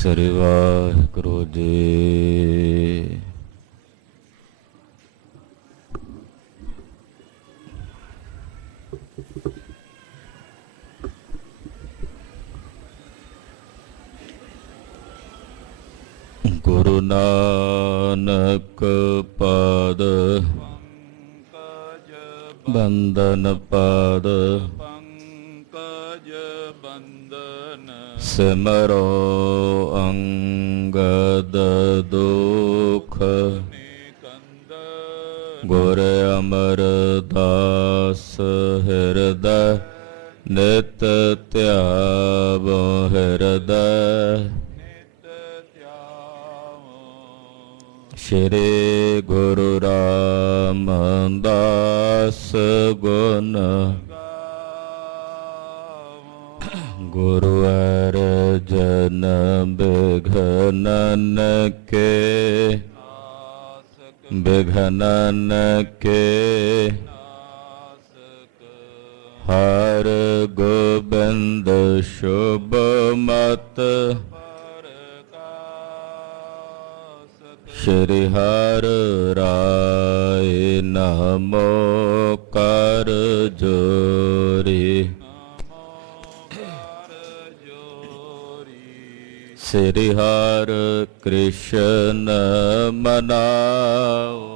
ਸ੍ਰੀ ਵਾਹਿਗੁਰੂ ਜੀ। ਗੁਰੂ ਨਾਨਕ ਪਾਦ ਬੰਦਨ ਪਾਦ ਸਿਮਰੋ ਅੰਗਦ ਦੁਖ ਗੁਰ ਅਮਰਦਾਸ ਹਿਰਦੈ ਨਿਤ ਧਿਆਵੋ ਹਿਰਦੈ। ਸ਼੍ਰੀ ਗੁਰੂ ਰਾਮਦਾਸ ਗੁਣ ਗੁਰੂ ਅਰਜਨ ਬਿਘਨਨ ਕੇ ਬਿਘਨਨ ਕੇ ਹਰ ਗੋਬਿੰਦ ਸ਼ੁਭ ਮਤ ਸ਼੍ਰੀ ਹਰਿ ਰਾਏ ਨਾਮੋ ਕਰ ਜੋਰੀ। ਸ੍ਰੀ ਹਰਿ ਕ੍ਰਿਸ਼ਨ ਮਨਾਓ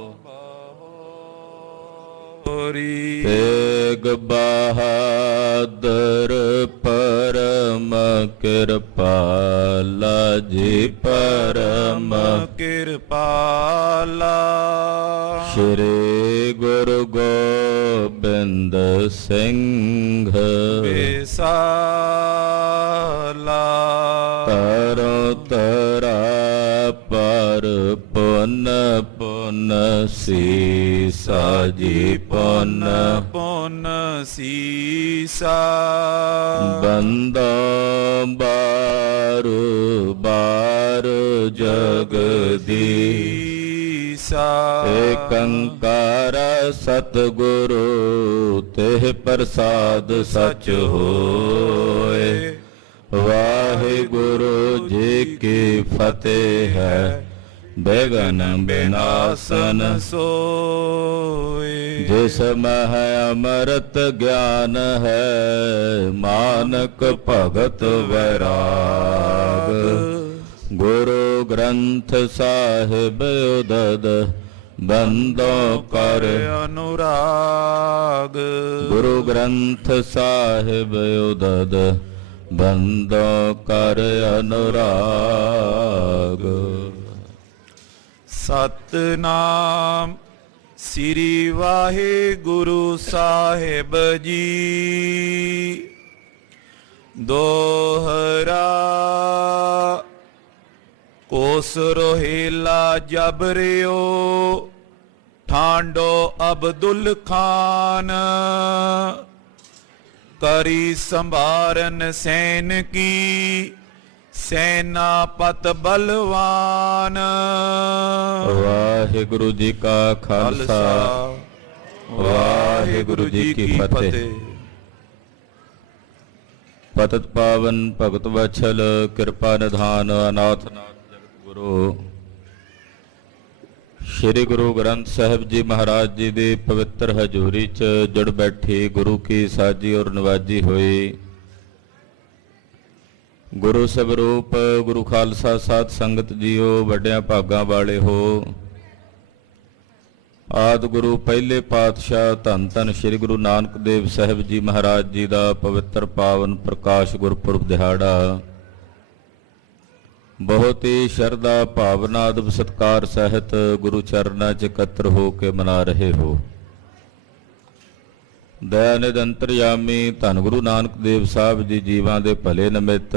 ਤੇਗ ਬਹਾਦਰ ਪਰਮ ਕਿਰਪਾਲਾ ਜੀ ਪਰਮ ਕਿਰਪਾਲਾ। ਸ਼੍ਰੀ ਗੁਰੂ ਗੋਬਿੰਦ ਸਿੰਘ ਵਿਸਾਲਾ ਤਰੋ ਤਰਾ ਪਰ ਪੁਨ ਪੁਨ ਸੀਸਾ ਜੀ ਪੁਨ ਪੁਨ ਸੀਸਾ। ਬੰਦਾ ਬਾਰੂ ਬਾਰ ਜਗਦੀਸਾ ਏਕੰਕਾਰ ਸਤਿਗੁਰੂ ਤੇ ਪ੍ਰਸਾਦ ਸਚ ਹੋਏ। ਵਾਹਿਗੁਰੂ ਜੀ ਕੀ ਫਤਿਹ ਹੈ ਬੇਗਨ ਬਿਨਾਸਨ ਸੋਏ। ਜਿਸ ਮਹਿ ਅਮਰਤ ਗਿਆਨ ਹੈ ਮਾਨਕ ਭਗਤ ਵੈਰਾਗ। ਗੁਰੂ ਗ੍ਰੰਥ ਸਾਹਿਬ ਉਦਦ ਬੰਦੋ ਕਰ ਅਨੁਰਾਗ। ਗੁਰੂ ਗ੍ਰੰਥ ਸਾਹਿਬ ਉਦਦ ਬੰਦੋ ਕਰ ਅਨੁਰਾਗ। ਸਤਿਨਾਮ ਸ੍ਰੀ ਵਾਹਿਗੁਰੂ ਸਾਹਿਬ ਜੀ। ਦੋਹਰਾ ਕੋਸ ਰੋਹਿਲਾ ਜਬਰਿਓ ਠਾਂਡੋ ਅਬਦੁਲ ਖਾਨ। ਕਰੀ ਸੰਭਾਰਨ ਸੈਨ ਕੀ ਸੈਨਾਪਤ ਬਲਵਾਨ। ਵਾਹਿਗੁਰੂ ਜੀ ਕਾ ਖਾਲਸਾ ਵਾਹਿਗੁਰੂ ਜੀ ਕੀ ਫਤਿਹ। ਪਤਿਤ ਪਾਵਨ ਭਗਤ ਵਛਲ ਕਿਰਪਾ ਨਿਧਾਨ ਅਨਾਥ ਨਾਥ ਜਗਤ ਗੁਰੂ ਸ਼੍ਰੀ ਗੁਰੂ ਗ੍ਰੰਥ ਸਾਹਿਬ ਜੀ ਮਹਾਰਾਜ ਜੀ ਦੀ ਪਵਿੱਤਰ ਹਜ਼ੂਰੀ 'ਚ ਜੁੜ ਬੈਠੀ ਗੁਰੂ ਕੀ ਸਾਜੀ ਔਰ ਨਵਾਜੀ ਹੋਈ ਗੁਰੂ ਸਵਰੂਪ ਗੁਰੂ ਖਾਲਸਾ ਸਾਧ ਸੰਗਤ ਜੀਓ, ਵੱਡਿਆਂ ਭਾਗਾਂ ਵਾਲੇ ਹੋ। ਆਦਿ ਗੁਰੂ ਪਹਿਲੇ ਪਾਤਸ਼ਾਹ ਧੰਨ ਧੰਨ ਸ਼੍ਰੀ ਗੁਰੂ ਨਾਨਕ ਦੇਵ ਸਾਹਿਬ ਜੀ ਮਹਾਰਾਜ ਜੀ ਦਾ ਪਵਿੱਤਰ ਪਾਵਨ ਪ੍ਰਕਾਸ਼ ਗੁਰਪੁਰਬ ਦਿਹਾੜਾ ਬਹੁਤ ਹੀ ਸ਼ਰਧਾ ਭਾਵਨਾ ਅਦਬ ਸਤਿਕਾਰ ਸਹਿਤ ਗੁਰੂ ਚਰਨਾਂ 'ਚ ਇਕੱਤਰ ਹੋ ਕੇ ਮਨਾ ਰਹੇ ਹੋ। ਦਇਆ ਨਿਧ ਅੰਤਰਯਾਮੀ ਧੰਨ ਗੁਰੂ ਨਾਨਕ ਦੇਵ ਸਾਹਿਬ ਜੀ ਜੀਵਾਂ ਦੇ ਭਲੇ ਨਿਮਿਤ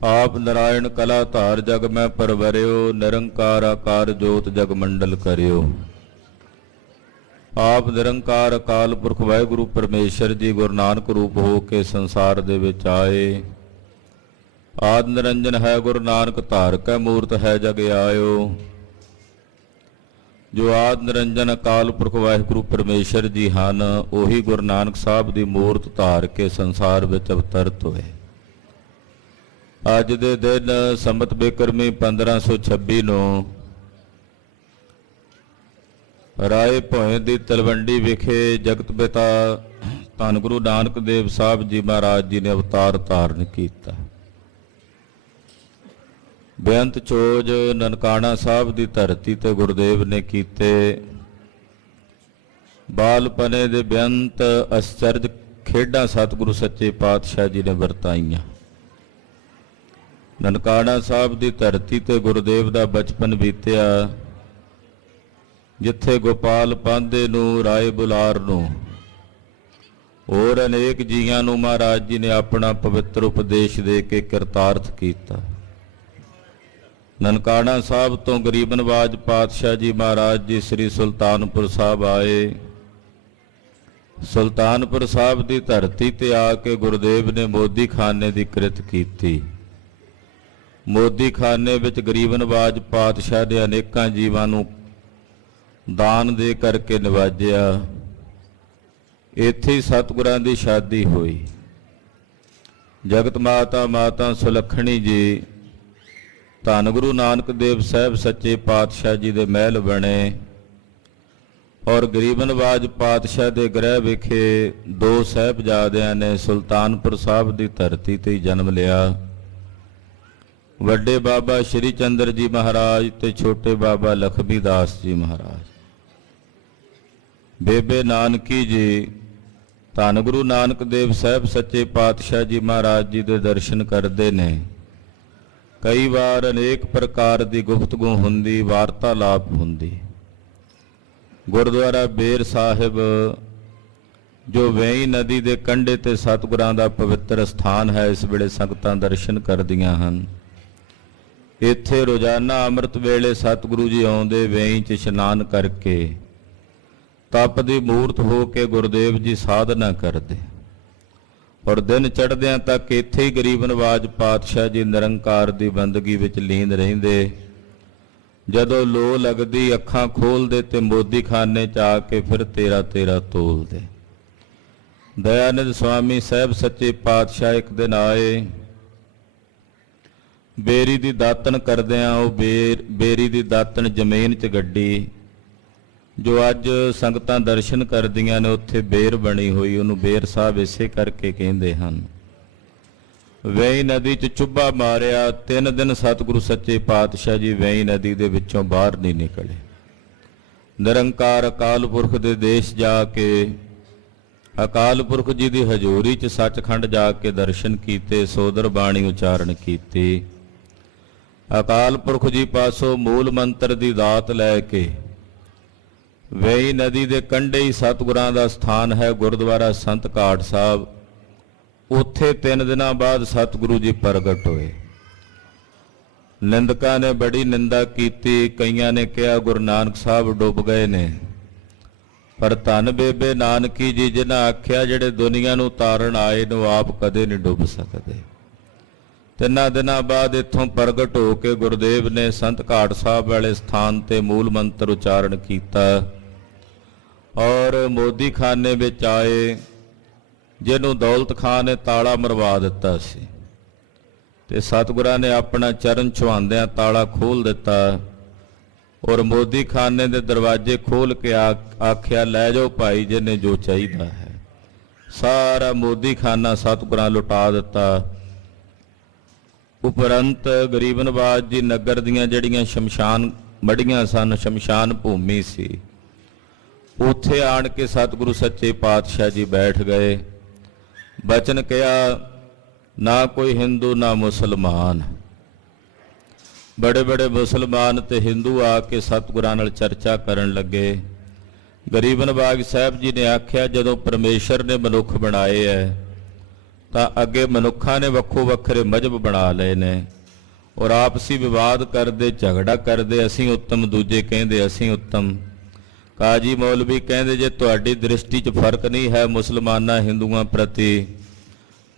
ਆਪ ਨਾਰਾਇਣ ਕਲਾ ਧਾਰ ਜਗ ਮੈਂ ਪਰਵਰਿਓ। ਨਿਰੰਕਾਰ ਆਕਾਰ ਜੋਤ ਜਗ ਮੰਡਲ ਕਰਿਓ। ਆਪ ਨਿਰੰਕਾਰ ਅਕਾਲ ਪੁਰਖ ਵਾਹਿਗੁਰੂ ਪਰਮੇਸ਼ਰ ਜੀ ਗੁਰੂ ਨਾਨਕ ਰੂਪ ਹੋ ਕੇ ਸੰਸਾਰ ਦੇ ਵਿੱਚ ਆਏ। ਆਦ ਨਿਰੰਜਨ ਹੈ ਗੁਰੂ ਨਾਨਕ ਧਾਰਕ ਹੈ ਮੂਰਤ ਹੈ ਜਗ ਆਇਓ। ਜੋ ਆਦ ਨਿਰੰਜਨ ਅਕਾਲ ਪੁਰਖ ਵਾਹਿਗੁਰੂ ਪਰਮੇਸ਼ਰ ਜੀ ਹਨ, ਉਹੀ ਗੁਰੂ ਨਾਨਕ ਸਾਹਿਬ ਦੀ ਮੂਰਤ ਧਾਰ ਕੇ ਸੰਸਾਰ ਵਿੱਚ ਅਵਤਰਤ ਹੋਏ। ਅੱਜ ਦੇ ਦਿਨ ਸੰਮਤ ਬਿਕਰਮੀ 1526 ਨੂੰ ਰਾਏ ਭੋਏ ਦੀ ਤਲਵੰਡੀ ਵਿਖੇ ਜਗਤ ਪਿਤਾ ਧੰਨ ਗੁਰੂ ਨਾਨਕ ਦੇਵ ਸਾਹਿਬ ਜੀ ਮਹਾਰਾਜ ਜੀ ਨੇ ਅਵਤਾਰ ਧਾਰਨ ਕੀਤਾ। ਬੇਅੰਤ ਚੋਜ ਨਨਕਾਣਾ ਸਾਹਿਬ ਦੀ ਧਰਤੀ ਤੇ ਗੁਰਦੇਵ ਨੇ ਕੀਤੇ ਬਾਲਪਨੇ ਦੇ ਬੇਅੰਤ ਅਸਚਰਜ ਖੇਡਾਂ ਸਤਿਗੁਰੂ ਸੱਚੇ ਪਾਤਸ਼ਾਹ ਜੀ ਨੇ ਵਰਤਾਈਆਂ। ਨਨਕਾਣਾ ਸਾਹਿਬ ਦੀ ਧਰਤੀ ਤੇ ਗੁਰਦੇਵ ਦਾ ਬਚਪਨ ਬੀਤਿਆ, ਜਿੱਥੇ ਗੋਪਾਲ ਪਾਂਧੇ ਨੂੰ, ਰਾਏ ਬੁਲਾਰ ਨੂੰ, ਹੋਰ ਅਨੇਕ ਜੀਆਂ ਨੂੰ ਮਹਾਰਾਜ ਜੀ ਨੇ ਆਪਣਾ ਪਵਿੱਤਰ ਉਪਦੇਸ਼ ਦੇ ਕੇ ਕਿਰਤਾਰਥ ਕੀਤਾ। ਨਨਕਾਣਾ ਸਾਹਿਬ ਤੋਂ ਗਰੀਬ ਨਵਾਜ ਪਾਤਸ਼ਾਹ ਜੀ ਮਹਾਰਾਜ ਜੀ ਸ੍ਰੀ ਸੁਲਤਾਨਪੁਰ ਸਾਹਿਬ ਆਏ। ਸੁਲਤਾਨਪੁਰ ਸਾਹਿਬ ਦੀ ਧਰਤੀ ਤੇ ਆ ਕੇ ਗੁਰਦੇਵ ਨੇ ਮੋਦੀ ਖਾਨੇ ਦੀ ਕਿਰਤ ਕੀਤੀ। ਮੋਦੀ ਖਾਨੇ ਵਿੱਚ ਗਰੀਬ ਨਵਾਜ ਪਾਤਸ਼ਾਹ ਦੇ ਅਨੇਕਾਂ ਜੀਵਾਂ ਨੂੰ ਦਾਨ ਦੇ ਕਰਕੇ ਨਿਵਾਜਿਆ। ਇੱਥੇ ਸਤਿਗੁਰਾਂ ਦੀ ਸ਼ਾਦੀ ਹੋਈ। ਜਗਤ ਮਾਤਾ ਮਾਤਾ ਸੁਲੱਖਣੀ ਜੀ ਧੰਨ ਗੁਰੂ ਨਾਨਕ ਦੇਵ ਸਾਹਿਬ ਸੱਚੇ ਪਾਤਸ਼ਾਹ ਜੀ ਦੇ ਮਹਿਲ ਬਣੇ ਔਰ ਗਰੀਬ ਨਵਾਜ ਪਾਤਸ਼ਾਹ ਦੇ ਗ੍ਰਹਿ ਵਿਖੇ ਦੋ ਸਾਹਿਬਜ਼ਾਦਿਆਂ ਨੇ ਸੁਲਤਾਨਪੁਰ ਸਾਹਿਬ ਦੀ ਧਰਤੀ ਤੇ ਜਨਮ ਲਿਆ। ਵੱਡੇ ਬਾਬਾ ਸ਼੍ਰੀ ਚੰਦਰ ਜੀ ਮਹਾਰਾਜ ਤੇ ਛੋਟੇ ਬਾਬਾ ਲਖਮੀ ਦਾਸ ਜੀ ਮਹਾਰਾਜ। ਬੇਬੇ ਨਾਨਕੀ ਜੀ ਧੰਨ ਗੁਰੂ ਨਾਨਕ ਦੇਵ ਸਾਹਿਬ ਸੱਚੇ ਪਾਤਸ਼ਾਹ ਜੀ ਮਹਾਰਾਜ ਜੀ ਦੇ ਦਰਸ਼ਨ ਕਰਦੇ ਨੇ। ਕਈ ਵਾਰ ਅਨੇਕ ਪ੍ਰਕਾਰ ਦੀ ਗੁਫ਼ਤਗੂ ਹੁੰਦੀ, ਵਾਰਤਾਲਾਪ ਹੁੰਦੀ। ਗੁਰਦੁਆਰਾ ਬੇਰ ਸਾਹਿਬ ਜੋ ਵੇਈ ਨਦੀ ਦੇ ਕੰਢੇ ਤੇ ਸਤਿਗੁਰਾਂ ਦਾ ਪਵਿੱਤਰ ਸਥਾਨ ਹੈ, ਇਸ ਵੇਲੇ ਸੰਗਤਾਂ ਦਰਸ਼ਨ ਕਰਦੀਆਂ ਹਨ। ਇੱਥੇ ਰੋਜ਼ਾਨਾ ਅੰਮ੍ਰਿਤ ਵੇਲੇ ਸਤਿਗੁਰੂ ਜੀ ਆਉਂਦੇ, ਵੇਈ 'ਚ ਇਸ਼ਨਾਨ ਕਰਕੇ ਤਪ ਦੀ ਮੂਰਤ ਹੋ ਕੇ ਗੁਰਦੇਵ ਜੀ ਸਾਧਨਾ ਕਰਦੇ ਔਰ ਦਿਨ ਚੜ੍ਹਦਿਆਂ ਤੱਕ ਇੱਥੇ ਹੀ ਗਰੀਬ ਨਵਾਜ ਪਾਤਸ਼ਾਹ ਜੀ ਨਿਰੰਕਾਰ ਦੀ ਬੰਦਗੀ ਵਿੱਚ ਲੀਨ ਰਹਿੰਦੇ। ਜਦੋਂ ਲੋ ਲੱਗਦੀ ਅੱਖਾਂ ਖੋਲਦੇ ਤੇ ਮੋਦੀ ਖਾਨੇ 'ਚ ਆ ਕੇ ਫਿਰ ਤੇਰਾ ਤੋਲਦੇ। ਦਇਆਨੰਦ ਸਵਾਮੀ ਸਾਹਿਬ ਸੱਚੇ ਪਾਤਸ਼ਾਹ ਇੱਕ ਦਿਨ ਆਏ। ਬੇਰੀ ਦੀ ਦਾਤਣ ਕਰਦਿਆਂ ਉਹ ਬੇਰੀ ਦੀ ਦਾਤਣ ਜ਼ਮੀਨ 'ਚ ਗੱਡੀ। ਜੋ ਅੱਜ ਸੰਗਤਾਂ ਦਰਸ਼ਨ ਕਰਦੀਆਂ ਨੇ, ਉੱਥੇ ਬੇਰ ਬਣੀ ਹੋਈ, ਉਹਨੂੰ ਬੇਰ ਸਾਹਿਬ ਇਸੇ ਕਰਕੇ ਕਹਿੰਦੇ ਹਨ। ਵੇਈ ਨਦੀ 'ਚ ਚੁੱਭਾ ਮਾਰਿਆ, 3 ਦਿਨ ਸਤਿਗੁਰੂ ਸੱਚੇ ਪਾਤਸ਼ਾਹ ਜੀ ਵੇਈ ਨਦੀ ਦੇ ਵਿੱਚੋਂ ਬਾਹਰ ਨਹੀਂ ਨਿਕਲੇ। ਨਿਰੰਕਾਰ ਅਕਾਲ ਪੁਰਖ ਦੇ ਦੇਸ਼ ਜਾ ਕੇ ਅਕਾਲ ਪੁਰਖ ਜੀ ਦੀ ਹਜ਼ੂਰੀ 'ਚ ਸੱਚਖੰਡ ਜਾ ਕੇ ਦਰਸ਼ਨ ਕੀਤੇ, ਸੋਦਰ ਬਾਣੀ ਉਚਾਰਨ ਕੀਤੀ। ਅਕਾਲ ਪੁਰਖ ਜੀ ਪਾਸੋਂ ਮੂਲ ਮੰਤਰ ਦੀ ਦਾਤ ਲੈ ਕੇ ਵੇਈ ਨਦੀ ਦੇ ਕੰਢੇ ਹੀ ਸਤਿਗੁਰਾਂ ਦਾ ਸਥਾਨ ਹੈ, ਗੁਰਦੁਆਰਾ ਸੰਤ ਘਾਟ ਸਾਹਿਬ। ਉੱਥੇ 3 ਦਿਨਾਂ ਬਾਅਦ ਸਤਿਗੁਰੂ ਜੀ ਪ੍ਰਗਟ ਹੋਏ। ਨਿੰਦਕਾਂ ਨੇ ਬੜੀ ਨਿੰਦਾ ਕੀਤੀ। ਕਈਆਂ ਨੇ ਕਿਹਾ ਗੁਰੂ ਨਾਨਕ ਸਾਹਿਬ ਡੁੱਬ ਗਏ ਨੇ, ਪਰ ਧੰਨ ਬੇਬੇ ਨਾਨਕੀ ਜੀ ਜਿਨ੍ਹਾਂ ਆਖਿਆ ਜਿਹੜੇ ਦੁਨੀਆ ਨੂੰ ਤਾਰਨ ਆਏ ਨੂੰ ਆਪ ਕਦੇ ਨਹੀਂ ਡੁੱਬ ਸਕਦੇ। 3 ਦਿਨਾਂ ਬਾਅਦ ਇੱਥੋਂ ਪ੍ਰਗਟ ਹੋ ਕੇ ਗੁਰਦੇਵ ਨੇ ਸੰਤ ਘਾਟ ਸਾਹਿਬ ਵਾਲੇ ਸਥਾਨ ਤੇ ਮੂਲ ਮੰਤਰ ਉਚਾਰਨ ਕੀਤਾ ਔਰ ਮੋਦੀ ਖਾਨੇ ਵਿੱਚ ਆਏ, ਜਿਹਨੂੰ ਦੌਲਤ ਖਾਨ ਨੇ ਤਾਲਾ ਮਰਵਾ ਦਿੱਤਾ ਸੀ, ਤੇ ਸਤਿਗੁਰਾਂ ਨੇ ਆਪਣਾ ਚਰਨ ਛੁਹਾਉਂਦਿਆਂ ਤਾਲਾ ਖੋਲ ਦਿੱਤਾ ਔਰ ਮੋਦੀ ਖਾਨੇ ਦੇ ਦਰਵਾਜ਼ੇ ਖੋਲ ਕੇ ਆਖਿਆ ਲੈ ਜਾਓ ਭਾਈ ਜਿਹਨੇ ਜੋ ਚਾਹੀਦਾ ਹੈ। ਸਾਰਾ ਮੋਦੀ ਖਾਨਾ ਸਤਿਗੁਰਾਂ ਲੁਟਾ ਦਿੱਤਾ। ਉਪਰੰਤ ਗਰੀਬ ਨਵਾਜ ਜੀ ਨਗਰ ਦੀਆਂ ਜਿਹੜੀਆਂ ਸ਼ਮਸ਼ਾਨ ਮੜੀਆਂ ਸਨ, ਸ਼ਮਸ਼ਾਨ ਭੂਮੀ ਸੀ, ਉੱਥੇ ਆਣ ਕੇ ਸਤਿਗੁਰੂ ਸੱਚੇ ਪਾਤਸ਼ਾਹ ਜੀ ਬੈਠ ਗਏ। ਬਚਨ ਕਿਹਾ ਨਾ ਕੋਈ ਹਿੰਦੂ ਨਾ ਮੁਸਲਮਾਨ। ਬੜੇ ਬੜੇ ਮੁਸਲਮਾਨ ਤੇ ਹਿੰਦੂ ਆ ਕੇ ਸਤਿਗੁਰਾਂ ਨਾਲ ਚਰਚਾ ਕਰਨ ਲੱਗੇ। ਗਰੀਬ ਨਵਾਜ ਸਾਹਿਬ ਜੀ ਨੇ ਆਖਿਆ ਜਦੋਂ ਪਰਮੇਸ਼ਰ ਨੇ ਮਨੁੱਖ ਬਣਾਏ ਹੈ ਤਾਂ ਅੱਗੇ ਮਨੁੱਖਾਂ ਨੇ ਵੱਖੋ ਵੱਖਰੇ ਮਜ਼ਹਬ ਬਣਾ ਲਏ ਨੇ ਔਰ ਆਪਸੀ ਵਿਵਾਦ ਕਰਦੇ, ਝਗੜਾ ਕਰਦੇ, ਅਸੀਂ ਉੱਤਮ, ਦੂਜੇ ਕਹਿੰਦੇ ਅਸੀਂ ਉੱਤਮ। ਕਾਜੀ ਮੌਲਵੀ ਕਹਿੰਦੇ ਜੇ ਤੁਹਾਡੀ ਦ੍ਰਿਸ਼ਟੀ 'ਚ ਫਰਕ ਨਹੀਂ ਹੈ ਮੁਸਲਮਾਨਾਂ ਹਿੰਦੂਆਂ ਪ੍ਰਤੀ,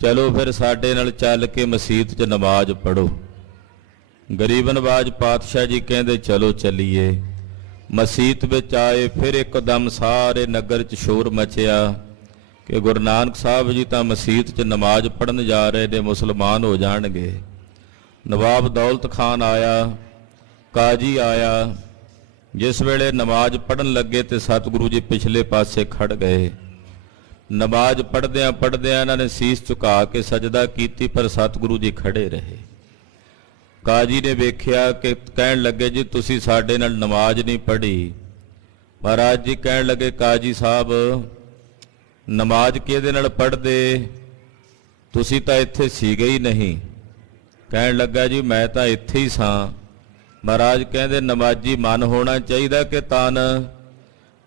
ਚਲੋ ਫਿਰ ਸਾਡੇ ਨਾਲ ਚੱਲ ਕੇ ਮਸੀਤ 'ਚ ਨਮਾਜ਼ ਪੜ੍ਹੋ। ਗਰੀਬ ਨਵਾਜ ਪਾਤਸ਼ਾਹ ਜੀ ਕਹਿੰਦੇ ਚਲੋ ਚੱਲੀਏ। ਮਸੀਤ ਵਿੱਚ ਆਏ, ਫਿਰ ਇੱਕਦਮ ਸਾਰੇ ਨਗਰ 'ਚ ਸ਼ੋਰ ਮਚਿਆ ਕਿ ਗੁਰੂ ਨਾਨਕ ਸਾਹਿਬ ਜੀ ਤਾਂ ਮਸੀਤ 'ਚ ਨਮਾਜ਼ ਪੜ੍ਹਨ ਜਾ ਰਹੇ ਨੇ, ਮੁਸਲਮਾਨ ਹੋ ਜਾਣਗੇ। नवाब दौलत खान आया, काजी आया। जिस वेले नमाज पढ़न लगे तो सतगुरु जी पिछले पासे खड़ गए। नमाज पढ़द्या पढ़द्या इन्होंने सीस झुका के सजदा की, पर सतगुरु जी खड़े रहे। काजी ने वेख्या कि कहन लगे जी तुसी साडे नाल नमाज नहीं पढ़ी। महाराज जी कहन लगे काजी साहब नमाज किहदे नाल पढ़दे, तुसी तां इत्थे सीगे ही नहीं। कहन लगा जी मैं तां इत्थे ही सां। महाराज कहंदे नमाजी मन होना चाहिए कि तन?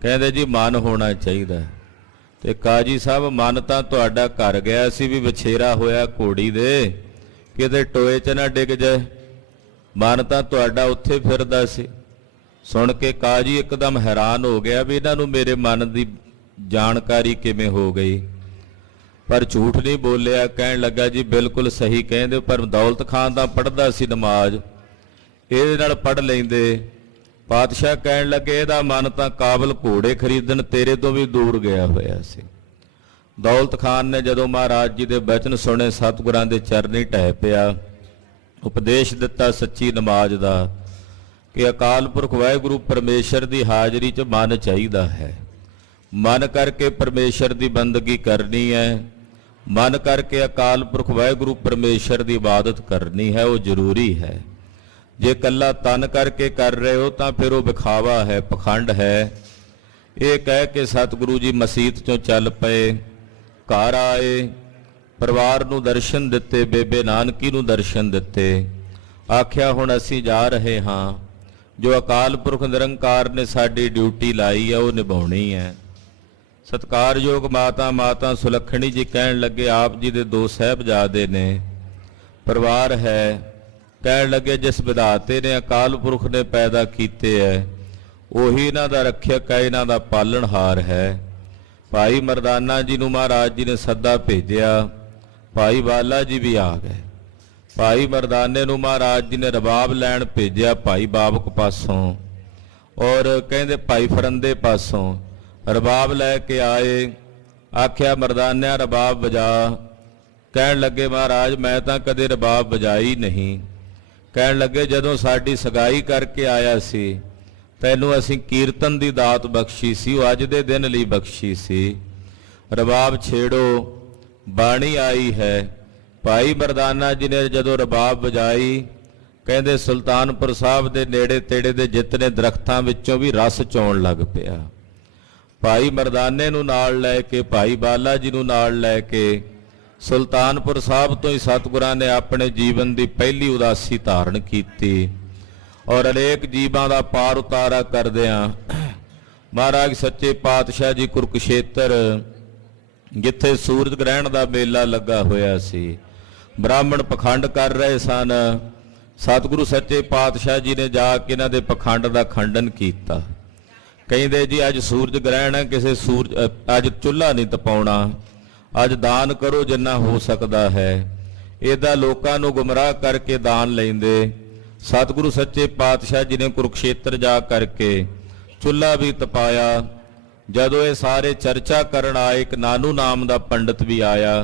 कहंदे जी मन होना चाहिए। ते काजी साहब मन तां तुहाडा घर गया सी भी बछेरा होया घोड़ी दे, किते टोए च ना डिग जाए। मन तां तुहाडा उत्थे फिरदा सी। सुन के काजी एकदम हैरान हो गया भी इन्हां नूं मेरे मन की जानकारी किवें हो गई, पर झूठ नहीं बोलिया। कहन लगा जी बिल्कुल सही कहंदे, पर दौलत खान तां पढ़दा सी नमाज, ਇਹਦੇ ਨਾਲ पढ़ लेंदे। पातशाह कहन लगे ਇਹਦਾ मन तां काबल घोड़े खरीदण तेरे तो भी दूर गया होया सी। दौलत खान ने जदों महाराज जी दे बचन सुने सतगुरां दे चरनी ढह पिया, उपदेश दिता सच्ची नमाज दा कि अकाल पुरख वाहिगुरू परमेश्वर की हाज़री च मन चाहिदा है। मन करके परमेश्वर की बंदगी करनी है, मन करके अकाल पुरख वाहिगुरू परमेश्वर की इबादत करनी है, वो जरूरी है। जे कला तन करके कर रहे हो तो फिर वो विखावा है, पखंड है। ये कह के सतगुरु जी मसीत चों चल पे, घर आए, परिवार नूं दर्शन दिते, बेबे नानकी नूं दर्शन दिते। आख्या हुण असीं जा रहे हाँ, जो अकाल पुरख निरंकार ने साडी ड्यूटी लाई है वो निभाउणी है। सत्कारयोग माता सुलखणी जी कहन लगे आप जी दे दो साहिबजादे ने, परिवार है। कहन लगे जिस विधाते ने अकाल पुरख ने पैदा कीते है उही इन्हां दा रखियक है, इन्हां दा पालनहार है। भाई मरदाना जी नूं महाराज जी ने सद्दा भेजिया, भाई वाला जी भी आ गए। भाई मरदाने नूं महाराज जी ने रबाब लैण भेजिया भाई बाबक पासों, और कहंदे भाई फरंदे पासों रबाब लैके आए। आख्या मरदानिया रबाब वजा। कहन लगे महाराज मैं तां कदे रबाब वजाई नहीं। कहन लगे जदों साडी सगाई करके आया सी तैनूं असीं कीर्तन दी दात बख्शी सी, वो अज दे दिन लई बख्शी सी। रबाब छेड़ो, बाणी आई है। भाई मरदाना जी ने जदों रबाब वजाई, कहंदे सुल्तानपुर साहब दे नेड़े तेड़े दे जितने दरख्तां विचों भी रस चौण लग पिया। भाई मरदाने नूं नाल लै के, भाई बाला जी नूं नाल लै के सुल्तानपुर साहब तो ही सतगुरां ने अपने जीवन की पहली उदासी धारण की और अनेक जीवां दा पार उतारा करदिआं महाराज सच्चे पातशाह जी कुरुक्षेत्र जिथे सूरज ग्रहण का मेला लगा होया सी, ब्राह्मण पखंड कर रहे सन। सतगुरु सच्चे पातशाह जी ने जाके इन्हां दे पखंड का खंडन किया। कहंदे जी अज सूरज ग्रहण है, किसी सूरज अज चुल्हा नहीं तपाउणा, अज दान करो जिन्ना हो सकता है। इदा लोकां नूं गुमराह करके दान लेंदे। सतगुरु सच्चे पातशाह जी ने कुरुक्षेत्र जा करके चुल्हा भी तपाया। जदों ये सारे चर्चा करन आए, एक नानू नाम का पंडित भी आया,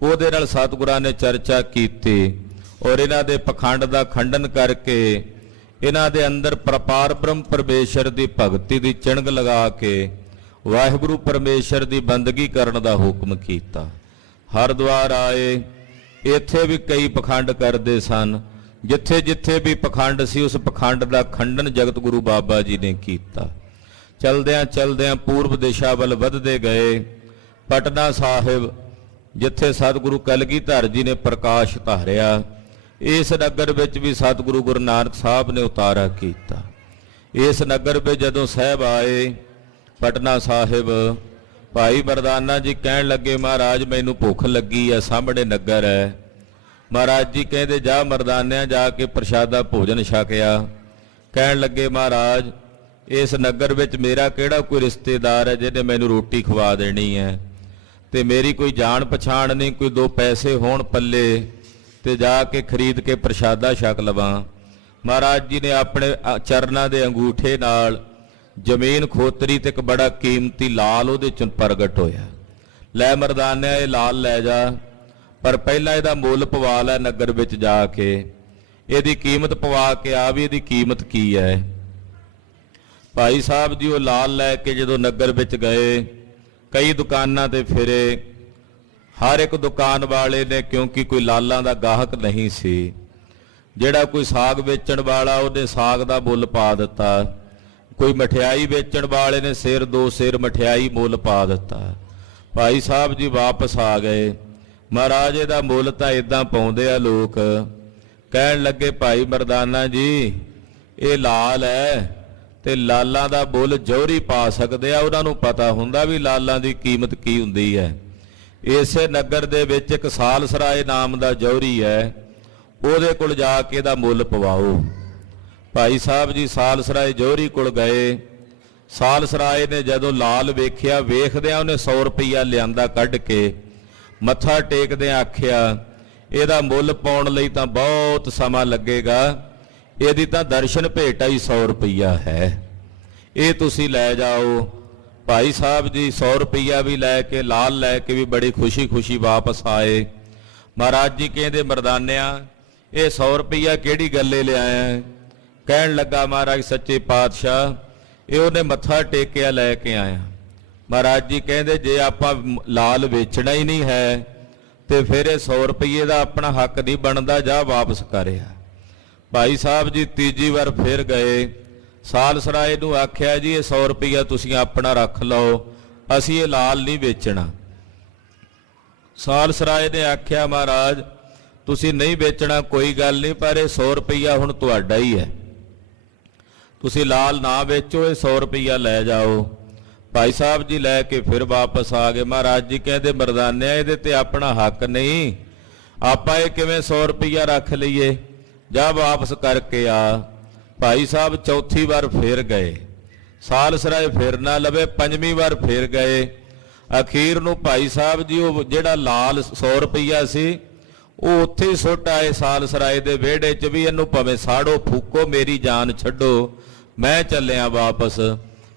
ਉਹਦੇ ਨਾਲ सतगुरां ने चर्चा की और इन्हां दे पखंड का खंडन करके इन्हां दे अंदर प्रपार ब्रह्म परमेश्वर की भगती की चिणग लगा के वाहिगुरू परमेश्वर की बंदगी करने का हुक्म किया। हरिद्वार आए, इत्थे भी कई पखंड करते सन। जिथे जिथे भी पखंड सी उस पखंड का खंडन जगत गुरु बाबा जी ने किया। चलद्यां चलद्यां पूर्व दिशा वल वधदे गए। पटना साहिब जिथे सतगुरु कलगीधर जी ने प्रकाश धारिया, इस नगर विच भी सतगुरु गुरु नानक साहब ने उतारा किया। इस नगर में जदों साहब आए पटना साहिब, भाई मरदाना जी कहन लगे महाराज मैनू भुख लगी है, सामने नगर है। महाराज जी कहते जा मरदानिया जाके प्रशादा भोजन छकिया। कहन लगे महाराज इस नगर विच मेरा किहड़ा कोई रिश्तेदार है जिन्हें मैनू रोटी खवा देनी है, ते मेरी कोई जान पछाण नहीं, कोई दो पैसे होण पल्ले ते जाके खरीद के प्रशादा छक लवां। महाराज जी ने अपने चरनां दे अंगूठे नाल जमीन खोतरी ते एक बड़ा कीमती लाल उहदे चों प्रगट होया। लै मरदानिया ये लाल लै जा, पर पहला इहदा मुल पवा लै नगर विच जाके। ਇਹਦੀ ਕੀਮਤ ਪਵਾ ਕੇ ਆ ਵੀ ਇਹਦੀ ਕੀਮਤ ਕੀ ਹੈ। ਭਾਈ ਸਾਹਿਬ ਜੀ ਉਹ ਲਾਲ ਲੈ ਕੇ ਜਦੋਂ ਨਗਰ ਵਿੱਚ ਗਏ, ਕਈ ਦੁਕਾਨਾਂ ਤੇ ਫਿਰੇ, ਹਰ ਇੱਕ ਦੁਕਾਨ ਵਾਲੇ ਨੇ, ਕਿਉਂਕਿ ਕੋਈ ਲਾਲਾਂ ਦਾ ਗਾਹਕ ਨਹੀਂ ਸੀ, ਜਿਹੜਾ ਕੋਈ ਸਾਗ ਵੇਚਣ ਵਾਲਾ ਉਹਨੇ ਸਾਗ ਦਾ ਮੁੱਲ ਪਾ ਦਿੱਤਾ, ਕੋਈ ਮਠਿਆਈ ਵੇਚਣ ਵਾਲੇ ਨੇ ਸਿਰ 2 ਸਿਰ ਮਠਿਆਈ ਮੁੱਲ ਪਾ ਦਿੱਤਾ। ਭਾਈ ਸਾਹਿਬ ਜੀ ਵਾਪਸ ਆ ਗਏ। ਮਹਾਰਾਜ ਇਹਦਾ ਮੁੱਲ ਤਾਂ ਇਦਾਂ ਪਾਉਂਦੇ ਆ ਲੋਕ। ਕਹਿਣ ਲੱਗੇ ਭਾਈ ਮਰਦਾਨਾ ਜੀ ਇਹ ਲਾਲ ਹੈ ਤੇ ਲਾਲਾਂ ਦਾ ਮੁੱਲ ਜੌਹਰੀ ਪਾ ਸਕਦੇ ਆ, ਉਹਨਾਂ ਨੂੰ ਪਤਾ ਹੁੰਦਾ ਵੀ ਲਾਲਾਂ ਦੀ ਕੀਮਤ ਕੀ ਹੁੰਦੀ ਹੈ। ਇਸੇ ਨਗਰ ਦੇ ਵਿੱਚ ਇੱਕ ਸਾਲਸਰਾਏ ਨਾਮ ਦਾ ਜੌਹਰੀ ਹੈ, ਉਹਦੇ ਕੋਲ ਜਾ ਕੇ ਇਹਦਾ ਮੁੱਲ ਪਵਾਓ। ਭਾਈ ਸਾਹਿਬ ਜੀ ਸਾਲਸਰਾਏ ਜੌਹਰੀ ਕੋਲ ਗਏ। ਸਾਲਸਰਾਏ ਨੇ ਜਦੋਂ ਲਾਲ ਵੇਖਿਆ, ਵੇਖਦਿਆਂ ਉਹਨੇ 100 ਰੁਪਈਆ ਲਿਆਂਦਾ ਕੱਢ ਕੇ, ਮੱਥਾ ਟੇਕਦਿਆਂ ਆਖਿਆ ਇਹਦਾ ਮੁੱਲ ਪਾਉਣ ਲਈ ਤਾਂ ਬਹੁਤ ਸਮਾਂ ਲੱਗੇਗਾ, ਇਹਦੀ ਤਾਂ ਦਰਸ਼ਨ ਭੇਟਾ ਹੀ 100 ਰੁਪਈਆ ਹੈ, ਇਹ ਤੁਸੀਂ ਲੈ ਜਾਓ। ਭਾਈ ਸਾਹਿਬ ਜੀ 100 ਰੁਪਈਆ ਵੀ ਲੈ ਕੇ, ਲਾਲ ਲੈ ਕੇ ਵੀ ਬੜੀ ਖੁਸ਼ੀ ਵਾਪਸ ਆਏ। ਮਹਾਰਾਜ ਜੀ ਕਹਿੰਦੇ ਮਰਦਾਨਿਆਂ ਇਹ 100 ਰੁਪਈਆ ਕਿਹੜੀ ਗੱਲੇ ਲਿਆਇਆ? ਕਹਿਣ ਲੱਗਾ ਮਹਾਰਾਜ ਸੱਚੇ ਪਾਤਸ਼ਾਹ ਇਹ ਉਹਨੇ ਮੱਥਾ ਟੇਕਿਆ ਲੈ ਕੇ ਆਇਆ। ਮਹਾਰਾਜ ਜੀ ਕਹਿੰਦੇ ਜੇ ਆਪਾਂ ਲਾਲ ਵੇਚਣਾ ਹੀ ਨਹੀਂ ਹੈ ਤੇ ਫਿਰ ਇਹ 100 ਰੁਪਈਏ ਦਾ ਆਪਣਾ ਹੱਕ ਨਹੀਂ ਬਣਦਾ, ਜਾ ਵਾਪਸ ਕਰਿਆ। ਭਾਈ ਸਾਹਿਬ ਜੀ ਤੀਜੀ ਵਾਰ ਫਿਰ ਗਏ। ਸਾਲਸਰਾਏ ਨੂੰ ਆਖਿਆ ਜੀ ਇਹ 100 ਰੁਪਈਆ ਤੁਸੀਂ ਆਪਣਾ ਰੱਖ ਲਓ, ਅਸੀਂ ਇਹ ਲਾਲ ਨਹੀਂ ਵੇਚਣਾ। ਸਾਲਸਰਾਏ ਨੇ ਆਖਿਆ ਮਹਾਰਾਜ ਤੁਸੀਂ ਨਹੀਂ ਵੇਚਣਾ ਕੋਈ ਗੱਲ ਨਹੀਂ, ਪਰ ਇਹ 100 ਰੁਪਈਆ ਹੁਣ ਤੁਹਾਡਾ ਹੀ ਹੈ, ਤੁਸੀਂ ਲਾਲ ਨਾ ਵੇਚੋ, ਇਹ 100 ਰੁਪਈਆ ਲੈ ਜਾਓ। ਭਾਈ ਸਾਹਿਬ ਜੀ ਲੈ ਕੇ ਫਿਰ ਵਾਪਸ ਆ ਗਏ। ਮਹਾਰਾਜ ਜੀ ਕਹਿੰਦੇ ਮਰਦਾਨਿਆ ਇਹਦੇ ਤੇ ਆਪਣਾ ਹੱਕ ਨਹੀਂ, ਆਪਾਂ ਇਹ ਕਿਵੇਂ 100 ਰੁਪਈਆ ਰੱਖ ਲਈਏ, ਜਾ ਵਾਪਸ ਕਰਕੇ ਆ। ਭਾਈ ਸਾਹਿਬ ਚੌਥੀ ਵਾਰ ਫੇਰ ਗਏ। ਸਾਲਸਰਾਏ ਫਿਰ ਨਾ ਲਵੇ, ਪੰਜਵੀਂ ਵਾਰ ਫੇਰ ਗਏ। ਅਖੀਰ ਨੂੰ ਭਾਈ ਸਾਹਿਬ ਜੀ ਉਹ ਜਿਹੜਾ ਲਾਲ 100 ਰੁਪਈਆ ਸੀ ਉਹ ਉੱਥੇ ਹੀ ਸੁੱਟ ਆਏ ਸਾਲਸਰਾਏ ਦੇ ਵਿਹੜੇ 'ਚ ਵੀ ਇਹਨੂੰ ਭਾਵੇਂ ਸਾੜੋ ਫੂਕੋ ਮੇਰੀ ਜਾਨ ਛੱਡੋ, ਮੈਂ ਚੱਲਿਆ ਵਾਪਸ।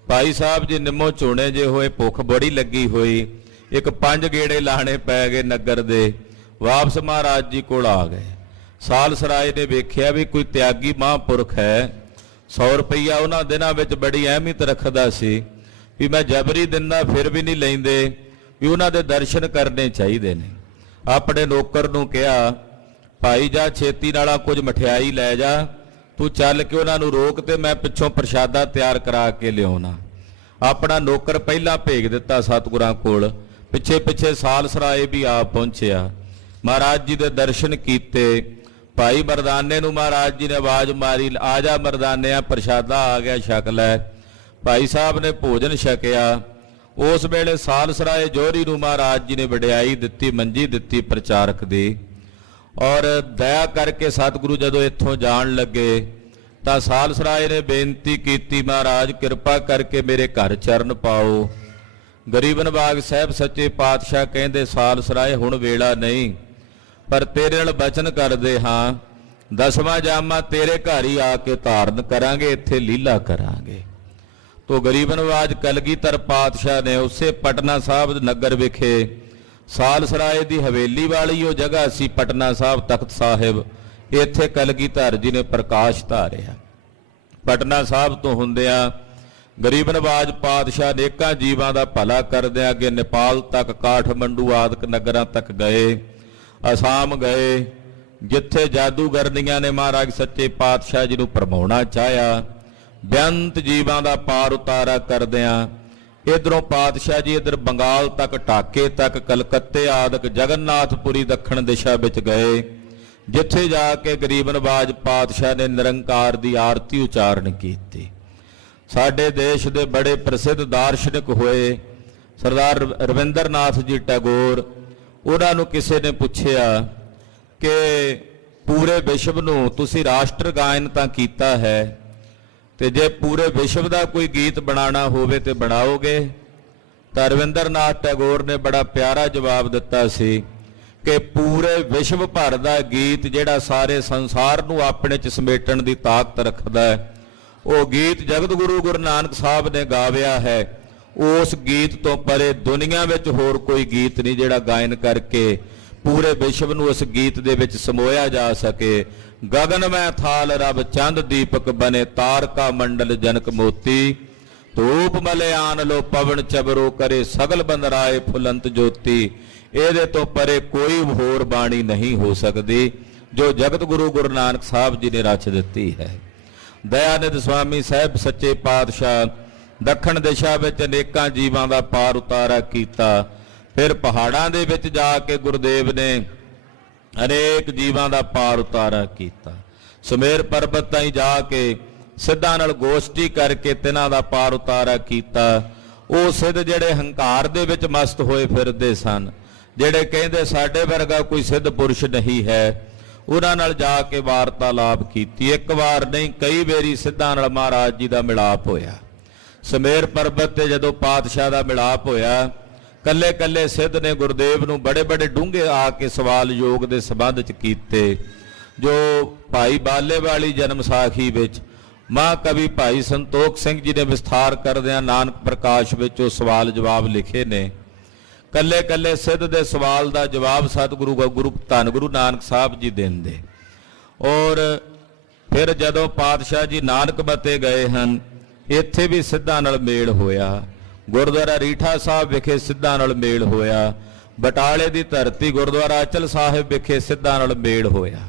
ਭਾਈ ਸਾਹਿਬ ਜੀ ਨਿੰਮੋ ਝੋਣੇ ਜੇ ਹੋਏ, ਭੁੱਖ ਬੜੀ ਲੱਗੀ ਹੋਈ, ਇੱਕ 5 ਗੇੜੇ ਲਾਣੇ ਪੈ ਗਏ ਨਗਰ ਦੇ। ਵਾਪਸ ਮਹਾਰਾਜ ਜੀ ਕੋਲ ਆ ਗਏ। ਸਾਲਸਰਾਏ ਨੇ ਵੇਖਿਆ ਵੀ ਕੋਈ ਤਿਆਗੀ ਮਹਾਂਪੁਰਖ ਹੈ, 100 ਰੁਪਈਆ ਉਹਨਾਂ ਦਿਨਾਂ ਵਿੱਚ ਬੜੀ ਅਹਿਮੀਅਤ ਰੱਖਦਾ ਸੀ, ਵੀ ਮੈਂ ਜਬਰੀ ਦਿੰਦਾ ਫਿਰ ਵੀ ਨਹੀਂ ਲੈਂਦੇ, ਵੀ ਉਹਨਾਂ ਦੇ ਦਰਸ਼ਨ ਕਰਨੇ ਚਾਹੀਦੇ ਨੇ। ਆਪਣੇ ਨੌਕਰ ਨੂੰ ਕਿਹਾ ਭਾਈ ਜਾ ਛੇਤੀ ਨਾਲ ਕੁਝ ਮਠਿਆਈ ਲੈ ਜਾ, ਤੂੰ ਚੱਲ ਕੇ ਉਹਨਾਂ ਨੂੰ ਰੋਕ ਤੇ ਮੈਂ ਪਿੱਛੋਂ ਪ੍ਰਸ਼ਾਦਾ ਤਿਆਰ ਕਰਾ ਕੇ ਲਿਆਉਣਾ। ਆਪਣਾ ਨੌਕਰ ਪਹਿਲਾਂ ਭੇਜ ਦਿੱਤਾ ਸਤਿਗੁਰਾਂ ਕੋਲ, ਪਿੱਛੇ ਸਾਲਸਰਾਏ ਵੀ ਆ ਪਹੁੰਚਿਆ। ਮਹਾਰਾਜ ਜੀ ਦੇ ਦਰਸ਼ਨ ਕੀਤੇ। ਭਾਈ ਮਰਦਾਨੇ ਨੂੰ ਮਹਾਰਾਜ ਜੀ ਨੇ ਆਵਾਜ਼ ਮਾਰੀ, ਆ ਜਾ ਮਰਦਾਨਿਆ ਪ੍ਰਸ਼ਾਦਾ ਆ ਗਿਆ, ਛਕ ਲੈ। ਭਾਈ ਸਾਹਿਬ ਨੇ ਭੋਜਨ ਛਕਿਆ। ਉਸ ਵੇਲੇ ਸਾਲਸਰਾਏ ਜੌਹਰੀ ਨੂੰ ਮਹਾਰਾਜ ਜੀ ਨੇ ਵਡਿਆਈ ਦਿੱਤੀ, ਮੰਜੀ ਦਿੱਤੀ ਪ੍ਰਚਾਰਕ ਦੀ। ਔਰ ਦਇਆ ਕਰਕੇ ਸਤਿਗੁਰੂ ਜਦੋਂ ਇੱਥੋਂ ਜਾਣ ਲੱਗੇ ਤਾਂ ਸਾਲਸਰਾਏ ਨੇ ਬੇਨਤੀ ਕੀਤੀ ਮਹਾਰਾਜ ਕਿਰਪਾ ਕਰਕੇ ਮੇਰੇ ਘਰ ਚਰਨ ਪਾਓ। ਗਰੀਬ ਨਵਾਜ ਸਾਹਿਬ ਸੱਚੇ ਪਾਤਸ਼ਾਹ ਕਹਿੰਦੇ ਸਾਲਸਰਾਏ ਹੁਣ ਵੇਲਾ ਨਹੀਂ, ਪਰ ਤੇਰੇ ਨਾਲ ਬਚਨ ਕਰਦੇ ਹਾਂ, 10ਵਾਂ ਜਾਮਾ ਤੇਰੇ ਘਰ ਹੀ ਆ ਕੇ ਧਾਰਨ ਕਰਾਂਗੇ, ਇੱਥੇ ਲੀਲਾ ਕਰਾਂਗੇ। ਤੋ ਗਰੀਬ ਨਵਾਜ ਕਲਗੀਧਰ ਪਾਤਸ਼ਾਹ ਨੇ ਉਸੇ ਪਟਨਾ ਸਾਹਿਬ ਨਗਰ ਵਿਖੇ ਸਾਲਸਰਾਏ ਦੀ ਹਵੇਲੀ ਵਾਲੀ ਉਹ ਜਗ੍ਹਾ ਸੀ ਪਟਨਾ ਸਾਹਿਬ ਤਖਤ ਸਾਹਿਬ, ਇੱਥੇ ਕਲਗੀਧਰ ਜੀ ਨੇ ਪ੍ਰਕਾਸ਼ ਧਾਰਿਆ। ਪਟਨਾ ਸਾਹਿਬ ਤੋਂ ਹੁੰਦਿਆਂ ਗਰੀਬ ਨਵਾਜ ਪਾਤਸ਼ਾਹ ਨੇਕਾਂ ਜੀਵਾਂ ਦਾ ਭਲਾ ਕਰਦਿਆਂ ਅੱਗੇ ਨੇਪਾਲ ਤੱਕ, ਕਾਠਮੰਡੂ ਆਦਿਕ ਨਗਰਾਂ ਤੱਕ ਗਏ, ਅਸਾਮ ਗਏ, ਜਿੱਥੇ ਜਾਦੂਗਰਨੀਆਂ ਨੇ ਮਹਾਰਾਜ ਸੱਚੇ ਪਾਤਸ਼ਾਹ ਜੀ ਨੂੰ ਭਰਮਾਉਣਾ ਚਾਹਿਆ। ਬੇਅੰਤ ਜੀਵਾਂ ਦਾ ਪਾਰ ਉਤਾਰਾ ਕਰਦਿਆਂ ਇਧਰੋਂ ਪਾਤਸ਼ਾਹ ਜੀ ਇਧਰ ਬੰਗਾਲ ਤੱਕ, ਢਾਕੇ ਤੱਕ, ਕਲਕੱਤੇ ਆਦਿਕ ਜਗਨਨਾਥਪੁਰੀ ਦੱਖਣ ਦਿਸ਼ਾ ਵਿੱਚ ਗਏ, ਜਿੱਥੇ ਜਾ ਕੇ ਗਰੀਬ ਨਵਾਜ ਪਾਤਸ਼ਾਹ ਨੇ ਨਿਰੰਕਾਰ ਦੀ ਆਰਤੀ ਉਚਾਰਨ ਕੀਤੀ। ਸਾਡੇ ਦੇਸ਼ ਦੇ ਬੜੇ ਪ੍ਰਸਿੱਧ ਦਾਰਸ਼ਨਿਕ ਹੋਏ ਸਰਦਾਰ ਰਵਿੰਦਰਨਾਥ ਜੀ ਟੈਗੋਰ, ਉਹਨਾਂ ਨੂੰ ਕਿਸੇ ਨੇ ਪੁੱਛਿਆ ਕਿ ਪੂਰੇ ਵਿਸ਼ਵ ਨੂੰ ਤੁਸੀਂ ਰਾਸ਼ਟਰ ਗਾਇਨ ਤਾਂ ਕੀਤਾ ਹੈ, ਤੇ ਜੇ ਪੂਰੇ ਵਿਸ਼ਵ ਦਾ ਕੋਈ ਗੀਤ ਬਣਾਉਣਾ ਹੋਵੇ ਤੇ ਬਣਾਓਗੇ? ਤਾਂ ਰਵਿੰਦਰਨਾਥ ਟੈਗੋਰ ਨੇ ਬੜਾ ਪਿਆਰਾ ਜਵਾਬ ਦਿੱਤਾ ਸੀ ਕਿ ਪੂਰੇ ਵਿਸ਼ਵ ਭਰ ਦਾ ਗੀਤ ਜਿਹੜਾ ਸਾਰੇ ਸੰਸਾਰ ਨੂੰ ਆਪਣੇ 'ਚ ਸਮੇਟਣ ਦੀ ਤਾਕਤ ਰੱਖਦਾ ਹੈ, ਉਹ ਗੀਤ ਜਗਤ ਗੁਰੂ ਗੁਰੂ ਨਾਨਕ ਸਾਹਿਬ ਨੇ ਗਾਵਿਆ ਹੈ। ਉਸ ਗੀਤ ਤੋਂ ਪਰੇ ਦੁਨੀਆ ਵਿੱਚ ਹੋਰ ਕੋਈ ਗੀਤ ਨਹੀਂ ਜਿਹੜਾ ਗਾਇਨ ਕਰਕੇ पूरे विश्व नूं उस गीत दे विच समोया जा सके। गगन में थाल रब चंद दीपक बने, तारका मंडल जनक मोती, धूप मलयान लो पवन चबरो करे, सगल बंदराए फुलंत ज्योति। ਇਹਦੇ ਤੋਂ ਪਰੇ ਕੋਈ ਹੋਰ ਬਾਣੀ ਨਹੀਂ ਹੋ ਸਕਦੀ ਜੋ ਜਗਤ ਗੁਰੂ ਗੁਰੂ ਨਾਨਕ ਸਾਹਿਬ ਜੀ ਨੇ ਰਚ ਦਿੱਤੀ ਹੈ। ਦਇਆਨੰਦ ਸਵਾਮੀ ਸਾਹਿਬ ਸੱਚੇ ਪਾਤਸ਼ਾਹ ਦੱਖਣ ਦਿਸ਼ਾ ਵਿੱਚ ਅਨੇਕਾਂ ਜੀਵਾਂ ਦਾ ਪਾਰ ਉਤਾਰਾ ਕੀਤਾ। ਫਿਰ ਪਹਾੜਾਂ ਦੇ ਵਿੱਚ ਜਾ ਕੇ ਗੁਰਦੇਵ ਨੇ ਅਨੇਕ ਜੀਵਾਂ ਦਾ ਪਾਰ ਉਤਾਰਾ ਕੀਤਾ। ਸੁਮੇਰ ਪਰਬਤ ਤਾਈਂ ਜਾ ਕੇ ਸਿੱਧਾਂ ਨਾਲ ਗੋਸ਼ਟੀ ਕਰਕੇ ਤਿਨਾਂ ਦਾ ਪਾਰ ਉਤਾਰਾ ਕੀਤਾ। ਉਹ ਸਿੱਧ ਜਿਹੜੇ ਹੰਕਾਰ ਦੇ ਵਿੱਚ ਮਸਤ ਹੋਏ ਫਿਰਦੇ ਸਨ, ਜਿਹੜੇ ਕਹਿੰਦੇ ਸਾਡੇ ਵਰਗਾ ਕੋਈ ਸਿੱਧ ਪੁਰਸ਼ ਨਹੀਂ ਹੈ, ਉਹਨਾਂ ਨਾਲ ਜਾ ਕੇ ਵਾਰਤਾਲਾਪ ਕੀਤੀ। ਇੱਕ ਵਾਰ ਨਹੀਂ ਕਈ ਵਾਰੀ ਸਿੱਧਾਂ ਨਾਲ ਮਹਾਰਾਜ ਜੀ ਦਾ ਮਿਲਾਪ ਹੋਇਆ। ਸਮੇਰ ਪਰਬਤ ਤੇ ਜਦੋਂ ਪਾਤਸ਼ਾਹ ਦਾ ਮਿਲਾਪ ਹੋਇਆ, ਕੱਲੇ ਕੱਲੇ ਸਿੱਧ ਨੇ ਗੁਰਦੇਵ ਨੂੰ ਬੜੇ ਬੜੇ ਡੂੰਘੇ ਆ ਕੇ ਸਵਾਲ ਯੋਗ ਦੇ ਸੰਬੰਧ ਚ ਕੀਤੇ, ਜੋ ਭਾਈ ਬਾਲੇ ਵਾਲੀ ਜਨਮ ਸਾਖੀ ਵਿੱਚ ਮਹਾਂਕਵੀ ਭਾਈ ਸੰਤੋਖ ਸਿੰਘ ਜੀ ਨੇ ਵਿਸਥਾਰ ਕਰਦਿਆਂ ਨਾਨਕ ਪ੍ਰਕਾਸ਼ ਵਿੱਚ ਉਹ ਸਵਾਲ ਜਵਾਬ ਲਿਖੇ ਨੇ। ਕੱਲੇ ਕੱਲੇ ਸਿੱਧ ਦੇ ਸਵਾਲ ਦਾ ਜਵਾਬ ਸਤਿਗੁਰੂ ਧੰਨ ਗੁਰੂ ਨਾਨਕ ਸਾਹਿਬ ਜੀ ਦਿੰਦੇ। ਔਰ ਫਿਰ ਜਦੋਂ ਪਾਤਸ਼ਾਹ ਜੀ ਨਾਨਕ ਮਤੇ ਗਏ ਹਨ, ਇੱਥੇ ਵੀ ਸਿੱਧਾਂ ਨਾਲ ਮੇਲ ਹੋਇਆ। ਗੁਰਦੁਆਰਾ ਰੀਠਾ ਸਾਹਿਬ ਵਿਖੇ ਸਿੱਧਾਂ ਨਾਲ ਮੇਲ ਹੋਇਆ। ਬਟਾਲੇ ਦੀ ਧਰਤੀ ਗੁਰਦੁਆਰਾ ਅਚਲ ਸਾਹਿਬ ਵਿਖੇ ਸਿੱਧਾਂ ਨਾਲ ਮੇਲ ਹੋਇਆ।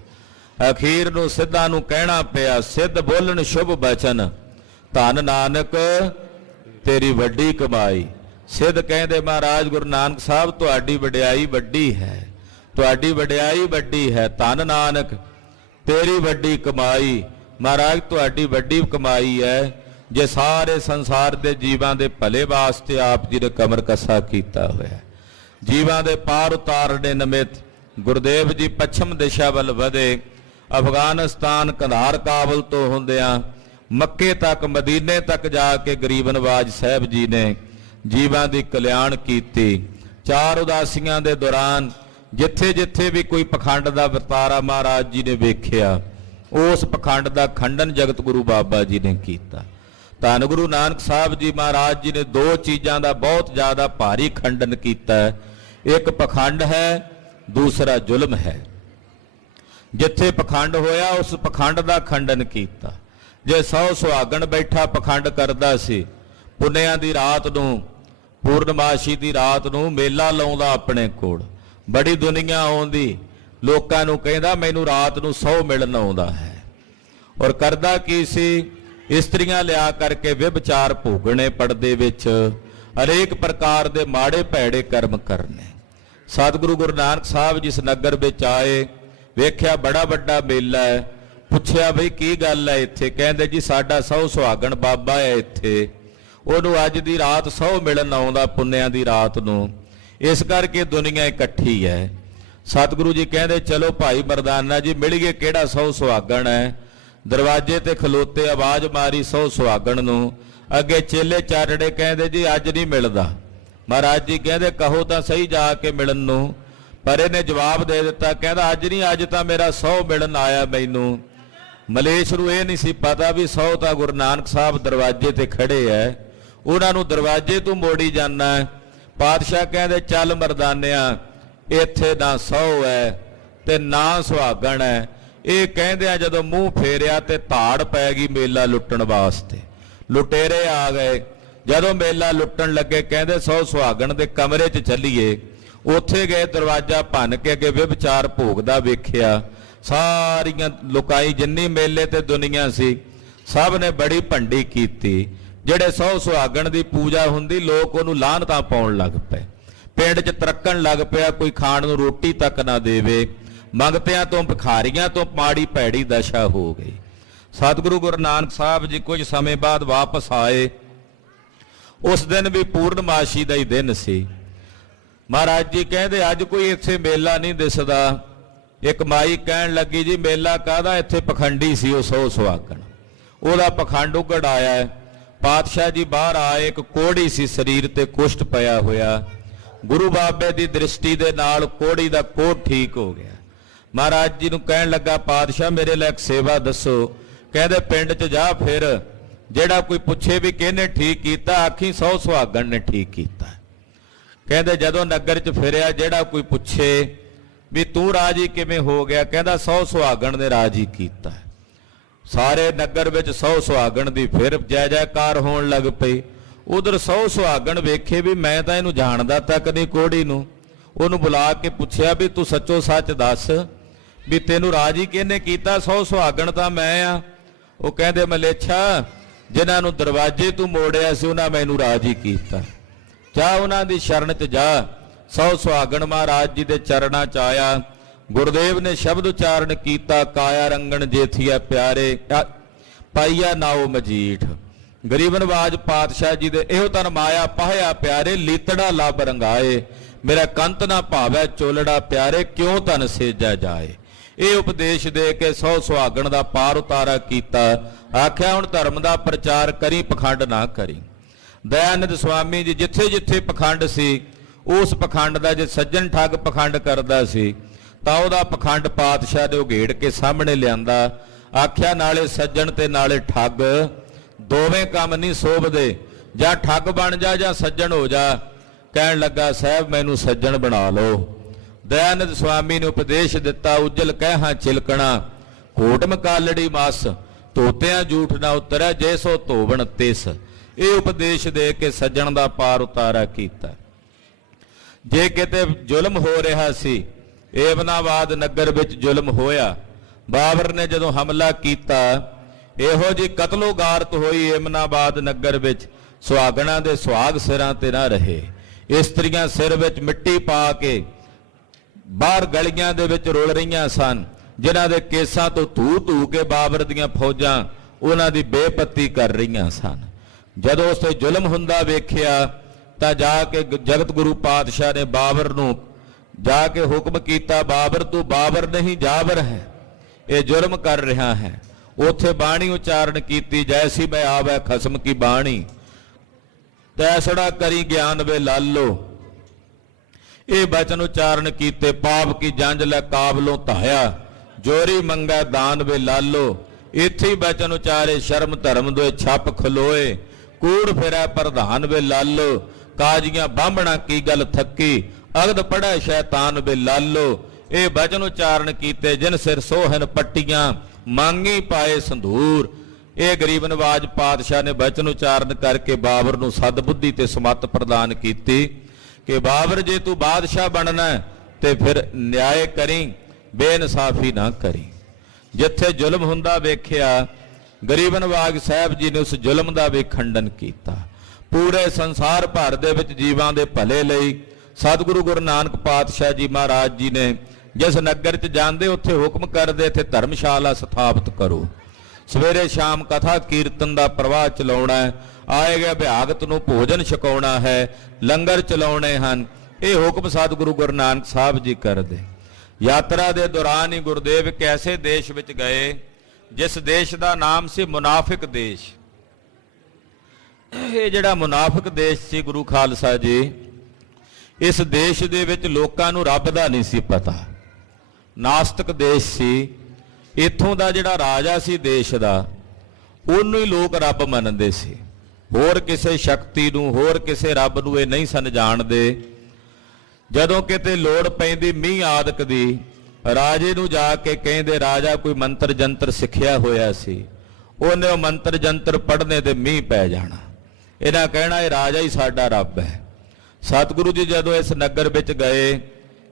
ਅਖੀਰ ਨੂੰ ਸਿੱਧਾਂ ਨੂੰ ਕਹਿਣਾ ਪਿਆ, ਸਿੱਧ ਬੋਲਣ ਸ਼ੁਭ ਬਚਨ, ਧੰਨ ਨਾਨਕ ਤੇਰੀ ਵੱਡੀ ਕਮਾਈ। ਸਿੱਧ ਕਹਿੰਦੇ ਮਹਾਰਾਜ ਗੁਰੂ ਨਾਨਕ ਸਾਹਿਬ ਤੁਹਾਡੀ ਵਡਿਆਈ ਵੱਡੀ ਹੈ, ਤੁਹਾਡੀ ਵਡਿਆਈ ਵੱਡੀ ਹੈ, ਧੰਨ ਨਾਨਕ ਤੇਰੀ ਵੱਡੀ ਕਮਾਈ। ਮਹਾਰਾਜ ਤੁਹਾਡੀ ਵੱਡੀ ਕਮਾਈ ਹੈ ਜੇ ਸਾਰੇ ਸੰਸਾਰ ਦੇ ਜੀਵਾਂ ਦੇ ਭਲੇ ਵਾਸਤੇ ਆਪ ਜੀ ਨੇ ਕਮਰ ਕੱਸਾ ਕੀਤਾ ਹੋਇਆ। ਜੀਵਾਂ ਦੇ ਪਾਰ ਉਤਾਰਨੇ ਨਿਮਿਤ ਗੁਰਦੇਵ ਜੀ ਪੱਛਮ ਦਿਸ਼ਾ ਵੱਲ ਵਧੇ। ਅਫਗਾਨਿਸਤਾਨ ਕੰਧਾਰ ਕਾਬਲ ਤੋਂ ਹੁੰਦਿਆਂ ਮੱਕੇ ਤੱਕ ਮਦੀਨੇ ਤੱਕ ਜਾ ਕੇ ਗਰੀਬ ਨਵਾਜ ਸਾਹਿਬ ਜੀ ਨੇ ਜੀਵਾਂ ਦੀ ਕਲਿਆਣ ਕੀਤੀ। ਚਾਰ ਉਦਾਸੀਆਂ ਦੇ ਦੌਰਾਨ ਜਿੱਥੇ ਜਿੱਥੇ ਵੀ ਕੋਈ ਪਖੰਡ ਦਾ ਵਰਤਾਰਾ ਮਹਾਰਾਜ ਜੀ ਨੇ ਵੇਖਿਆ, ਉਸ ਪਖੰਡ ਦਾ ਖੰਡਨ ਜਗਤ ਗੁਰੂ ਬਾਬਾ ਜੀ ਨੇ ਕੀਤਾ। ਧੰਨ ਗੁਰੂ ਨਾਨਕ ਸਾਹਿਬ ਜੀ ਮਹਾਰਾਜ ਜੀ ਨੇ ਦੋ ਚੀਜ਼ਾਂ ਦਾ ਬਹੁਤ ਜ਼ਿਆਦਾ ਭਾਰੀ ਖੰਡਨ ਕੀਤਾ। ਇੱਕ ਪਖੰਡ ਹੈ, ਦੂਸਰਾ ਜ਼ੁਲਮ ਹੈ। ਜਿੱਥੇ ਪਖੰਡ ਹੋਇਆ ਉਸ ਪਖੰਡ ਦਾ ਖੰਡਨ ਕੀਤਾ। ਜੇ 100 ਸੁਹਾਗਣ ਬੈਠਾ ਪਖੰਡ ਕਰਦਾ ਸੀ, ਪੁੰਨਿਆਂ ਦੀ ਰਾਤ ਨੂੰ, ਪੂਰਨਮਾਸ਼ੀ ਦੀ ਰਾਤ ਨੂੰ ਮੇਲਾ ਲਾਉਂਦਾ ਆਪਣੇ ਕੋਲ, ਬੜੀ ਦੁਨੀਆ ਆਉਂਦੀ, ਲੋਕਾਂ ਨੂੰ ਕਹਿੰਦਾ ਮੈਨੂੰ ਰਾਤ ਨੂੰ 100 ਮਿਲਣ ਆਉਂਦਾ ਹੈ। ਔਰ ਕਰਦਾ ਕੀ ਸੀ, ਇਸਤਰੀਆਂ ਲਿਆ ਕਰਕੇ ਵਿਭਚਾਰ ਭੋਗਣੇ, ਪਰਦੇ ਵਿੱਚ ਅਨੇਕ ਪ੍ਰਕਾਰ ਦੇ ਮਾੜੇ ਭੈੜੇ ਕਰਮ ਕਰਨੇ। ਸਤਿਗੁਰੂ ਗੁਰੂ ਨਾਨਕ ਸਾਹਿਬ ਜਿਸ ਨਗਰ ਵਿੱਚ ਆਏ, ਵੇਖਿਆ ਬੜਾ ਵੱਡਾ ਮੇਲਾ ਹੈ। ਪੁੱਛਿਆ ਬਈ ਕੀ ਗੱਲ ਹੈ ਇੱਥੇ? ਕਹਿੰਦੇ ਜੀ ਸਾਡਾ 100 ਸੁਹਾਗਣ ਬਾਬਾ ਹੈ ਇੱਥੇ, ਉਹਨੂੰ ਅੱਜ ਦੀ ਰਾਤ 100 ਮਿਲਣ ਆਉਂਦਾ, ਪੁੰਨਿਆਂ ਦੀ ਰਾਤ ਨੂੰ, ਇਸ ਕਰਕੇ ਦੁਨੀਆ ਇਕੱਠੀ ਹੈ। ਸਤਿਗੁਰੂ ਜੀ ਕਹਿੰਦੇ ਚਲੋ ਭਾਈ ਮਰਦਾਨਾ ਜੀ ਮਿਲੀਏ, ਕਿਹੜਾ 100 ਸੁਹਾਗਣ ਹੈ? ਦਰਵਾਜ਼ੇ ਤੇ ਖਲੋਤੇ ਆਵਾਜ਼ ਮਾਰੀ 100 ਸੁਹਾਗਣ ਨੂੰ। ਅੱਗੇ ਚੇਲੇ ਚਾਰੜੇ ਕਹਿੰਦੇ ਜੀ ਅੱਜ ਨਹੀਂ ਮਿਲਦਾ। ਮਹਾਰਾਜ ਜੀ ਕਹਿੰਦੇ ਕਹੋ ਤਾਂ ਸਹੀ ਜਾ ਕੇ ਮਿਲਣ ਨੂੰ। ਪਰ ਇਹਨੇ ਜਵਾਬ ਦੇ ਦਿੱਤਾ, ਕਹਿੰਦਾ ਅੱਜ ਨਹੀਂ, ਅੱਜ ਤਾਂ ਮੇਰਾ 100 ਮਿਲਣ ਆਇਆ ਮੈਨੂੰ। ਮਲੇਸ਼ ਨੂੰ ਇਹ ਨਹੀਂ ਸੀ ਪਤਾ ਵੀ 100 ਤਾਂ ਗੁਰੂ ਨਾਨਕ ਸਾਹਿਬ ਦਰਵਾਜ਼ੇ ਤੇ ਖੜੇ ਐ, ਉਹਨਾਂ ਨੂੰ ਦਰਵਾਜ਼ੇ ਤੋਂ ਮੋੜੀ ਜਾਣਾ। ਪਾਤਸ਼ਾਹ ਕਹਿੰਦੇ ਚੱਲ ਮਰਦਾਨਿਆ, ਇੱਥੇ ਨਾ 100 ਹੈ ਤੇ ਨਾ ਸੁਹਾਗਣ ਹੈ। ਇਹ ਕਹਿੰਦਿਆਂ ਜਦੋਂ ਮੂੰਹ ਫੇਰਿਆ ਤੇ ਧਾੜ ਪੈ ਗਈ ਮੇਲਾ ਲੁੱਟਣ ਵਾਸਤੇ। ਲੁਟੇਰੇ ਆ ਗਏ। ਜਦੋਂ ਮੇਲਾ ਲੁੱਟਣ ਲੱਗੇ ਕਹਿੰਦੇ 100 ਸੁਹਾਗਣ ਦੇ ਕਮਰੇ 'ਚ ਚੱਲੀਏ। ਉੱਥੇ ਗਏ, ਦਰਵਾਜ਼ਾ ਭੰਨ ਕੇ ਅੱਗੇ ਵਿਭਚਾਰ ਭੋਗਦਾ ਵੇਖਿਆ। ਸਾਰੀਆਂ ਲੁਕਾਈ ਜਿੰਨੀ ਮੇਲੇ ਤੇ ਦੁਨੀਆ ਸੀ ਸਭ ਨੇ ਬੜੀ ਭੰਡੀ ਕੀਤੀ। ਜਿਹੜੇ 100 ਸੁਹਾਗਣ ਦੀ ਪੂਜਾ ਹੁੰਦੀ, ਲੋਕ ਉਹਨੂੰ ਲਾਹਨਤਾਂ ਪਾਉਣ ਲੱਗ ਪਏ। ਪਿੰਡ 'ਚ ਤਰਕਣ ਲੱਗ ਪਿਆ, ਕੋਈ ਖਾਣ ਨੂੰ ਰੋਟੀ ਤੱਕ ਨਾ ਦੇਵੇ। ਮੰਗਤਿਆਂ ਤੋਂ, ਭਿਖਾਰੀਆਂ ਤੋਂ ਮਾੜੀ ਭੈੜੀ ਦਸ਼ਾ ਹੋ ਗਈ। ਸਤਿਗੁਰੂ ਗੁਰੂ ਨਾਨਕ ਸਾਹਿਬ ਜੀ ਕੁਝ ਸਮੇਂ ਬਾਅਦ ਵਾਪਸ ਆਏ। ਉਸ ਦਿਨ ਵੀ ਪੂਰਨਮਾਸ਼ੀ ਦਾ ਹੀ ਦਿਨ ਸੀ। ਮਹਾਰਾਜ ਜੀ ਕਹਿੰਦੇ ਅੱਜ ਕੋਈ ਇੱਥੇ ਮੇਲਾ ਨਹੀਂ ਦਿਸਦਾ। ਇੱਕ ਮਾਈ ਕਹਿਣ ਲੱਗੀ ਜੀ ਮੇਲਾ ਕਾਹਦਾ, ਇੱਥੇ ਪਖੰਡੀ ਸੀ ਉਹ 100 ਸੁਹਾਗਣ, ਉਹਦਾ ਪਖੰਡ ਉਗੜ ਆਇਆ। ਪਾਤਸ਼ਾਹ ਜੀ ਬਾਹਰ ਆਏ, ਇੱਕ ਕੋਹੜੀ ਸੀ ਸਰੀਰ ਤੇ ਕੁਸ਼ਟ ਪਿਆ ਹੋਇਆ। ਗੁਰੂ ਬਾਬੇ ਦੀ ਦ੍ਰਿਸ਼ਟੀ ਦੇ ਨਾਲ ਕੋਹੜੀ ਦਾ ਕੋਹ ਠੀਕ ਹੋ ਗਿਆ। ਮਹਾਰਾਜ ਜੀ ਨੂੰ ਕਹਿਣ ਲੱਗਾ ਪਾਤਸ਼ਾਹ ਮੇਰੇ ਲਈ ਇੱਕ ਸੇਵਾ ਦੱਸੋ। ਕਹਿੰਦੇ ਪਿੰਡ 'ਚ ਜਾ, ਫਿਰ ਜਿਹੜਾ ਕੋਈ ਪੁੱਛੇ ਵੀ ਕਿਹਨੇ ਠੀਕ ਕੀਤਾ, ਆਖੀ 100 ਸੁਹਾਗਣ ਨੇ ਠੀਕ ਕੀਤਾ। ਕਹਿੰਦੇ ਜਦੋਂ ਨਗਰ 'ਚ ਫਿਰਿਆ, ਜਿਹੜਾ ਕੋਈ ਪੁੱਛੇ ਵੀ ਤੂੰ ਰਾਜੀ ਕਿਵੇਂ ਹੋ ਗਿਆ? ਕਹਿੰਦਾ 100 ਸੁਹਾਗਣ ਨੇ ਰਾਜੀ ਕੀਤਾ। ਸਾਰੇ ਨਗਰ ਵਿੱਚ 100 ਸੁਹਾਗਣ ਦੀ ਫਿਰ ਜੈ ਜੈਕਾਰ ਹੋਣ ਲੱਗ ਪਈ। ਉਧਰ 100 ਸੁਹਾਗਣ ਵੇਖੇ ਵੀ ਮੈਂ ਤਾਂ ਇਹਨੂੰ ਜਾਣਦਾ ਤੱਕ ਨਹੀਂ ਕੋੜੀ ਨੂੰ। ਉਹਨੂੰ ਬੁਲਾ ਕੇ ਪੁੱਛਿਆ ਵੀ ਤੂੰ ਸੱਚੋ ਸੱਚ ਦੱਸ ਵੀ ਤੈਨੂੰ ਰਾਜੀ ਕਿਹਨੇ ਕੀਤਾ? 100 ਸੁਹਾਗਣ ਤਾਂ ਮੈਂ ਆ। ਉਹ ਕਹਿੰਦੇ ਮਲੇਛਾ, ਜਿਨ੍ਹਾਂ ਨੂੰ ਦਰਵਾਜ਼ੇ ਤੋਂ ਮੋੜਿਆ ਸੀ ਉਹਨਾਂ ਮੈਨੂੰ ਰਾਜੀ ਕੀਤਾ। ਜਾ ਉਹਨਾਂ ਦੀ ਸ਼ਰਨ 'ਚ ਜਾ। 100 ਸੁਹਾਗਣ ਮਹਾਰਾਜ ਜੀ ਦੇ ਚਰਨਾਂ 'ਚ ਆਇਆ। ਗੁਰਦੇਵ ਨੇ ਸ਼ਬਦ ਉਚਾਰਨ ਕੀਤਾ, ਕਾਇਆ ਰੰਗਣ ਜੇਥੀਆ ਪਿਆਰੇ ਪਾਈਆ ਨਾਉ ਮਜੀਠ। ਗਰੀਬ ਨਵਾਜ ਪਾਤਸ਼ਾਹ ਜੀ ਦੇ ਇਹੋ ਤਨ ਮਾਇਆ ਪਾਹਿਆ ਪਿਆਰੇ, ਲੀਤੜਾ ਲੱਭ ਰੰਗਾਏ। ਮੇਰਾ ਕੰਤ ਨਾ ਭਾਵੈ ਚੋਲੜਾ ਪਿਆਰੇ, ਕਿਉਂ ਤਨ ਸੇਜਾ ਜਾਏ। ਇਹ ਉਪਦੇਸ਼ ਦੇ ਕੇ 100 ਸੁਹਾਗਣ ਦਾ ਪਾਰ ਉਤਾਰਾ ਕੀਤਾ। ਆਖਿਆ ਹੁਣ ਧਰਮ ਦਾ ਪ੍ਰਚਾਰ ਕਰੀ, ਪਖੰਡ ਨਾ ਕਰੀ। ਦਇਆਨੰਦ ਸਵਾਮੀ ਜੀ ਜਿੱਥੇ ਜਿੱਥੇ ਪਖੰਡ ਸੀ, ਉਸ ਪਖੰਡ ਦਾ ਜੇ ਸੱਜਣ ਠੱਗ ਪਖੰਡ ਕਰਦਾ ਸੀ ਤਾਂ ਉਹਦਾ ਪਖੰਡ ਪਾਤਸ਼ਾਹ ਨੇ ਉਘੇੜ ਕੇ ਸਾਹਮਣੇ ਲਿਆਂਦਾ। ਆਖਿਆ ਨਾਲੇ ਸੱਜਣ ਤੇ ਨਾਲੇ ਠੱਗ ਦੋਵੇਂ ਕੰਮ ਨਹੀਂ ਸੋਭਦੇ, ਜਾਂ ਠੱਗ ਬਣ ਜਾ ਜਾਂ ਸੱਜਣ ਹੋ ਜਾ। ਕਹਿਣ ਲੱਗਾ ਸਾਹਿਬ ਮੈਨੂੰ ਸੱਜਣ ਬਣਾ ਲਓ। ਦਇਆਨੰਦ ਸਵਾਮੀ ਨੇ ਉਪਦੇਸ਼ ਦਿੱਤਾ, ਉਜਲ ਕਹਿਹਾਂ ਚਿਲਕਣਾ ਕੋਟ ਮਕਾਲੜੀ ਮਸ, ਤੋਤਿਆਂ ਝੂਠ ਨਾ ਉਤਰੈ ਜੇ ਸੋ ਧੋਵਣ ਤਿਸ। ਇਹ ਉਪਦੇਸ਼ ਦੇ ਕੇ ਸੱਜਣ ਦਾ ਪਾਰ ਉਤਾਰਾ ਕੀਤਾ। ਜੇ ਕਿਤੇ ਜ਼ੁਲਮ ਹੋ ਰਿਹਾ ਸੀ, ਏਮਨਾਬਾਦ ਨਗਰ ਵਿੱਚ ਜ਼ੁਲਮ ਹੋਇਆ। ਬਾਬਰ ਨੇ ਜਦੋਂ ਹਮਲਾ ਕੀਤਾ, ਇਹੋ ਜੀ ਕਤਲੋਗਾਰਤ ਹੋਈ ਏਮਨਾਬਾਦ ਨਗਰ ਵਿੱਚ, ਸੁਹਾਗਣਾਂ ਦੇ ਸੁਹਾਗ ਸਿਰਾਂ ਤੇ ਨਾ ਰਹੇ। ਇਸਤਰੀਆਂ ਸਿਰ ਵਿੱਚ ਮਿੱਟੀ ਪਾ ਕੇ ਬਾਹਰ ਗਲੀਆਂ ਦੇ ਵਿੱਚ ਰੁਲ ਰਹੀਆਂ ਸਨ, ਜਿਨ੍ਹਾਂ ਦੇ ਕੇਸਾਂ ਤੋਂ ਧੂ ਧੂ ਕੇ ਬਾਬਰ ਦੀਆਂ ਫੌਜਾਂ ਉਹਨਾਂ ਦੀ ਬੇਪੱਤੀ ਕਰ ਰਹੀਆਂ ਸਨ। ਜਦੋਂ ਉਸ ਤੇ ਜ਼ੁਲਮ ਹੁੰਦਾ ਵੇਖਿਆ ਤਾਂ ਜਾ ਕੇ ਜਗਤ ਗੁਰੂ ਪਾਤਸ਼ਾਹ ਨੇ ਬਾਬਰ ਨੂੰ ਜਾ ਕੇ ਹੁਕਮ ਕੀਤਾ, ਬਾਬਰ ਤੂੰ ਬਾਬਰ ਨਹੀਂ ਜਾਬਰ ਹੈ, ਇਹ ਜ਼ੁਲਮ ਕਰ ਰਿਹਾ ਹੈ। ਉੱਥੇ ਬਾਣੀ ਉਚਾਰਨ ਕੀਤੀ, ਜੈਸੀ ਮੈਂ ਆਵੈ ਖਸਮ ਕੀ ਬਾਣੀ, ਤੈਸੜਾ ਕਰੀ ਗਿਆਨ ਵੇ ਲਾਲੋ। ਇਹ ਬਚਨ ਉਚਾਰਨ ਕੀਤੇ, ਪਾਪ ਕੀ ਜੰਜ ਲੈ ਕਾਬਲੋਂ ਧਾਇਆ, ਜੋਰੀ ਮੰਗਾ ਦਾਨ ਵੇ ਲਾਲੋ। ਇੱਥੇ ਹੀ ਬਚਨ ਉਚਾਰੇ, ਸ਼ਰਮ ਧਰਮ ਦੋਏ ਛੱਪ ਖਲੋਏ, ਕੂੜ ਫਿਰੈ ਪ੍ਰਧਾਨ ਵੇ ਲਾਲੋ। ਕਾਜੀਆਂ ਬਾਹਮਣਾ ਕੀ ਗੱਲ ਥੱਕੀ, ਅਗਦ ਪੜ੍ਹੈ ਸ਼ੈਤਾਨ ਵੇ ਲਾਲੋ। ਇਹ ਬਚਨ ਉਚਾਰਨ ਕੀਤੇ, ਜਿਨ ਸਿਰ ਸੋਹਨ ਪੱਟੀਆਂ ਮੰਗੀ ਪਾਏ ਸੰਧੂਰ। ਇਹ ਗਰੀਬ ਨਵਾਜ ਪਾਤਸ਼ਾਹ ਨੇ ਬਚਨ ਉਚਾਰਨ ਕਰਕੇ ਬਾਬਰ ਨੂੰ ਸਦ ਬੁੱਧੀ ਤੇ ਸਮੱਤ ਪ੍ਰਦਾਨ ਕੀਤੀ ਕਿ ਬਾਬਰ ਜੇ ਤੂੰ ਬਾਦਸ਼ਾਹ ਬਣਨਾ ਤੇ ਫਿਰ ਨਿਆਏ ਕਰੀ, ਬੇਇਨਸਾਫੀ ਨਾ ਕਰੀ। ਜਿੱਥੇ ਜ਼ੁਲਮ ਹੁੰਦਾ ਵੇਖਿਆ, ਗਰੀਬ ਨਵਾਜ ਸਾਹਿਬ ਜੀ ਨੇ ਉਸ ਜ਼ੁਲਮ ਦਾ ਵੀ ਖੰਡਨ ਕੀਤਾ। ਪੂਰੇ ਸੰਸਾਰ ਭਰ ਦੇ ਵਿੱਚ ਜੀਵਾਂ ਦੇ ਭਲੇ ਲਈ ਸਤਿਗੁਰੂ ਗੁਰੂ ਨਾਨਕ ਪਾਤਸ਼ਾਹ ਜੀ ਮਹਾਰਾਜ ਜੀ ਨੇ ਜਿਸ ਨਗਰ 'ਚ ਜਾਂਦੇ ਉੱਥੇ ਹੁਕਮ ਕਰਦੇ ਇੱਥੇ ਧਰਮਸ਼ਾਲਾ ਸਥਾਪਿਤ ਕਰੋ। ਸਵੇਰੇ ਸ਼ਾਮ ਕਥਾ ਕੀਰਤਨ ਦਾ ਪ੍ਰਵਾਹ ਚਲਾਉਣਾ ਹੈ, ਆਏ ਗਏ ਵਿਆਗਤ ਨੂੰ ਭੋਜਨ ਛਕਾਉਣਾ ਹੈ, ਲੰਗਰ ਚਲਾਉਣੇ ਹਨ। ਇਹ ਹੁਕਮ ਸਤਿਗੁਰੂ ਗੁਰੂ ਨਾਨਕ ਸਾਹਿਬ ਜੀ ਕਰਦੇ। ਯਾਤਰਾ ਦੇ ਦੌਰਾਨ ਹੀ ਗੁਰਦੇਵ ਇੱਕ ਐਸੇ ਦੇਸ਼ ਵਿੱਚ ਗਏ ਜਿਸ ਦੇਸ਼ ਦਾ ਨਾਮ ਸੀ ਮੁਨਾਫਿਕ ਦੇਸ਼। ਇਹ ਜਿਹੜਾ ਮੁਨਾਫਿਕ ਦੇਸ਼ ਸੀ ਗੁਰੂ ਖਾਲਸਾ ਜੀ, ਇਸ ਦੇਸ਼ ਦੇ ਵਿੱਚ ਲੋਕਾਂ ਨੂੰ ਰੱਬ ਦਾ ਨਹੀਂ ਸੀ ਪਤਾ, ਨਾਸਤਿਕ ਦੇਸ਼ ਸੀ। ਇੱਥੋਂ ਦਾ ਜਿਹੜਾ ਰਾਜਾ ਸੀ ਦੇਸ਼ ਦਾ, ਉਹਨੂੰ ਹੀ ਲੋਕ ਰੱਬ ਮੰਨਦੇ ਸੀ, ਹੋਰ ਕਿਸੇ ਸ਼ਕਤੀ ਨੂੰ, ਹੋਰ ਕਿਸੇ ਰੱਬ ਨੂੰ ਇਹ ਨਹੀਂ ਸਨ ਜਾਣਦੇ। ਜਦੋਂ ਕਿਤੇ ਲੋੜ ਪੈਂਦੀ ਮੀਂਹ ਆਦਿਕ ਦੀ, ਰਾਜੇ ਨੂੰ ਜਾ ਕੇ ਕਹਿੰਦੇ, ਰਾਜਾ ਕੋਈ ਮੰਤਰ ਜੰਤਰ ਸਿੱਖਿਆ ਹੋਇਆ ਸੀ, ਉਹਨੇ ਉਹ ਮੰਤਰ ਜੰਤਰ ਪੜ੍ਹਨੇ ਤੇ ਮੀਂਹ ਪੈ ਜਾਣਾ। ਇਹਨਾਂ ਕਹਿਣਾ ਇਹ ਰਾਜਾ ਹੀ ਸਾਡਾ ਰੱਬ ਹੈ। ਸਤਿਗੁਰੂ ਜੀ ਜਦੋਂ ਇਸ ਨਗਰ ਵਿੱਚ ਗਏ,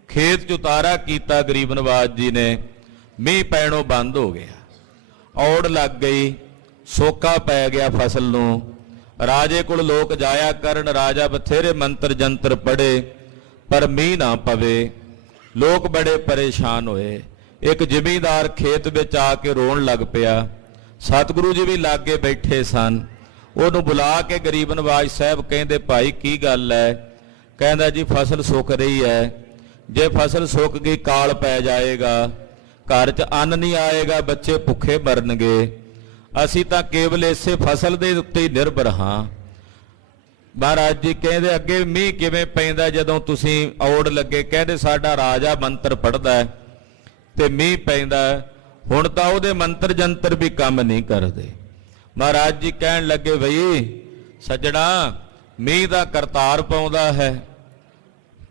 ਖੇਤ 'ਚ ਉਤਾਰਾ ਕੀਤਾ ਗਰੀਬ ਨਵਾਜ ਜੀ ਨੇ, ਮੀਂਹ ਪੈਣੋਂ ਬੰਦ ਹੋ ਗਿਆ, ਔੜ ਲੱਗ ਗਈ, ਸੋਕਾ ਪੈ ਗਿਆ ਫਸਲ ਨੂੰ। ਰਾਜੇ ਕੋਲ ਲੋਕ ਜਾਇਆ ਕਰਨ, ਰਾਜਾ ਬਥੇਰੇ ਮੰਤਰ ਜੰਤਰ ਪੜ੍ਹੇ ਪਰ ਮੀਂਹ ਨਾ ਪਵੇ। ਲੋਕ ਬੜੇ ਪਰੇਸ਼ਾਨ ਹੋਏ। ਇੱਕ ਜ਼ਿਮੀਂਦਾਰ ਖੇਤ ਵਿੱਚ ਆ ਕੇ ਰੋਣ ਲੱਗ ਪਿਆ। ਸਤਿਗੁਰੂ ਜੀ ਵੀ ਲਾਗੇ ਬੈਠੇ ਸਨ। ਉਹਨੂੰ ਬੁਲਾ ਕੇ ਗਰੀਬ ਨਵਾਜ ਸਾਹਿਬ ਕਹਿੰਦੇ, ਭਾਈ ਕੀ ਗੱਲ ਹੈ? ਕਹਿੰਦਾ ਜੀ ਫਸਲ ਸੁੱਕ ਰਹੀ ਹੈ, ਜੇ ਫਸਲ ਸੁੱਕ ਗਈ ਕਾਲ ਪੈ ਜਾਏਗਾ, ਘਰ 'ਚ ਅੰਨ ਨਹੀਂ ਆਏਗਾ, ਬੱਚੇ ਭੁੱਖੇ ਮਰਨਗੇ। ਅਸੀਂ ਤਾਂ ਕੇਵਲ ਇਸੇ ਫਸਲ ਦੇ ਉੱਤੇ ਹੀ ਨਿਰਭਰ ਹਾਂ। ਮਹਾਰਾਜ ਜੀ ਕਹਿੰਦੇ, ਅੱਗੇ ਮੀਂਹ ਕਿਵੇਂ ਪੈਂਦਾ ਜਦੋਂ ਤੁਸੀਂ ਔੜ ਲੱਗੇ? ਕਹਿੰਦੇ ਸਾਡਾ ਰਾਜਾ ਮੰਤਰ ਪੜ੍ਹਦਾ ਹੈ ਤੇ ਮੀਂਹ ਪੈਂਦਾ। ਹੁਣ ਤਾਂ ਉਹਦੇ ਮੰਤਰ ਜੰਤਰ ਵੀ ਕੰਮ ਨਹੀਂ ਕਰਦੇ। ਮਹਾਰਾਜ ਜੀ ਕਹਿਣ ਲੱਗੇ, ਬਈ ਸੱਜਣਾ, ਮੀਂਹ ਦਾ ਕਰਤਾਰ ਪਾਉਂਦਾ ਹੈ,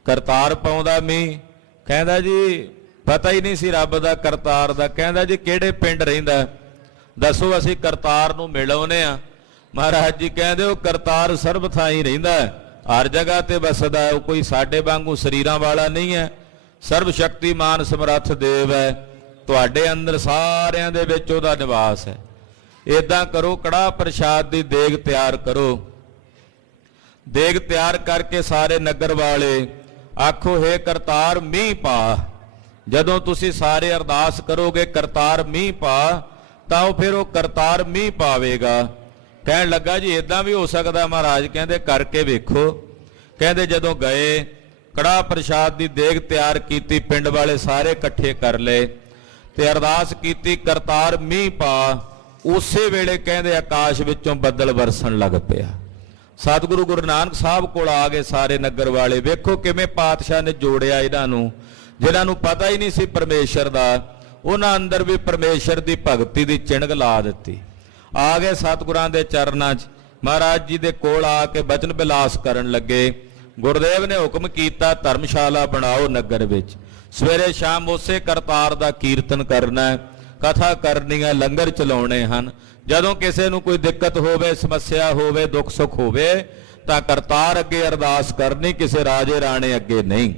ਕਰਤਾਰ ਪਾਉਂਦਾ ਮੀਂਹ। ਕਹਿੰਦਾ ਜੀ ਪਤਾ ਹੀ ਨਹੀਂ ਸੀ ਰੱਬ ਦਾ ਕਰਤਾਰ ਦਾ। ਕਹਿੰਦਾ ਜੀ ਕਿਹੜੇ ਪਿੰਡ ਰਹਿੰਦਾ, ਦੱਸੋ ਅਸੀਂ ਕਰਤਾਰ ਨੂੰ ਮਿਲ ਆਉਂਦੇ ਆ। ਮਹਾਰਾਜ ਜੀ ਕਹਿੰਦੇ ਉਹ ਕਰਤਾਰ ਸਰਬ ਥਾਂ ਹੀ ਰਹਿੰਦਾ, ਹਰ ਜਗ੍ਹਾ ਤੇ ਵਸਦਾ, ਉਹ ਕੋਈ ਸਾਡੇ ਵਾਂਗੂ ਸਰੀਰਾਂ ਵਾਲਾ ਨਹੀਂ ਹੈ, ਸਰਬ ਸ਼ਕਤੀਮਾਨ ਸਮਰੱਥ ਦੇਵ ਹੈ, ਤੁਹਾਡੇ ਅੰਦਰ ਸਾਰਿਆਂ ਦੇ ਵਿੱਚ ਉਹਦਾ ਨਿਵਾਸ ਹੈ। ਇਦਾਂ ਕਰੋ, ਕੜਾਹ ਪ੍ਰਸ਼ਾਦ ਦੀ ਦੇਗ ਤਿਆਰ ਕਰੋ। ਦੇਗ ਤਿਆਰ ਕਰਕੇ ਸਾਰੇ ਨਗਰ ਵਾਲੇ ਆਖੋ, ਹੇ ਕਰਤਾਰ ਮੀਂਹ ਪਾ। ਜਦੋਂ ਤੁਸੀਂ ਸਾਰੇ ਅਰਦਾਸ ਕਰੋਗੇ ਕਰਤਾਰ ਮੀਂਹ ਪਾ, ਤਾਂ ਉਹ ਫਿਰ ਉਹ ਕਰਤਾਰ ਮੀਂਹ ਪਾਵੇਗਾ। ਕਹਿਣ ਲੱਗਾ ਜੀ ਇਦਾਂ ਵੀ ਹੋ ਸਕਦਾ ਮਹਾਰਾਜ? ਕਹਿੰਦੇ ਕਰਕੇ ਵੇਖੋ। ਕਹਿੰਦੇ ਜਦੋਂ ਗਏ, ਕੜਾਹ ਪ੍ਰਸ਼ਾਦ ਦੀ ਦੇਗ ਤਿਆਰ ਕੀਤੀ, ਪਿੰਡ ਵਾਲੇ ਸਾਰੇ ਇਕੱਠੇ ਕਰ ਲਏ ਤੇ ਅਰਦਾਸ ਕੀਤੀ ਕਰਤਾਰ ਮੀਂਹ ਪਾ। ਉਸੇ ਵੇਲੇ ਕਹਿੰਦੇ ਆਕਾਸ਼ ਵਿੱਚੋਂ ਬੱਦਲ ਵਰਸਣ ਲੱਗ ਪਿਆ। ਸਤਿਗੁਰੂ ਗੁਰੂ ਨਾਨਕ ਸਾਹਿਬ ਕੋਲ ਆ ਗਏ ਸਾਰੇ ਨਗਰ ਵਾਲੇ। ਵੇਖੋ ਕਿਵੇਂ ਪਾਤਸ਼ਾਹ ਨੇ ਜੋੜਿਆ ਇਹਨਾਂ ਨੂੰ, ਜਿਨ੍ਹਾਂ ਨੂੰ ਪਤਾ ਹੀ ਨਹੀਂ ਸੀ ਪਰਮੇਸ਼ਰ ਦਾ, ਉਹਨਾਂ ਅੰਦਰ ਵੀ ਪਰਮੇਸ਼ਰ ਦੀ ਭਗਤੀ ਦੀ ਚਿਣਗ ਲਾ ਦਿੱਤੀ। ਆ ਗਏ ਸਤਿਗੁਰਾਂ ਦੇ ਚਰਨਾਂ 'ਚ, ਮਹਾਰਾਜ ਜੀ ਦੇ ਕੋਲ ਆ ਕੇ ਬਚਨ ਬਿਲਾਸ ਕਰਨ ਲੱਗੇ। ਗੁਰਦੇਵ ਨੇ ਹੁਕਮ ਕੀਤਾ ਧਰਮਸ਼ਾਲਾ ਬਣਾਓ ਨਗਰ ਵਿੱਚ, ਸਵੇਰੇ ਸ਼ਾਮ ਉਸੇ ਕਰਤਾਰ ਦਾ ਕੀਰਤਨ ਕਰਨਾ, ਕਥਾ ਕਰਨੀ ਹੈ, ਲੰਗਰ ਚਲਾਉਣੇ ਹਨ। ਜਦੋਂ ਕਿਸੇ ਨੂੰ ਕੋਈ ਦਿੱਕਤ ਹੋਵੇ, ਸਮੱਸਿਆ ਹੋਵੇ, ਦੁੱਖ ਸੁੱਖ ਹੋਵੇ, ਤਾਂ ਕਰਤਾਰ ਅੱਗੇ ਅਰਦਾਸ ਕਰਨੀ, ਕਿਸੇ ਰਾਜੇ ਰਾਣੇ ਅੱਗੇ ਨਹੀਂ।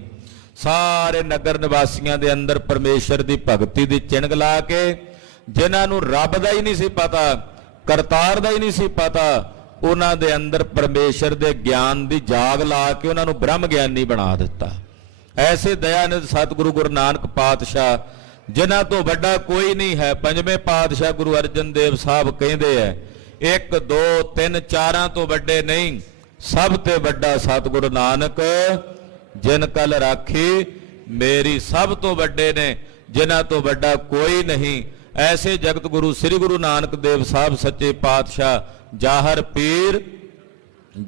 ਸਾਰੇ ਨਗਰ ਨਿਵਾਸੀਆਂ ਦੇ ਅੰਦਰ ਪਰਮੇਸ਼ਰ ਦੀ ਭਗਤੀ ਦੀ ਚਿਣਗ ਲਾ ਕੇ, ਜਿਨ੍ਹਾਂ ਨੂੰ ਰੱਬ ਦਾ ਹੀ ਨਹੀਂ ਸੀ ਪਤਾ, ਕਰਤਾਰ ਦਾ ਹੀ ਨਹੀਂ ਸੀ ਪਤਾ, ਉਹਨਾਂ ਦੇ ਅੰਦਰ ਪਰਮੇਸ਼ਰ ਦੇ ਗਿਆਨ ਦੀ ਜਾਗ ਲਾ ਕੇ ਉਹਨਾਂ ਨੂੰ ਬ੍ਰਹਮ ਗਿਆਨੀ ਬਣਾ ਦਿੱਤਾ। ਐਸੇ ਦਇਆਨੰਦ ਸਤਿਗੁਰੂ ਗੁਰੂ ਨਾਨਕ ਪਾਤਸ਼ਾਹ, ਜਿਨ੍ਹਾਂ ਤੋਂ ਵੱਡਾ ਕੋਈ ਨਹੀਂ ਹੈ। ਪੰਜਵੇਂ ਪਾਤਸ਼ਾਹ ਗੁਰੂ ਅਰਜਨ ਦੇਵ ਸਾਹਿਬ ਕਹਿੰਦੇ ਐ, 1 2 3 4 ਤੋਂ ਵੱਡੇ ਨਹੀਂ, ਸਭ ਤੇ ਵੱਡਾ ਸਤਿਗੁਰੂ ਨਾਨਕ ਜਿਨ ਕਲ ਰਾਖੀ ਮੇਰੀ। ਸਭ ਤੋਂ ਵੱਡੇ ਨੇ, ਜਿਨ੍ਹਾਂ ਤੋਂ ਵੱਡਾ ਕੋਈ ਨਹੀਂ। ਐਸੇ ਜਗਤ ਗੁਰੂ ਸ੍ਰੀ ਗੁਰੂ ਨਾਨਕ ਦੇਵ ਸਾਹਿਬ ਸੱਚੇ ਪਾਤਸ਼ਾਹ, ਜਾਹਰ ਪੀਰ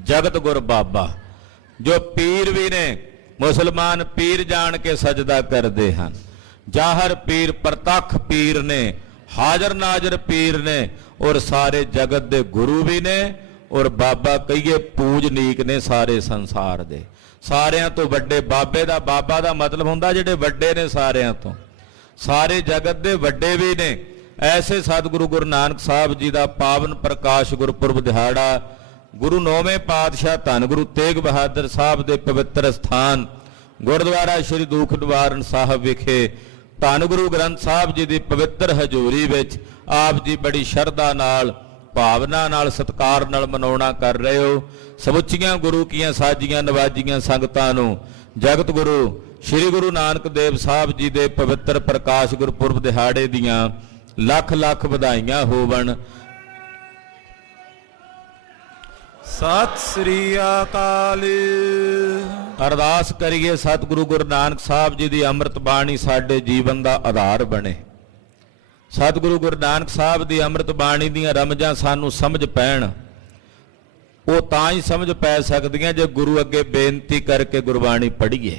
ਜਗਤ ਗੁਰ ਬਾਬਾ। ਜੋ ਪੀਰ ਵੀ ਨੇ, ਮੁਸਲਮਾਨ ਪੀਰ ਜਾਣ ਕੇ ਸਜਦਾ ਕਰਦੇ ਹਨ। ਜਾਹਰ ਪੀਰ ਪ੍ਰਤੱਖ ਪੀਰ ਨੇ, ਹਾਜ਼ਰ ਨਾਜ਼ਰ ਪੀਰ ਨੇ, ਔਰ ਸਾਰੇ ਜਗਤ ਦੇ ਗੁਰੂ ਵੀ ਨੇ, ਔਰ ਬਾਬਾ ਕਹੀਏ ਪੂਜਨੀਕ ਨੇ ਸਾਰੇ ਸੰਸਾਰ ਦੇ। ਸਾਰਿਆਂ ਤੋਂ ਵੱਡੇ ਬਾਬੇ ਦਾ, ਬਾਬਾ ਦਾ ਮਤਲਬ ਹੁੰਦਾ ਜਿਹੜੇ ਵੱਡੇ ਨੇ ਸਾਰਿਆਂ ਤੋਂ, ਸਾਰੇ ਜਗਤ ਦੇ ਵੱਡੇ ਵੀ ਨੇ। ਐਸੇ ਸਤਿਗੁਰੂ ਗੁਰੂ ਨਾਨਕ ਸਾਹਿਬ ਜੀ ਦਾ ਪਾਵਨ ਪ੍ਰਕਾਸ਼ ਗੁਰਪੁਰਬ ਦਿਹਾੜਾ, ਗੁਰੂ 9ਵੇਂ ਪਾਤਸ਼ਾਹ ਧੰਨ ਗੁਰੂ ਤੇਗ ਬਹਾਦਰ ਸਾਹਿਬ ਦੇ ਪਵਿੱਤਰ ਸਥਾਨ ਗੁਰਦੁਆਰਾ ਸ਼੍ਰੀ ਦੂਖ ਨਿਵਾਰਨ ਸਾਹਿਬ ਵਿਖੇ ਧੰਨ ਗੁਰੂ ਗ੍ਰੰਥ ਸਾਹਿਬ ਜੀ ਦੀ ਪਵਿੱਤਰ ਹਜ਼ੂਰੀ ਵਿੱਚ ਆਪ ਜੀ ਬੜੀ ਸ਼ਰਧਾ ਨਾਲ, ਭਾਵਨਾ ਨਾਲ, ਸਤਿਕਾਰ ਨਾਲ ਮਨਾਉਣਾ ਕਰ ਰਹੇ ਹੋ। ਸਮੁੱਚੀਆਂ ਗੁਰੂ ਕੀਆਂ ਸਾਜੀਆਂ ਨਵਾਜੀਆਂ ਸੰਗਤਾਂ ਨੂੰ ਜਗਤ ਗੁਰੂ ਸ਼੍ਰੀ ਗੁਰੂ ਨਾਨਕ ਦੇਵ ਸਾਹਿਬ ਜੀ ਦੇ ਪਵਿੱਤਰ ਪ੍ਰਕਾਸ਼ ਗੁਰਪੁਰਬ ਦਿਹਾੜੇ ਦੀਆਂ ਲੱਖ ਲੱਖ ਵਧਾਈਆਂ ਹੋਵਣ। ਸਤਿ ਸ੍ਰੀ ਅਕਾਲ। ਅਰਦਾਸ ਕਰੀਏ ਸਤਿਗੁਰੂ ਗੁਰੂ ਨਾਨਕ ਸਾਹਿਬ ਜੀ ਦੀ ਅੰਮ੍ਰਿਤ ਬਾਣੀ ਸਾਡੇ ਜੀਵਨ ਦਾ ਆਧਾਰ ਬਣੇ। ਸਤਿਗੁਰੂ ਗੁਰੂ ਨਾਨਕ ਸਾਹਿਬ ਦੀ ਅੰਮ੍ਰਿਤ ਬਾਣੀ ਦੀਆਂ ਰਮਜਾਂ ਸਾਨੂੰ ਸਮਝ ਪੈਣ। ਉਹ ਤਾਂ ਹੀ ਸਮਝ ਪੈ ਸਕਦੀਆਂ ਜੇ ਗੁਰੂ ਅੱਗੇ ਬੇਨਤੀ ਕਰਕੇ ਗੁਰਬਾਣੀ ਪੜ੍ਹੀਏ।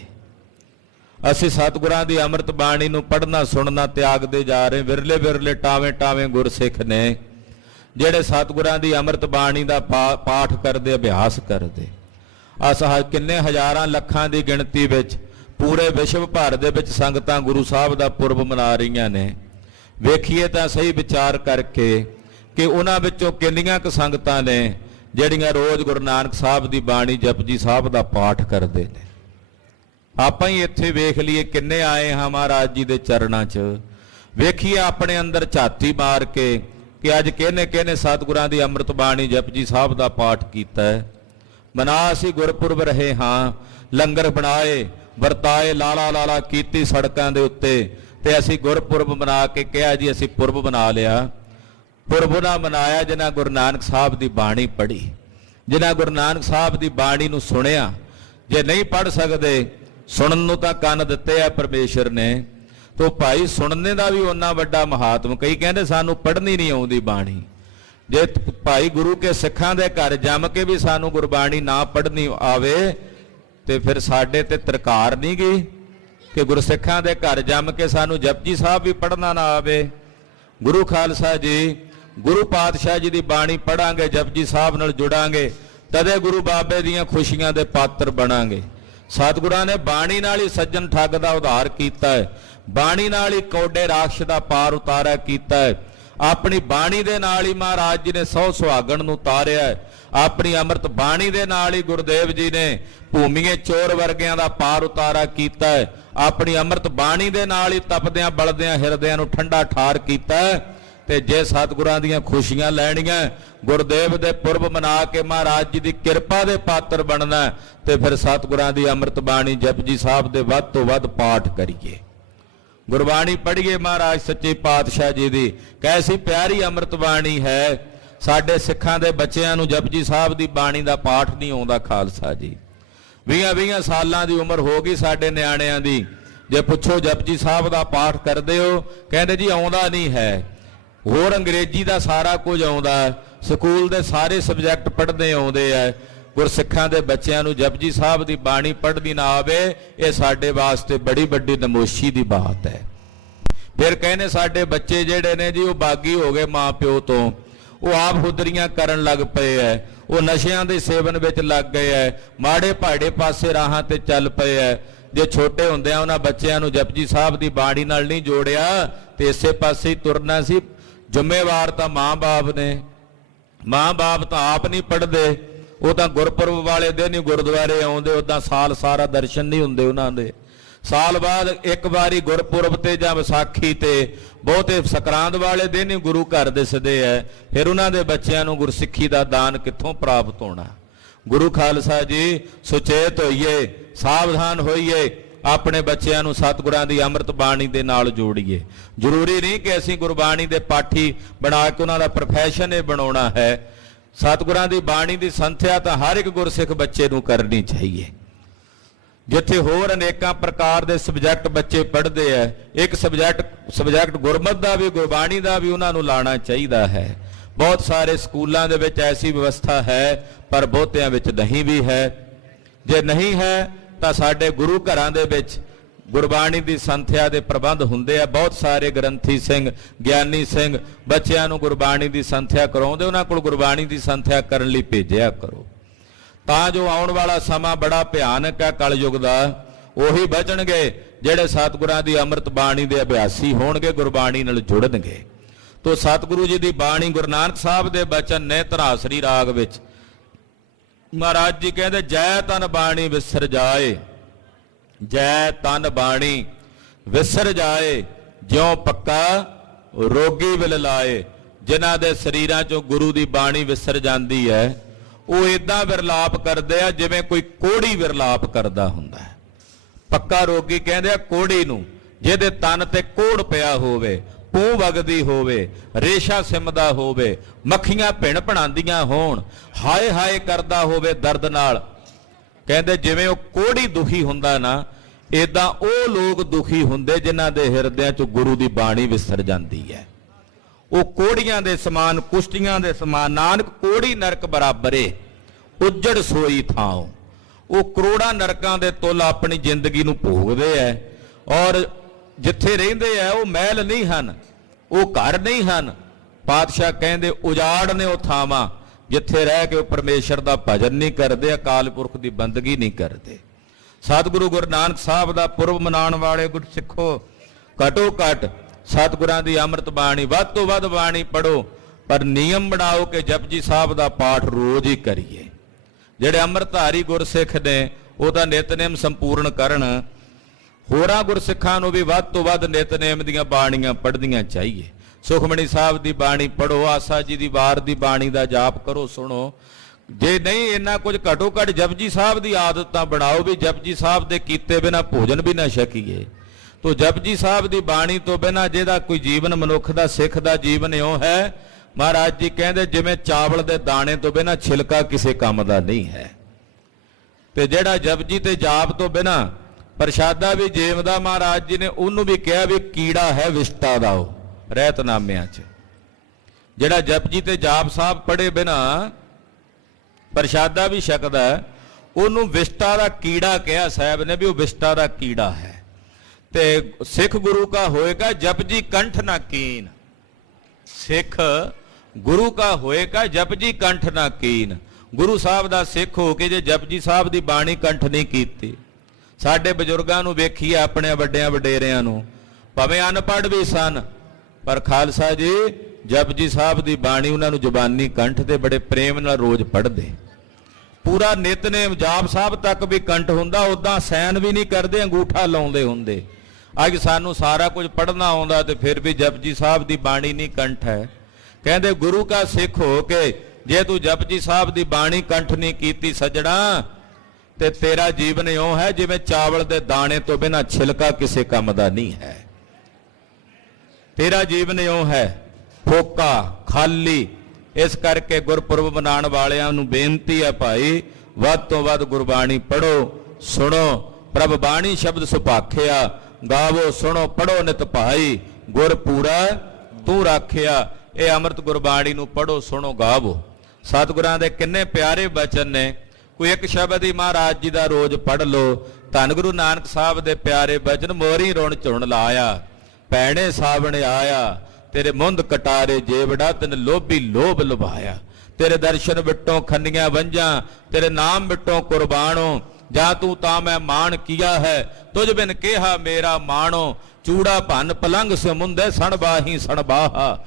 ਅਸੀਂ ਸਤਿਗੁਰਾਂ ਦੀ ਅੰਮ੍ਰਿਤ ਬਾਣੀ ਨੂੰ ਪੜ੍ਹਨਾ ਸੁਣਨਾ ਤਿਆਗਦੇ ਜਾ ਰਹੇ। ਵਿਰਲੇ ਵਿਰਲੇ ਟਾਵੇਂ ਟਾਵੇਂ ਗੁਰਸਿੱਖ ਨੇ ਜਿਹੜੇ ਸਤਿਗੁਰਾਂ ਦੀ ਅੰਮ੍ਰਿਤ ਬਾਣੀ ਦਾ ਪਾਠ ਕਰਦੇ, ਅਭਿਆਸ ਕਰਦੇ। ਅਸਾਂ ਕਿੰਨੇ ਹਜ਼ਾਰਾਂ ਲੱਖਾਂ ਦੀ ਗਿਣਤੀ ਵਿੱਚ ਪੂਰੇ ਵਿਸ਼ਵ ਭਰ ਦੇ ਵਿੱਚ ਸੰਗਤਾਂ ਗੁਰੂ ਸਾਹਿਬ ਦਾ ਪੁਰਬ ਮਨਾ ਰਹੀਆਂ ਨੇ। ਵੇਖੀਏ ਤਾਂ ਸਹੀ ਵਿਚਾਰ ਕਰਕੇ ਕਿ ਉਹਨਾਂ ਵਿੱਚੋਂ ਕਿੰਨੀਆਂ ਕੁ ਸੰਗਤਾਂ ਨੇ ਜਿਹੜੀਆਂ ਰੋਜ਼ ਗੁਰੂ ਨਾਨਕ ਸਾਹਿਬ ਦੀ ਬਾਣੀ ਜਪਜੀ ਸਾਹਿਬ ਦਾ ਪਾਠ ਕਰਦੇ ਨੇ। ਆਪਾਂ ਹੀ ਇੱਥੇ ਵੇਖ ਲਈਏ ਕਿੰਨੇ ਆਏ ਹਾਂ ਮਹਾਰਾਜ ਜੀ ਦੇ ਚਰਨਾਂ 'ਚ। ਵੇਖੀਏ ਆਪਣੇ ਅੰਦਰ ਝਾਤੀ ਮਾਰ ਕੇ ਕਿ ਅੱਜ ਕਿਹਨੇ ਕਿਹਨੇ ਸਤਿਗੁਰਾਂ ਦੀ ਅੰਮ੍ਰਿਤ ਬਾਣੀ ਜਪਜੀ ਸਾਹਿਬ ਦਾ ਪਾਠ ਕੀਤਾ ਹੈ। ਮਨਾ ਅਸੀਂ ਗੁਰਪੁਰਬ ਰਹੇ ਹਾਂ, ਲੰਗਰ ਬਣਾਏ, ਵਰਤਾਏ, ਲਾਲਾ ਲਾਲਾ ਕੀਤੀ ਸੜਕਾਂ ਦੇ ਉੱਤੇ, ਤੇ ਅਸੀਂ ਗੁਰਪੁਰਬ ਮਨਾ ਕੇ ਕਿਹਾ ਜੀ ਅਸੀਂ ਪੁਰਬ ਬਣਾ ਲਿਆ। ਪੁਰਬ ਨਾ ਮਨਾਇਆ ਜਿਨ੍ਹਾਂ ਗੁਰੂ ਨਾਨਕ ਸਾਹਿਬ ਦੀ ਬਾਣੀ ਪੜ੍ਹੀ, ਜਿਨ੍ਹਾਂ ਗੁਰੂ ਨਾਨਕ ਸਾਹਿਬ ਦੀ ਬਾਣੀ ਨੂੰ ਸੁਣਿਆ। ਜੇ ਨਹੀਂ ਪੜ੍ਹ ਸਕਦੇ, ਸੁਣਨ ਨੂੰ ਤਾਂ ਕੰਨ ਦਿੱਤੇ ਆ ਪਰਮੇਸ਼ਰ ਨੇ, ਤੋ ਭਾਈ ਸੁਣਨੇ ਦਾ ਵੀ ਓਨਾ ਵੱਡਾ ਮਹਾਤਮ। ਕਈ ਕਹਿੰਦੇ ਸਾਨੂੰ ਪੜ੍ਹਨੀ ਨਹੀਂ ਆਉਂਦੀ ਬਾਣੀ। ਜੇ ਭਾਈ ਗੁਰੂ ਕੇ ਸਿੱਖਾਂ ਦੇ ਘਰ ਜੰਮ ਕੇ ਵੀ ਸਾਨੂੰ ਗੁਰਬਾਣੀ ਨਾ ਪੜ੍ਹਨੀ ਆਵੇ, ਤੇ ਫਿਰ ਸਾਡੇ ਤੇ ਤਰਕਾਰ ਨਹੀਂ ਗਈ ਕਿ ਗੁਰਸਿੱਖਾਂ ਦੇ ਘਰ ਜੰਮ ਕੇ ਸਾਨੂੰ ਜਪਜੀ ਸਾਹਿਬ ਵੀ ਪੜ੍ਹਨਾ ਨਾ ਆਵੇ। ਗੁਰੂ ਖਾਲਸਾ ਜੀ, ਗੁਰੂ ਪਾਤਸ਼ਾਹ ਜੀ ਦੀ ਬਾਣੀ ਪੜਾਂਗੇ, ਜਪਜੀ ਸਾਹਿਬ ਨਾਲ ਜੁੜਾਂਗੇ, ਤਦੇ ਗੁਰੂ ਬਾਬੇ ਦੀਆਂ ਖੁਸ਼ੀਆਂ ਦੇ ਪਾਤਰ ਬਣਾਂਗੇ। ਸਤਿਗੁਰਾਂ ਨੇ ਬਾਣੀ ਨਾਲ ਹੀ ਸੱਜਣ ਠੱਗ ਦਾ ਉਧਾਰ ਕੀਤਾ ਹੈ। ਬਾਣੀ ਨਾਲ ਹੀ ਕੌਡੇ ਰਾਖਸ਼ ਦਾ ਪਾਰ ਉਤਾਰਿਆ ਕੀਤਾ ਹੈ। ਆਪਣੀ ਬਾਣੀ ਦੇ ਨਾਲ ਹੀ ਮਹਾਰਾਜ ਜੀ ਨੇ 100 ਸੁਹਾਗਣ ਨੂੰ ਤਾਰਿਆ ਹੈ। ਆਪਣੀ ਅੰਮ੍ਰਿਤ ਬਾਣੀ ਦੇ ਨਾਲ ਹੀ ਗੁਰਦੇਵ ਜੀ ਨੇ ਭੂਮੀਏ ਚੋਰ ਵਰਗਿਆਂ ਦਾ ਪਾਰ ਉਤਾਰਾ ਕੀਤਾ ਹੈ। ਆਪਣੀ ਅੰਮ੍ਰਿਤ ਬਾਣੀ ਦੇ ਨਾਲ ਹੀ ਤਪਦਿਆਂ ਬਲਦਿਆਂ ਹਿਰਦਿਆਂ ਨੂੰ ਠੰਡਾ ਠਾਰ ਕੀਤਾ ਹੈ। ਤੇ ਜੇ ਸਤਿਗੁਰਾਂ ਦੀਆਂ ਖੁਸ਼ੀਆਂ ਲੈਣੀਆਂ, ਗੁਰਦੇਵ ਦੇ ਪੁਰਬ ਮਨਾ ਕੇ ਮਹਾਰਾਜ ਜੀ ਦੀ ਕਿਰਪਾ ਦੇ ਪਾਤਰ ਬਣਨਾ, ਤੇ ਫਿਰ ਸਤਿਗੁਰਾਂ ਦੀ ਅੰਮ੍ਰਿਤ ਬਾਣੀ ਜਪਜੀ ਸਾਹਿਬ ਦੇ ਵੱਧ ਤੋਂ ਵੱਧ ਪਾਠ ਕਰੀਏ, ਗੁਰਬਾਣੀ ਪੜ੍ਹੀਏ। ਮਹਾਰਾਜ ਸੱਚੇ ਪਾਤਸ਼ਾਹ ਜੀ ਦੀ ਕੈਸੀ ਪਿਆਰੀ ਅੰਮ੍ਰਿਤ ਬਾਣੀ ਹੈ। ਸਾਡੇ ਸਿੱਖਾਂ ਦੇ ਬੱਚਿਆਂ ਨੂੰ ਜਪਜੀ ਸਾਹਿਬ ਦੀ ਬਾਣੀ ਦਾ ਪਾਠ ਨਹੀਂ ਆਉਂਦਾ ਖਾਲਸਾ ਜੀ। 20-20 ਸਾਲਾਂ ਦੀ ਉਮਰ ਹੋ ਗਈ ਸਾਡੇ ਨਿਆਣਿਆਂ ਦੀ, ਜੇ ਪੁੱਛੋ ਜਪਜੀ ਸਾਹਿਬ ਦਾ ਪਾਠ ਕਰਦੇ ਹੋ, ਕਹਿੰਦੇ ਜੀ ਆਉਂਦਾ ਨਹੀਂ ਹੈ। ਹੋਰ ਅੰਗਰੇਜ਼ੀ ਦਾ ਸਾਰਾ ਕੁਝ ਆਉਂਦਾ, ਸਕੂਲ ਦੇ ਸਾਰੇ ਸਬਜੈਕਟ ਪੜ੍ਹਦੇ ਆਉਂਦੇ ਆ। ਗੁਰਸਿੱਖਾਂ ਦੇ ਬੱਚਿਆਂ ਨੂੰ ਜਪਜੀ ਸਾਹਿਬ ਦੀ ਬਾਣੀ ਪੜ੍ਹਦੀ ਨਾ ਆਵੇ, ਇਹ ਸਾਡੇ ਵਾਸਤੇ ਬੜੀ ਵੱਡੀ ਨਮੋਸ਼ੀ ਦੀ ਬਾਤ ਹੈ। ਫਿਰ ਕਹਿੰਦੇ ਸਾਡੇ ਬੱਚੇ ਜਿਹੜੇ ਨੇ ਜੀ ਉਹ ਬਾਗੀ ਹੋ ਗਏ ਮਾਂ ਪਿਓ ਤੋਂ, ਉਹ ਆਪ ਹੁਦਰੀਆਂ ਕਰਨ ਲੱਗ ਪਏ ਐ, ਉਹ ਨਸ਼ਿਆਂ ਦੇ ਸੇਵਨ ਵਿੱਚ ਲੱਗ ਗਏ ਐ, ਮਾੜੇ ਭਾੜੇ ਪਾਸੇ ਰਾਹਾਂ ਤੇ ਚੱਲ ਪਏ ਐ। ਜੇ ਛੋਟੇ ਹੁੰਦਿਆਂ ਉਹਨਾਂ ਬੱਚਿਆਂ ਨੂੰ ਜਪਜੀ ਸਾਹਿਬ ਦੀ ਬਾਣੀ ਨਾਲ ਨਹੀਂ ਜੋੜਿਆ ਤੇ ਇਸੇ ਪਾਸੇ ਹੀ ਤੁਰਨਾ ਸੀ। ਜ਼ਿੰਮੇਵਾਰ ਤਾਂ ਮਾਂ-ਬਾਪ ਨੇ, ਮਾਂ-ਬਾਪ ਤਾਂ ਆਪ ਨਹੀਂ ਪੜ੍ਹਦੇ, ਉਹ ਤਾਂ ਗੁਰਪੁਰਬ ਵਾਲੇ ਦਿਨ ਹੀ ਗੁਰਦੁਆਰੇ ਆਉਂਦੇ, ਉੱਦਾਂ ਸਾਲ ਸਾਰਾ ਦਰਸ਼ਨ ਨਹੀਂ ਹੁੰਦੇ ਉਹਨਾਂ ਦੇ। ਸਾਲ ਬਾਅਦ ਇੱਕ ਵਾਰੀ ਗੁਰਪੁਰਬ ਤੇ ਜਾਂ ਵਿਸਾਖੀ ਤੇ, ਬਹੁਤੇ ਸੰਕਰਾਂਤ ਵਾਲੇ ਦਿਨ ਹੀ ਗੁਰੂ ਘਰ ਦਿਸਦੇ ਐ। ਫਿਰ ਉਹਨਾਂ ਦੇ ਬੱਚਿਆਂ ਨੂੰ ਗੁਰਸਿੱਖੀ ਦਾ ਦਾਨ ਕਿੱਥੋਂ ਪ੍ਰਾਪਤ ਹੋਣਾ। ਗੁਰੂ ਖਾਲਸਾ ਜੀ ਸੁਚੇਤ ਹੋਈਏ, ਸਾਵਧਾਨ ਹੋਈਏ, ਆਪਣੇ ਬੱਚਿਆਂ ਨੂੰ ਸਤਿਗੁਰਾਂ ਦੀ ਅੰਮ੍ਰਿਤ ਬਾਣੀ ਦੇ ਨਾਲ ਜੋੜੀਏ। ਜ਼ਰੂਰੀ ਨਹੀਂ ਕਿ ਅਸੀਂ ਗੁਰਬਾਣੀ ਦੇ ਪਾਠੀ ਬਣਾ ਕੇ ਉਹਨਾਂ ਦਾ ਪ੍ਰੋਫੈਸ਼ਨ ਇਹ ਬਣਾਉਣਾ ਹੈ। ਸਤਿਗੁਰਾਂ ਦੀ ਬਾਣੀ ਦੀ ਸੰਥਿਆ ਤਾਂ ਹਰ ਇੱਕ ਗੁਰਸਿੱਖ ਬੱਚੇ ਨੂੰ ਕਰਨੀ ਚਾਹੀਏ। ਜਿੱਥੇ ਹੋਰ ਅਨੇਕਾਂ ਪ੍ਰਕਾਰ ਦੇ ਸਬਜੈਕਟ ਬੱਚੇ ਪੜ੍ਹਦੇ ਐ, ਇੱਕ ਸਬਜੈਕਟ ਗੁਰਮਤਿ ਦਾ ਵੀ ਗੁਰਬਾਣੀ ਦਾ ਵੀ ਉਹਨਾਂ ਨੂੰ ਲਾਣਾ ਚਾਹੀਦਾ ਹੈ। ਬਹੁਤ ਸਾਰੇ ਸਕੂਲਾਂ ਦੇ ਵਿੱਚ ਐਸੀ ਵਿਵਸਥਾ ਹੈ, ਪਰ ਬਹੁਤਿਆਂ ਵਿੱਚ ਨਹੀਂ ਵੀ ਹੈ। ਜੇ ਨਹੀਂ ਹੈ ਤਾਂ ਸਾਡੇ ਗੁਰੂ ਘਰਾਂ ਦੇ ਵਿੱਚ ਗੁਰਬਾਣੀ ਦੀ ਸੰਥਿਆ ਦੇ ਪ੍ਰਬੰਧ ਹੁੰਦੇ ਆ। ਬਹੁਤ ਸਾਰੇ ਗ੍ਰੰਥੀ ਸਿੰਘ, ਗਿਆਨੀ ਸਿੰਘ ਬੱਚਿਆਂ ਨੂੰ ਗੁਰਬਾਣੀ ਦੀ ਸੰਥਿਆ ਕਰਾਉਂਦੇ, ਉਹਨਾਂ ਕੋਲ ਗੁਰਬਾਣੀ ਦੀ ਸੰਥਿਆ ਕਰਨ ਲਈ ਭੇਜਿਆ ਕਰੋ, ਤਾਂ ਜੋ ਆਉਣ ਵਾਲਾ ਸਮਾਂ ਬੜਾ ਭਿਆਨਕ ਹੈ ਕਲਯੁਗ ਦਾ। ਉਹੀ ਬਚਣਗੇ ਜਿਹੜੇ ਸਤਿਗੁਰਾਂ ਦੀ ਅੰਮ੍ਰਿਤ ਬਾਣੀ ਦੇ ਅਭਿਆਸੀ ਹੋਣਗੇ, ਗੁਰਬਾਣੀ ਨਾਲ ਜੁੜਨਗੇ। ਤੋ ਸਤਿਗੁਰੂ ਜੀ ਦੀ ਬਾਣੀ, ਗੁਰੂ ਨਾਨਕ ਸਾਹਿਬ ਦੇ ਬਚਨ ਨੇ ਧਰਾਸਰੀ ਰਾਗ ਵਿੱਚ ਮਹਾਰਾਜ ਜੀ ਕਹਿੰਦੇ, ਜੈ ਤਨ ਬਾਣੀ ਵਿਸਰ ਜਾਏ, ਜੈ ਤਨ ਬਾਣੀ ਵਿਸਰ ਜਾਏ, ਜਿਉ ਪੱਕਾ ਰੋਗੀ ਵਿਲ ਲਾਏ। ਜਿਨ੍ਹਾਂ ਦੇ ਸਰੀਰਾਂ ਚੋਂ ਗੁਰੂ ਦੀ ਬਾਣੀ ਵਿਸਰ ਜਾਂਦੀ ਹੈ, ਉਹ ਇਦਾਂ ਵਿਰਲਾਪ ਕਰਦੇ ਆ ਜਿਵੇਂ ਕੋਈ ਕੋਹੜੀ ਵਿਰਲਾਪ ਕਰਦਾ ਹੁੰਦਾ ਹੈ। ਪੱਕਾ ਰੋਗੀ ਕਹਿੰਦੇ ਆ ਕੋਹੜੀ ਨੂੰ, ਜਿਹਦੇ ਤਨ ਤੇ ਕੋਹੜ ਪਿਆ ਹੋਵੇ, ਪੂੰ ਵਗਦੀ ਹੋਵੇ, ਰੇਸ਼ਾ ਸਿਮਦਾ ਹੋਵੇ, ਮੱਖੀਆਂ ਭਿਣ ਭਣਾਂਦੀਆਂ ਹੋਣ, ਹਾਏ ਹਾਏ ਕਰਦਾ ਹੋਵੇ ਦਰਦ ਨਾਲ। ਕਹਿੰਦੇ ਜਿਵੇਂ ਉਹ ਕੋਹੜੀ ਦੁਖੀ ਹੁੰਦਾ ਨਾ, ਇਦਾਂ ਉਹ ਲੋਕ ਦੁਖੀ ਹੁੰਦੇ ਜਿਨ੍ਹਾਂ ਦੇ ਹਿਰਦਿਆਂ 'ਚ ਗੁਰੂ ਦੀ ਬਾਣੀ ਵਿਸਰ ਜਾਂਦੀ ਹੈ। ਉਹ ਕੋਹੜੀਆਂ ਦੇ ਸਮਾਨ, ਕੁਸ਼ਤੀਆਂ ਦੇ ਸਮਾਨ, ਨਾਨਕ ਕੋਹੜੀ ਨਰਕ ਬਰਾਬਰੇ, ਉੱਜੜ ਸੋਈ ਥਾਂ। ਉਹ ਕਰੋੜਾਂ ਨਰਕਾਂ ਦੇ ਤੁੱਲ ਆਪਣੀ ਜ਼ਿੰਦਗੀ ਨੂੰ ਭੋਗਦੇ ਐ, ਔਰ ਜਿੱਥੇ ਰਹਿੰਦੇ ਐ ਉਹ ਮਹਿਲ ਨਹੀਂ ਹਨ, ਉਹ ਘਰ ਨਹੀਂ ਹਨ। ਪਾਤਸ਼ਾਹ ਕਹਿੰਦੇ ਉਜਾੜ ਨੇ ਉਹ ਥਾਵਾਂ ਜਿੱਥੇ ਰਹਿ ਕੇ ਉਹ ਪਰਮੇਸ਼ਰ ਦਾ ਭਜਨ ਨਹੀਂ ਕਰਦੇ, ਅਕਾਲ ਪੁਰਖ ਦੀ ਬੰਦਗੀ ਨਹੀਂ ਕਰਦੇ। ਸਤਿਗੁਰੂ ਗੁਰੂ ਨਾਨਕ ਸਾਹਿਬ ਦਾ ਪੁਰਬ ਮਨਾਉਣ ਵਾਲੇ ਗੁਰਸਿੱਖੋ, ਘਟੋ ਘੱਟ ਸਤਿਗੁਰਾਂ ਦੀ ਅੰਮ੍ਰਿਤ ਬਾਣੀ ਵੱਧ ਤੋਂ ਵੱਧ ਬਾਣੀ ਪੜੋ, ਪਰ ਨਿਯਮ ਬਣਾਓ ਕਿ ਜਪਜੀ ਸਾਹਿਬ ਦਾ ਪਾਠ ਰੋਜ਼ ਹੀ ਕਰੀਏ। ਜਿਹੜੇ ਅੰਮ੍ਰਿਤਧਾਰੀ ਗੁਰਸਿੱਖ ਨੇ ਉਹ ਤਾਂ ਨਿਤਨੇਮ ਸੰਪੂਰਨ ਕਰਨ, ਹੋਰਾਂ ਗੁਰਸਿੱਖਾਂ ਨੂੰ ਵੀ ਵੱਧ ਤੋਂ ਵੱਧ ਨਿਤਨੇਮ ਦੀਆਂ ਬਾਣੀਆਂ ਪੜ੍ਹਨੀਆਂ ਚਾਹੀਏ। ਸੁਖਮਣੀ ਸਾਹਿਬ ਦੀ ਬਾਣੀ ਪੜੋ, ਆਸਾ ਜੀ ਦੀ ਵਾਰ ਦੀ ਬਾਣੀ ਦਾ ਜਾਪ ਕਰੋ, ਸੁਣੋ। ਜੇ ਨਹੀਂ ਇੰਨਾ ਕੁਝ, ਘਟੋ ਘੱਟ ਜਪਜੀ ਸਾਹਿਬ ਦੀ ਆਦਤ ਤਾਂ ਬਣਾਓ ਵੀ ਜਪਜੀ ਸਾਹਿਬ ਦੇ ਕੀਤੇ ਬਿਨਾਂ ਭੋਜਨ ਵੀ ਨਾ ਛਕੀਏ। ਤੋ ਜਪਜੀ ਸਾਹਿਬ ਦੀ ਬਾਣੀ ਤੋਂ ਬਿਨਾਂ ਜਿਹਦਾ ਕੋਈ ਜੀਵਨ ਮਨੁੱਖ ਦਾ, ਸਿੱਖ ਦਾ ਜੀਵਨ ਇਉਂ ਹੈ, ਮਹਾਰਾਜ ਜੀ ਕਹਿੰਦੇ ਜਿਵੇਂ ਚਾਵਲ ਦੇ ਦਾਣੇ ਤੋਂ ਬਿਨਾਂ ਛਿਲਕਾ ਕਿਸੇ ਕੰਮ ਦਾ ਨਹੀਂ ਹੈ। ਤੇ ਜਿਹੜਾ ਜਪਜੀ ਤੇ ਜਾਪ ਤੋਂ ਬਿਨਾਂ ਪ੍ਰਸ਼ਾਦਾ ਵੀ ਜੇਵਦਾ, ਮਹਾਰਾਜ ਜੀ ਨੇ ਉਹਨੂੰ ਵੀ ਕਿਹਾ ਵੀ ਕੀੜਾ ਹੈ ਵਿਸ਼ਟਾ ਦਾ, ਉਹ ਰਹਿਤਨਾਮਿਆਂ 'ਚ। ਜਿਹੜਾ ਜਪਜੀ ਤੇ ਜਾਪ ਸਾਹਿਬ ਪੜੇ ਬਿਨਾਂ ਪ੍ਰਸ਼ਾਦਾ ਵੀ ਛਕਦਾ, ਉਹਨੂੰ ਵਿਸ਼ਟਾ ਦਾ ਕੀੜਾ ਕਿਹਾ ਸਾਹਿਬ ਨੇ, ਵੀ ਉਹ ਵਿਸ਼ਟਾ ਦਾ ਕੀੜਾ ਹੈ। ਤੇ ਸਿੱਖ ਗੁਰੂ ਕਾ ਹੋਏਗਾ ਜਪਜੀ ਕੰਠ ਨਾ ਕੀਨ, ਸਿੱਖ ਗੁਰੂ ਕਾ ਹੋਏਗਾ ਜਪਜੀ ਕੰਠ ਨਾ ਕੀਨ। ਗੁਰੂ ਸਾਹਿਬ ਦਾ ਸਿੱਖ ਹੋ ਕੇ ਜੇ ਜਪਜੀ ਸਾਹਿਬ ਦੀ ਬਾਣੀ ਕੰਠ ਨਹੀਂ ਕੀਤੀ, ਸਾਡੇ ਬਜ਼ੁਰਗਾਂ ਨੂੰ ਵੇਖੀਏ, ਆਪਣੇ ਵੱਡਿਆਂ ਵਡੇਰਿਆਂ ਨੂੰ, ਭਾਵੇਂ ਅਨਪੜ੍ਹ ਵੀ ਸਨ, ਪਰ ਖਾਲਸਾ ਜੀ ਜਪਜੀ ਸਾਹਿਬ ਦੀ ਬਾਣੀ ਉਹਨਾਂ ਨੂੰ ਜ਼ੁਬਾਨੀ ਕੰਠ ਤੇ ਬੜੇ ਪ੍ਰੇਮ ਨਾਲ ਰੋਜ਼ ਪੜ੍ਹਦੇ। ਪੂਰਾ ਨਿਤਨੇਮ ਜਾਪ ਸਾਹਿਬ ਤੱਕ ਵੀ ਕੰਠ ਹੁੰਦਾ, ਉਦਾਂ ਸੈਨ ਵੀ ਨਹੀਂ ਕਰਦੇ, ਅੰਗੂਠਾ ਲਾਉਂਦੇ ਹੁੰਦੇ। ਅੱਜ ਸਾਨੂੰ ਸਾਰਾ ਕੁਝ ਪੜ੍ਹਨਾ ਆਉਂਦਾ ਤੇ ਫਿਰ ਵੀ ਜਪਜੀ ਸਾਹਿਬ ਦੀ ਬਾਣੀ ਨਹੀਂ ਕੰਠ ਹੈ। ਕਹਿੰਦੇ ਗੁਰੂ ਕਾ ਸਿੱਖ ਹੋ ਕੇ ਜੇ ਤੂੰ ਜਪਜੀ ਸਾਹਿਬ ਦੀ ਬਾਣੀ ਕੰਠ ਨਹੀਂ ਕੀਤੀ ਸੱਜਣਾ, ਤੇ ਤੇਰਾ ਜੀਵਨ ਇਉਂ ਹੈ ਜਿਵੇਂ ਚਾਵਲ ਦੇ ਦਾਣੇ ਤੋਂ ਬਿਨਾਂ ਛਿਲਕਾ ਕਿਸੇ ਕੰਮ ਦਾ ਨਹੀਂ ਹੈ। ਤੇਰਾ ਜੀਵਨ ਇਉਂ ਹੈ ਫੋਕਾ, ਖਾਲੀ। ਇਸ ਕਰਕੇ ਗੁਰਪੁਰਬ ਮਨਾਉਣ ਵਾਲਿਆਂ ਨੂੰ ਬੇਨਤੀ ਹੈ ਭਾਈ, ਵੱਧ ਤੋਂ ਵੱਧ ਗੁਰਬਾਣੀ ਪੜ੍ਹੋ, ਸੁਣੋ। ਪ੍ਰਭ ਬਾਣੀ ਸ਼ਬਦ ਸੁਭਾਖਿਆ, ਗਾਵੋ ਸੁਣੋ ਪੜ੍ਹੋ ਨਿਤ ਭਾਈ, ਗੁਰ ਪੂਰਾ ਤੂੰ ਰਾਖਿਆ। ਇਹ ਅੰਮ੍ਰਿਤ ਗੁਰਬਾਣੀ ਨੂੰ ਪੜ੍ਹੋ, ਸੁਣੋ, ਗਾਵੋ। ਸਤਿਗੁਰਾਂ ਦੇ ਕਿੰਨੇ ਪਿਆਰੇ ਬਚਨ ਨੇ। ਕੋਈ ਇੱਕ ਸ਼ਬਦ ਹੀ ਮਹਾਰਾਜ ਜੀ ਦਾ ਰੋਜ਼ ਪੜ੍ਹ ਲਓ। ਧੰਨ ਗੁਰੂ ਨਾਨਕ ਸਾਹਿਬ ਦੇ ਪਿਆਰੇ ਬਚਨ, ਮੋਰੀ ਰੁਣ ਝੁਣ ਲਾਇਆ, ਪੈਣੇ ਸਾਵਣ ਆਇਆ, ਤੇਰੇ ਮੁੰਦ ਕਟਾਰੇ ਜੇਵੜਾ, ਤੈਨ ਲੋਭੀ ਲੋਭ ਲੁਭਾਇਆ। ਤੇਰੇ ਦਰਸ਼ਨ ਬਿਟੋਂ ਖੰਡੀਆਂ ਵੰਜਾਂ, ਤੇਰੇ ਨਾਮ ਬਿਟੋਂ ਕੁਰਬਾਨੋ, ਜਾ ਤੂੰ ਤਾਂ ਮੈਂ ਮਾਣ ਕੀਆ ਹੈ, ਤੁਝ ਬਿਨ ਕਿਹਾ ਮੇਰਾ ਮਾਣੋ। ਚੂੜਾ ਭੰਨ ਪਲੰਗ ਸੇ ਮੁੰਦੇ ਸਣ ਬਾਹੀ ਸਣ ਬਾਹਾ।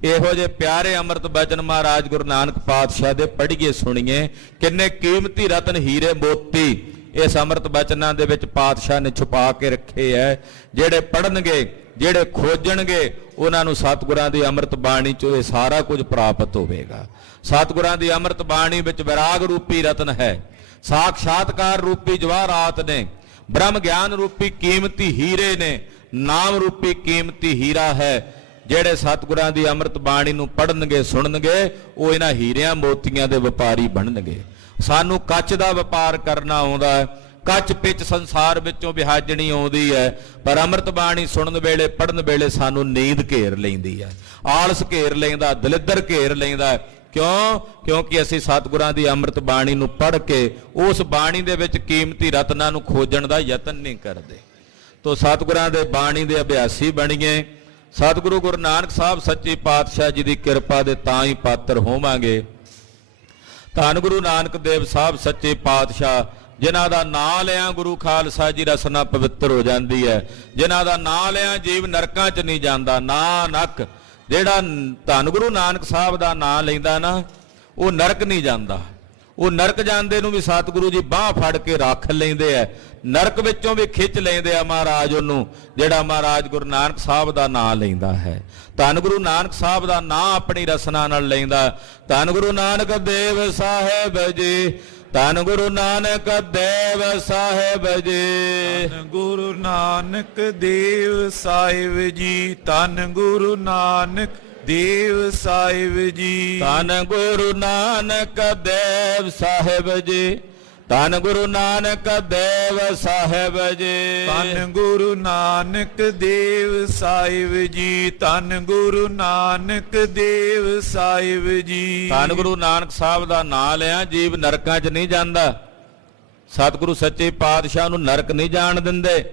ਇਹੋ ਜਿਹੇ ਪਿਆਰੇ ਅੰਮ੍ਰਿਤ ਬਚਨ ਮਹਾਰਾਜ ਗੁਰੂ ਨਾਨਕ ਪਾਤਸ਼ਾਹ ਦੇ ਪੜ੍ਹੀਏ, ਸੁਣੀਏ। ਕਿੰਨੇ ਕੀਮਤੀ ਰਤਨ ਹੀਰੇ ਮੋਤੀ ਇਸ ਅੰਮ੍ਰਿਤ ਬਚਨਾਂ ਦੇ ਵਿੱਚ ਪਾਤਸ਼ਾਹ ਨੇ ਛੁਪਾ ਕੇ ਰੱਖੇ ਹੈ। ਜਿਹੜੇ ਪੜ੍ਹਨਗੇ, ਜਿਹੜੇ ਖੋਜਣਗੇ, ਉਹਨਾਂ ਨੂੰ ਸਤਿਗੁਰਾਂ ਦੀ ਅੰਮ੍ਰਿਤ ਬਾਣੀ ਚੋਂ ਇਹ ਸਾਰਾ ਕੁਝ ਪ੍ਰਾਪਤ ਹੋਵੇਗਾ। ਸਤਿਗੁਰਾਂ ਦੀ ਅੰਮ੍ਰਿਤ ਬਾਣੀ ਵਿੱਚ ਵਿਰਾਗ ਰੂਪੀ ਰਤਨ ਹੈ, ਸਾਖਸ਼ਾਤਕਾਰ ਰੂਪੀ ਜਵਾਹਰਾਤ ਨੇ, ਬ੍ਰਹਮ ਗਿਆਨ ਰੂਪੀ ਕੀਮਤੀ ਹੀਰੇ ਨੇ, ਨਾਮ ਰੂਪੀ ਕੀਮਤੀ ਹੀਰਾ ਹੈ। ਜਿਹੜੇ ਸਤਿਗੁਰਾਂ ਦੀ ਅੰਮ੍ਰਿਤ ਬਾਣੀ ਨੂੰ ਪੜ੍ਹਨਗੇ, ਸੁਣਨਗੇ, ਉਹ ਇਹਨਾਂ ਹੀਰਿਆਂ ਮੋਤੀਆਂ ਦੇ ਵਪਾਰੀ ਬਣਨਗੇ। ਸਾਨੂੰ ਕੱਚ ਦਾ ਵਪਾਰ ਕਰਨਾ ਆਉਂਦਾ ਹੈ, ਕੱਚ ਪਿੱਚ ਸੰਸਾਰ ਵਿੱਚੋਂ ਵਿਹਾਜਣੀ ਆਉਂਦੀ ਹੈ, ਪਰ ਅੰਮ੍ਰਿਤ ਬਾਣੀ ਸੁਣਨ ਵੇਲੇ, ਪੜ੍ਹਨ ਵੇਲੇ ਸਾਨੂੰ ਨੀਂਦ ਘੇਰ ਲੈਂਦੀ ਹੈ, ਆਲਸ ਘੇਰ ਲੈਂਦਾ, ਦਲਿੱਦਰ ਘੇਰ ਲੈਂਦਾ। ਕਿਉਂ? ਕਿਉਂਕਿ ਅਸੀਂ ਸਤਿਗੁਰਾਂ ਦੀ ਅੰਮ੍ਰਿਤ ਬਾਣੀ ਨੂੰ ਪੜ੍ਹ ਕੇ ਉਸ ਬਾਣੀ ਦੇ ਵਿੱਚ ਕੀਮਤੀ ਰਤਨਾਂ ਨੂੰ ਖੋਜਣ ਦਾ ਯਤਨ ਨਹੀਂ ਕਰਦੇ। ਤੋ ਸਤਿਗੁਰਾਂ ਦੇ ਬਾਣੀ ਦੇ ਅਭਿਆਸੀ ਬਣੀਏ। ਸਤਿਗੁਰੂ ਗੁਰੂ ਨਾਨਕ ਸਾਹਿਬ ਸੱਚੇ ਪਾਤਸ਼ਾਹ ਜੀ ਦੀ ਕਿਰਪਾ ਦੇ ਤਾਂ ਹੀ ਪਾਤਰ ਹੋਵਾਂਗੇ। ਧੰਨ ਗੁਰੂ ਨਾਨਕ ਦੇਵ ਸਾਹਿਬ ਸੱਚੇ ਪਾਤਸ਼ਾਹ, ਜਿਨ੍ਹਾਂ ਦਾ ਨਾਂ ਲਿਆ ਗੁਰੂ ਖਾਲਸਾ ਜੀ ਰਸਨਾ ਪਵਿੱਤਰ ਹੋ ਜਾਂਦੀ ਹੈ। ਜਿਨ੍ਹਾਂ ਦਾ ਨਾਂ ਲਿਆ ਜੀਵ ਨਰਕਾਂ 'ਚ ਨਹੀਂ ਜਾਂਦਾ। ਨਾਨਕ ਜਿਹੜਾ ਧੰਨ ਗੁਰੂ ਨਾਨਕ ਸਾਹਿਬ ਦਾ ਨਾਂ ਲੈਂਦਾ ਨਾ, ਉਹ ਨਰਕ ਨਹੀਂ ਜਾਂਦਾ। ਉਹ ਨਰਕ ਜਾਂਦੇ ਨੂੰ ਵੀ ਸਤਿਗੁਰੂ ਜੀ ਬਾਹ ਫੜ ਕੇ ਰੱਖ ਲੈਂਦੇ ਆ, ਨਰਕ ਵਿੱਚੋਂ ਵੀ ਖਿੱਚ ਲੈਂਦੇ ਆ ਮਹਾਰਾਜ ਉਹਨੂੰ, ਜਿਹੜਾ ਮਹਾਰਾਜ ਗੁਰੂ ਨਾਨਕ ਸਾਹਿਬ ਦਾ ਨਾਂ ਲੈਂਦਾ ਹੈ। ਧੰਨ ਗੁਰੂ ਨਾਨਕ ਸਾਹਿਬ ਦਾ ਨਾਂ ਆਪਣੀ ਰਸਨਾ ਨਾਲ ਲੈਂਦਾ। ਧੰਨ ਗੁਰੂ ਨਾਨਕ ਦੇਵ ਸਾਹਿਬ ਜੀ, ਧੰਨ ਗੁਰੂ ਨਾਨਕ ਦੇਵ ਸਾਹਿਬ ਜੀ, ਧੰਨ ਗੁਰੂ ਨਾਨਕ ਦੇਵ ਸਾਹਿਬ ਜੀ, ਧੰਨ ਗੁਰੂ ਨਾਨਕ ਦੇਵ ਸਾਹਿਬ ਜੀ, ਧੰਨ ਗੁਰੂ ਨਾਨਕ ਦੇਵ ਸਾਹਿਬ ਜੀ, ਧੰਨ ਗੁਰੂ ਨਾਨਕ ਦੇਵ ਸਾਹਿਬ ਜੀ, ਧੰਨ ਗੁਰੂ ਨਾਨਕ ਦੇਵ ਸਾਹਿਬ ਜੀ, ਧੰਨ ਗੁਰੂ ਨਾਨਕ ਦੇਵ ਸਾਹਿਬ ਜੀ। ਧੰਨ ਗੁਰੂ ਨਾਨਕ ਸਾਹਿਬ ਦਾ ਨਾਮ ਲਿਆ, ਜੀਵ ਨਰਕਾਂ 'ਚ ਨਹੀਂ ਜਾਂਦਾ। ਸਤਿਗੁਰੂ ਸੱਚੇ ਪਾਤਸ਼ਾਹ ਨੂੰ ਨਰਕ ਨਹੀਂ ਜਾਣ ਦਿੰਦੇ,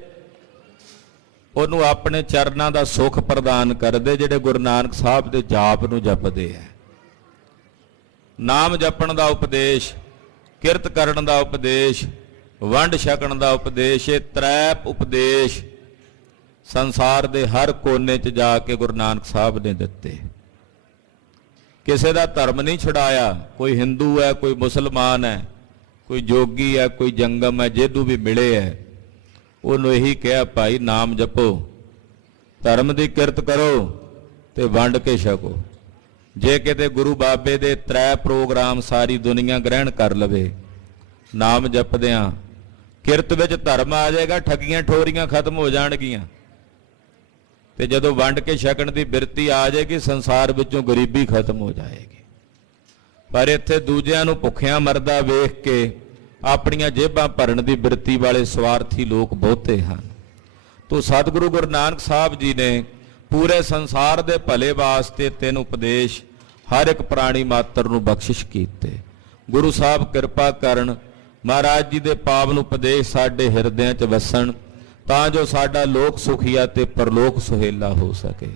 ਉਹਨੂੰ ਆਪਣੇ ਚਰਨਾਂ ਦਾ ਸੁੱਖ ਪ੍ਰਦਾਨ ਕਰਦੇ ਜਿਹੜੇ ਗੁਰੂ ਨਾਨਕ ਸਾਹਿਬ ਦੇ ਜਾਪ ਨੂੰ ਜਪਦੇ ਹੈ। ਨਾਮ ਜਪਣ ਦਾ ਉਪਦੇਸ਼, ਕਿਰਤ ਕਰਨ ਦਾ ਉਪਦੇਸ਼, ਵੰਡ ਛਕਣ ਦਾ ਉਪਦੇਸ਼, ਇਹ ਤ੍ਰੈਪ ਉਪਦੇਸ਼ ਸੰਸਾਰ ਦੇ ਹਰ ਕੋਨੇ 'ਚ ਜਾ ਕੇ ਗੁਰੂ ਨਾਨਕ ਸਾਹਿਬ ਨੇ ਦਿੱਤੇ। ਕਿਸੇ ਦਾ ਧਰਮ ਨਹੀਂ ਛੁਡਾਇਆ। ਕੋਈ ਹਿੰਦੂ ਹੈ, ਕੋਈ ਮੁਸਲਮਾਨ ਹੈ, ਕੋਈ ਜੋਗੀ ਹੈ, ਕੋਈ ਜੰਗਮ ਹੈ, ਜਿਹਨੂੰ ਵੀ ਮਿਲੇ ਹੈ ਉਹਨੂੰ ਇਹੀ ਕਿਹਾ, ਭਾਈ ਨਾਮ ਜਪੋ, ਧਰਮ ਦੀ ਕਿਰਤ ਕਰੋ ਤੇ ਵੰਡ ਕੇ ਛਕੋ। ਜੇ ਕਿਤੇ ਗੁਰੂ ਬਾਬੇ ਦੇ 3 ਪ੍ਰੋਗਰਾਮ ਸਾਰੀ ਦੁਨੀਆ ਗ੍ਰਹਿਣ ਕਰ ਲਵੇ, ਨਾਮ ਜਪਦਿਆਂ ਕਿਰਤ ਵਿੱਚ ਧਰਮ ਆ ਜਾਏਗਾ, ਠੱਗੀਆਂ ਠੋਰੀਆਂ ਖਤਮ ਹੋ ਜਾਣਗੀਆਂ, ਤੇ ਜਦੋਂ ਵੰਡ ਕੇ ਛਕਣ ਦੀ ਬਿਰਤੀ ਆ ਜਾਏਗੀ, ਸੰਸਾਰ ਵਿੱਚੋਂ ਗਰੀਬੀ ਖਤਮ ਹੋ ਜਾਏਗੀ। ਪਰ ਇੱਥੇ ਦੂਜਿਆਂ ਨੂੰ ਭੁੱਖਿਆਂ ਮਰਦਾ ਵੇਖ ਕੇ ਆਪਣੀਆਂ ਜੇਬਾਂ ਭਰਨ ਦੀ ਬਿਰਤੀ ਵਾਲੇ ਸਵਾਰਥੀ ਲੋਕ ਬਹੁਤੇ ਹਨ। ਤੋ ਸਤਿਗੁਰੂ ਗੁਰੂ ਨਾਨਕ ਸਾਹਿਬ ਜੀ ਨੇ ਪੂਰੇ ਸੰਸਾਰ ਦੇ ਭਲੇ ਵਾਸਤੇ 3 ਉਪਦੇਸ਼ ਹਰ ਇੱਕ ਪ੍ਰਾਣੀ ਮਾਤਰ ਨੂੰ ਬਖਸ਼ਿਸ਼ ਕੀਤੇ। ਗੁਰੂ ਸਾਹਿਬ ਕਿਰਪਾ ਕਰਨ, ਮਹਾਰਾਜ ਜੀ ਦੇ ਪਾਵਨ ਉਪਦੇਸ਼ ਸਾਡੇ ਹਿਰਦਿਆਂ 'ਚ ਵਸਣ, ਤਾਂ ਜੋ ਸਾਡਾ ਲੋਕ ਸੁਖੀਆ ਤੇ ਪਰਲੋਕ ਸੁਹੇਲਾ ਹੋ ਸਕੇ।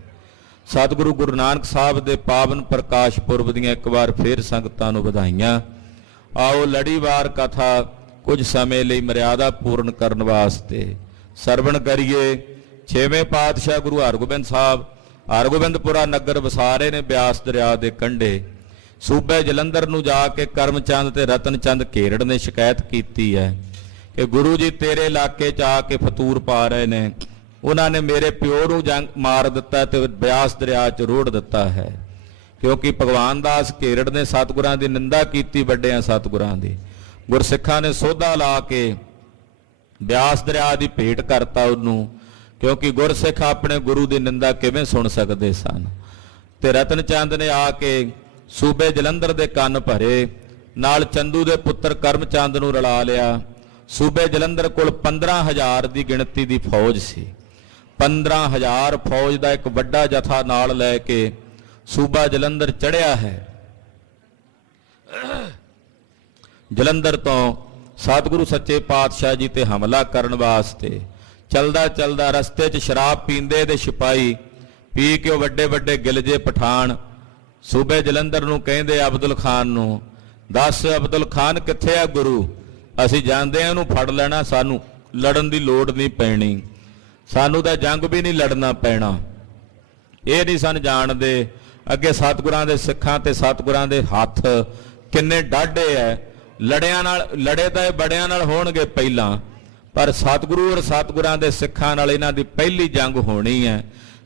ਸਤਿਗੁਰੂ ਗੁਰੂ ਨਾਨਕ ਸਾਹਿਬ ਦੇ ਪਾਵਨ ਪ੍ਰਕਾਸ਼ ਪੁਰਬ ਦੀਆਂ ਇੱਕ ਵਾਰ ਫੇਰ ਸੰਗਤਾਂ ਨੂੰ ਵਧਾਈਆਂ। ਆਓ ਲੜੀਵਾਰ ਕਥਾ ਕੁਝ ਸਮੇਂ ਲਈ ਮਰਿਆਦਾ ਪੂਰਨ ਕਰਨ ਵਾਸਤੇ ਸਰਵਣ ਕਰੀਏ। ਛੇਵੇਂ ਪਾਤਸ਼ਾਹ ਗੁਰੂ ਹਰਗੋਬਿੰਦ ਸਾਹਿਬ ਹਰਗੋਬਿੰਦਪੁਰਾ ਨਗਰ ਵਸਾ ਰਹੇ ਨੇ ਬਿਆਸ ਦਰਿਆ ਦੇ ਕੰਢੇ। ਸੂਬੇ ਜਲੰਧਰ ਨੂੰ ਜਾ ਕੇ ਕਰਮਚੰਦ ਤੇ ਰਤਨਚੰਦ ਘੇਰੜ ਨੇ ਸ਼ਿਕਾਇਤ ਕੀਤੀ ਹੈ ਕਿ ਗੁਰੂ ਜੀ ਤੇਰੇ ਇਲਾਕੇ 'ਚ ਆ ਕੇ ਫਤੂਰ ਪਾ ਰਹੇ ਨੇ, ਉਹਨਾਂ ਨੇ ਮੇਰੇ ਪਿਓ ਨੂੰ ਜੰਗ ਮਾਰ ਦਿੱਤਾ ਤੇ ਬਿਆਸ ਦਰਿਆ 'ਚ ਰੋੜ ਦਿੱਤਾ ਹੈ। ਕਿਉਂਕਿ ਭਗਵਾਨ ਦਾਸ ਘੇਰੜ ਨੇ ਸਤਿਗੁਰਾਂ ਦੀ ਨਿੰਦਾ ਕੀਤੀ, ਵੱਡਿਆਂ ਸਤਿਗੁਰਾਂ ਦੀ। ਗੁਰਸਿੱਖਾਂ ਨੇ ਸੋਧਾ ਲਾ ਕੇ ਬਿਆਸ ਦਰਿਆ ਦੀ ਭੇਟ ਕਰਤਾ ਉਹਨੂੰ, ਕਿਉਂਕਿ ਗੁਰਸਿੱਖ ਆਪਣੇ ਗੁਰੂ ਦੀ ਨਿੰਦਾ ਕਿਵੇਂ ਸੁਣ ਸਕਦੇ ਸਨ। ਤੇ ਰਤਨਚੰਦ ਨੇ ਆ ਕੇ ਸੂਬੇ ਜਲੰਧਰ ਦੇ ਕੰਨ ਭਰੇ, ਨਾਲ ਚੰਦੂ ਦੇ ਪੁੱਤਰ ਕਰਮਚੰਦ ਨੂੰ ਰਲਾ ਲਿਆ। ਸੂਬੇ ਜਲੰਧਰ ਕੋਲ 15,000 ਦੀ ਗਿਣਤੀ ਦੀ ਫੌਜ ਸੀ। 15,000 ਫੌਜ ਦਾ ਇੱਕ ਵੱਡਾ ਜਥਾ ਨਾਲ ਲੈ ਕੇ ਸੂਬਾ ਜਲੰਧਰ ਚੜ੍ਹਿਆ ਹੈ। ਜਲੰਧਰ ਤੋਂ ਸਤਿਗੁਰੂ ਸੱਚੇ ਪਾਤਸ਼ਾਹ ਜੀ ਤੇ ਹਮਲਾ ਕਰਨ ਵਾਸਤੇ ਚਲਦਾ ਚਲਦਾ ਰਸਤੇ 'ਚ ਸ਼ਰਾਬ ਪੀਂਦੇ ਦੇ ਸਿਪਾਹੀ ਪੀ ਕੇ ਉਹ ਵੱਡੇ ਵੱਡੇ ਗਿਲਜੇ ਪਠਾਨ ਸੂਬੇ ਜਲੰਧਰ ਨੂੰ ਕਹਿੰਦੇ ਅਬਦੁਲ ਖਾਨ ਨੂੰ, ਦੱਸ ਅਬਦੁਲ ਖਾਨ ਕਿੱਥੇ ਆ ਗੁਰੂ, ਅਸੀਂ ਜਾਣਦੇ ਹਾਂ ਉਹਨੂੰ ਫੜ ਲੈਣਾ, ਸਾਨੂੰ ਲੜਨ ਦੀ ਲੋੜ ਨਹੀਂ ਪੈਣੀ, ਸਾਨੂੰ ਤਾਂ ਜੰਗ ਵੀ ਨਹੀਂ ਲੜਨਾ ਪੈਣਾ। ਇਹ ਨਹੀਂ ਸਨ ਜਾਣਦੇ ਅੱਗੇ ਸਤਿਗੁਰਾਂ ਦੇ ਸਿੱਖਾਂ ਤੇ ਸਤਿਗੁਰਾਂ ਦੇ ਹੱਥ ਕਿੰਨੇ ਡਾਢੇ ਐ। ਲੜਿਆਂ ਨਾਲ ਲੜੇ ਤਾਂ ਇਹ ਬੜਿਆਂ ਨਾਲ ਹੋਣਗੇ ਪਹਿਲਾਂ, ਪਰ ਸਤਿਗੁਰੂ ਔਰ ਸਤਿਗੁਰਾਂ ਦੇ ਸਿੱਖਾਂ ਨਾਲ ਇਹਨਾਂ ਦੀ ਪਹਿਲੀ ਜੰਗ ਹੋਣੀ ਹੈ,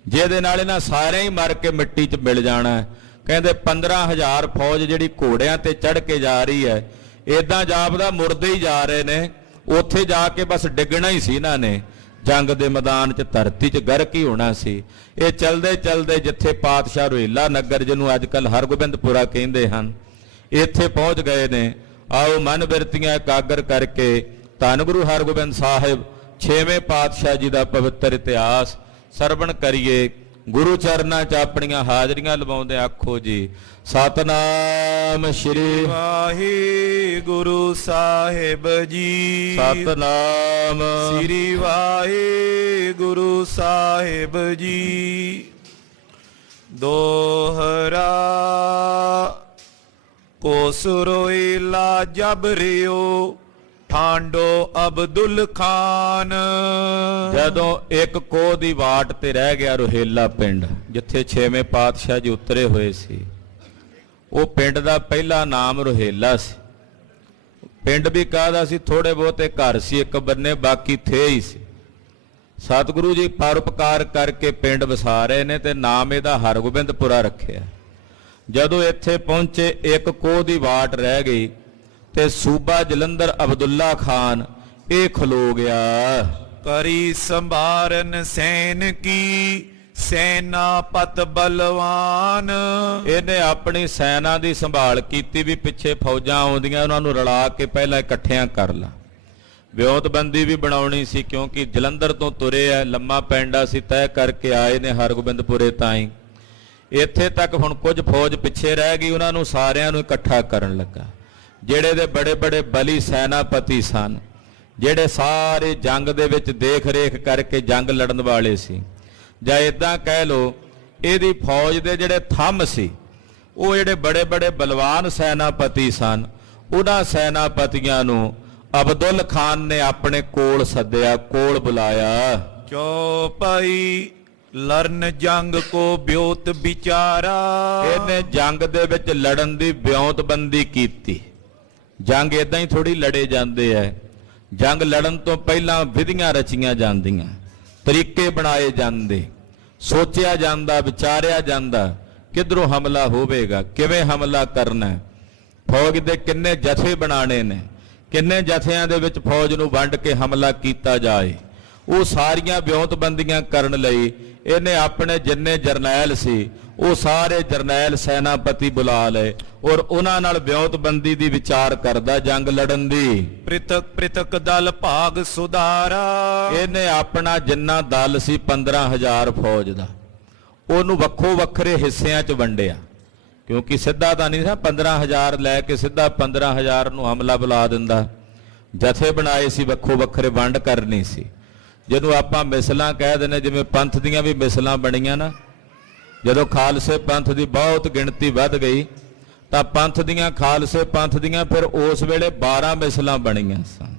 ਜਿਹਦੇ ਨਾਲ ਇਹਨਾਂ ਸਾਰਿਆਂ ਹੀ ਮਰ ਕੇ ਮਿੱਟੀ 'ਚ ਮਿਲ ਜਾਣਾ। ਕਹਿੰਦੇ 15,000 ਫੌਜ ਜਿਹੜੀ ਘੋੜਿਆਂ ਤੇ ਚੜ੍ਹ ਕੇ ਜਾ ਰਹੀ ਹੈ, ਇਦਾਂ ਜਾਪਦਾ ਮੁਰਦੇ ਹੀ ਜਾ ਰਹੇ ਨੇ। ਉੱਥੇ ਜਾ ਕੇ ਬਸ ਡਿੱਗਣਾ ਹੀ ਸੀ ਇਹਨਾਂ ਨੇ, ਜੰਗ ਦੇ ਮੈਦਾਨ 'ਚ ਧਰਤੀ 'ਚ ਗਰਕ ਹੀ ਹੋਣਾ ਸੀ। ਇਹ ਚਲਦੇ ਚਲਦੇ ਜਿੱਥੇ ਪਾਤਸ਼ਾਹ ਰੋਹਿਲਾ ਨਗਰ, ਜਿਹਨੂੰ ਅੱਜ ਕੱਲ੍ਹ ਹਰਗੋਬਿੰਦਪੁਰਾ ਕਹਿੰਦੇ ਹਨ, ਇੱਥੇ ਪਹੁੰਚ ਗਏ ਨੇ। ਆਓ ਮਨ ਬਿਰਤੀਆਂ ਇਕਾਗਰ ਕਰਕੇ ਧੰਨ ਗੁਰੂ ਹਰਗੋਬਿੰਦ ਸਾਹਿਬ ਛੇਵੇਂ ਪਾਤਸ਼ਾਹ ਜੀ ਦਾ ਪਵਿੱਤਰ ਇਤਿਹਾਸ ਸਰਵਣ ਕਰੀਏ। ਗੁਰੂ ਚਰਨਾਂ 'ਚ ਆਪਣੀਆਂ ਹਾਜ਼ਰੀਆਂ ਲਵਾਉਂਦੇ ਆਖੋ ਜੀ ਸਤਨਾਮ ਸ਼੍ਰੀ ਵਾਹਿਗੁਰੂ ਸਾਹਿਬ ਜੀ, ਸਤਨਾਮ ਸ੍ਰੀ ਵਾਹਿਗੁਰੂ ਸਾਹਿਬ ਜੀ। ਦੋਹਰਾ ਕੋਸ ਰੋਹਿਲਾ ਜਬ ਰਿਓ ਠਾਂਡੋ ਅਬਦੁਲ ਖਾਨ। ਜਦੋਂ ਇੱਕ ਕੋਹ ਦੀ ਵਾਟ ਤੇ ਰਹਿ ਗਿਆ ਰੋਹਿਲਾ ਪਿੰਡ, ਜਿੱਥੇ ਛੇਵੇਂ ਪਾਤਸ਼ਾਹ ਜੀ ਉਤਰੇ ਹੋਏ ਸੀ, ਉਹ ਪਿੰਡ ਦਾ ਪਹਿਲਾ ਨਾਮ ਰੋਹਿਲਾ ਸੀ। ਪਿੰਡ ਵੀ ਕਾਹਦਾ ਸੀ, ਥੋੜੇ ਬਹੁਤੇ ਘਰ ਸੀ ਇੱਕ ਬੰਨੇ, ਬਾਕੀ ਥੇ ਹੀ ਸੀ। ਸਤਿਗੁਰੂ ਜੀ ਪਰਉਪਕਾਰ ਕਰਕੇ ਪਿੰਡ ਵਸਾ ਰਹੇ ਨੇ ਤੇ ਨਾਮ ਇਹਦਾ ਹਰਗੋਬਿੰਦਪੁਰਾ ਰੱਖਿਆ। ਜਦੋਂ ਇੱਥੇ ਪਹੁੰਚੇ ਇੱਕ ਕੋਹ ਦੀ ਵਾਟ ਰਹਿ ਗਈ ਤੇ ਸੂਬਾ ਜਲੰਧਰ ਅਬਦੁੱਲਾ ਖਾਨ ਇਹ ਖਲੋ ਗਿਆ। ਕਰੀ ਸੰਭਾਰਨ ਸੈਨ ਕੀ ਸੈਨਾਪਤ ਬਲਵਾਨ। ਇਹਨੇ ਆਪਣੀ ਸੈਨਾ ਦੀ ਸੰਭਾਲ ਕੀਤੀ ਵੀ ਪਿੱਛੇ ਫੌਜਾਂ ਆਉਂਦੀਆਂ ਉਹਨਾਂ ਨੂੰ ਰਲਾ ਕੇ ਪਹਿਲਾਂ ਇਕੱਠਿਆਂ ਕਰ ਲਾ। ਵਿਉਂਤਬੰਦੀ ਵੀ ਬਣਾਉਣੀ ਸੀ, ਕਿਉਂਕਿ ਜਲੰਧਰ ਤੋਂ ਤੁਰੇ ਆ, ਲੰਮਾ ਪੈਂਡਾ ਸੀ, ਤੈਅ ਕਰਕੇ ਆਏ ਨੇ ਹਰਗੋਬਿੰਦਪੁਰੇ ਤਾਈਂ। ਇੱਥੇ ਤੱਕ ਹੁਣ ਕੁਝ ਫੌਜ ਪਿੱਛੇ ਰਹਿ ਗਈ, ਉਹਨਾਂ ਨੂੰ ਸਾਰਿਆਂ ਨੂੰ ਇਕੱਠਾ ਕਰਨ ਲੱਗਾ। ਜਿਹੜੇ ਦੇ ਬੜੇ ਬੜੇ ਬਲੀ ਸੈਨਾਪਤੀ ਸਨ, ਜਿਹੜੇ ਸਾਰੇ ਜੰਗ ਦੇ ਵਿੱਚ ਦੇਖ ਰੇਖ ਕਰਕੇ ਜੰਗ ਲੜਨ ਵਾਲੇ ਸੀ, ਜਾਂ ਇਦਾਂ ਕਹਿ ਲੋ ਇਹਦੀ ਫੌਜ ਦੇ ਜਿਹੜੇ ਥੰਮ ਸੀ, ਉਹ ਜਿਹੜੇ ਬੜੇ ਬੜੇ ਬਲਵਾਨ ਸੈਨਾਪਤੀ ਸਨ, ਉਹਨਾਂ ਸੈਨਾਪਤੀਆਂ ਨੂੰ ਅਬਦੁੱਲ ਖਾਨ ਨੇ ਆਪਣੇ ਕੋਲ ਸੱਦਿਆ, ਕੋਲ ਬੁਲਾਇਆ। ਚੌਪਈ ਲਰਨ ਜੰਗ ਕੋ ਬਿਉਤ ਵਿਚਾਰਾ। ਇਹਨੇ ਜੰਗ ਦੇ ਵਿੱਚ ਲੜਨ ਦੀ ਵਿਉਂਤਬੰਦੀ ਕੀਤੀ। ਜੰਗ ਇਦਾਂ ਹੀ ਥੋੜੀ ਲੜੇ ਜਾਂਦੇ ਐ, ਜੰਗ ਲੜਨ ਤੋਂ ਪਹਿਲਾਂ ਵਿਧੀਆਂ ਰਚੀਆਂ ਜਾਂਦੀਆਂ, ਤਰੀਕੇ ਬਣਾਏ ਜਾਂਦੇ, ਸੋਚਿਆ ਜਾਂਦਾ, ਵਿਚਾਰਿਆ ਜਾਂਦਾ ਕਿੱਧਰੋਂ ਹਮਲਾ ਹੋਵੇਗਾ, ਕਿਵੇਂ ਹਮਲਾ ਕਰਨਾ, ਫੌਜ ਦੇ ਕਿੰਨੇ ਜਥੇ ਬਣਾਣੇ ਨੇ, ਕਿੰਨੇ ਜਥਿਆਂ ਦੇ ਵਿੱਚ ਫੌਜ ਨੂੰ ਵੰਡ ਕੇ ਹਮਲਾ ਕੀਤਾ ਜਾਏ। ਉਹ ਸਾਰੀਆਂ ਵਿਉਂਤਬੰਦੀਆਂ ਕਰਨ ਲਈ ਇਹਨੇ ਆਪਣੇ ਜਿੰਨੇ ਜਰਨੈਲ ਸੀ ਉਹ ਸਾਰੇ ਜਰਨੈਲ ਸੈਨਾਪਤੀ ਬੁਲਾ ਲਏ ਔਰ ਉਹਨਾਂ ਨਾਲ ਵਿਉਂਤਬੰਦੀ ਦੀ ਵਿਚਾਰ ਕਰਦਾ ਜੰਗ ਲੜਨ ਦੀ। ਪ੍ਰਿਤਕ ਪ੍ਰਿਤਕ ਦਲ ਭਾਗ ਸੁਧਾਰਾ। ਇਹਨੇ ਆਪਣਾ ਜਿੰਨਾ ਦਲ ਸੀ 15,000 ਫੌਜ ਦਾ, ਉਹਨੂੰ ਵੱਖੋ ਵੱਖਰੇ ਹਿੱਸਿਆਂ 'ਚ ਵੰਡਿਆ, ਕਿਉਂਕਿ ਸਿੱਧਾ ਤਾਂ ਨਹੀਂ ਸੀ 15,000 ਲੈ ਕੇ ਸਿੱਧਾ 15,000 ਨੂੰ ਹਮਲਾ ਬੁਲਾ ਦਿੰਦਾ। ਜਥੇ ਬਣਾਏ ਸੀ, ਵੱਖੋ ਵੱਖਰੇ ਵੰਡ ਕਰਨੀ ਸੀ। ਜਿਹਨੂੰ ਆਪਾਂ ਮਿਸਲਾਂ ਕਹਿ ਦਿੰਦੇ, ਜਿਵੇਂ ਪੰਥ ਦੀਆਂ ਵੀ ਮਿਸਲਾਂ ਬਣੀਆਂ ਨਾ, ਜਦੋਂ ਖਾਲਸੇ ਪੰਥ ਦੀ ਬਹੁਤ ਗਿਣਤੀ ਵੱਧ ਗਈ ਤਾਂ ਪੰਥ ਦੀਆਂ ਖਾਲਸੇ ਪੰਥ ਦੀਆਂ ਫਿਰ ਉਸ ਵੇਲੇ 12 ਮਿਸਲਾਂ ਬਣੀਆਂ ਸਨ,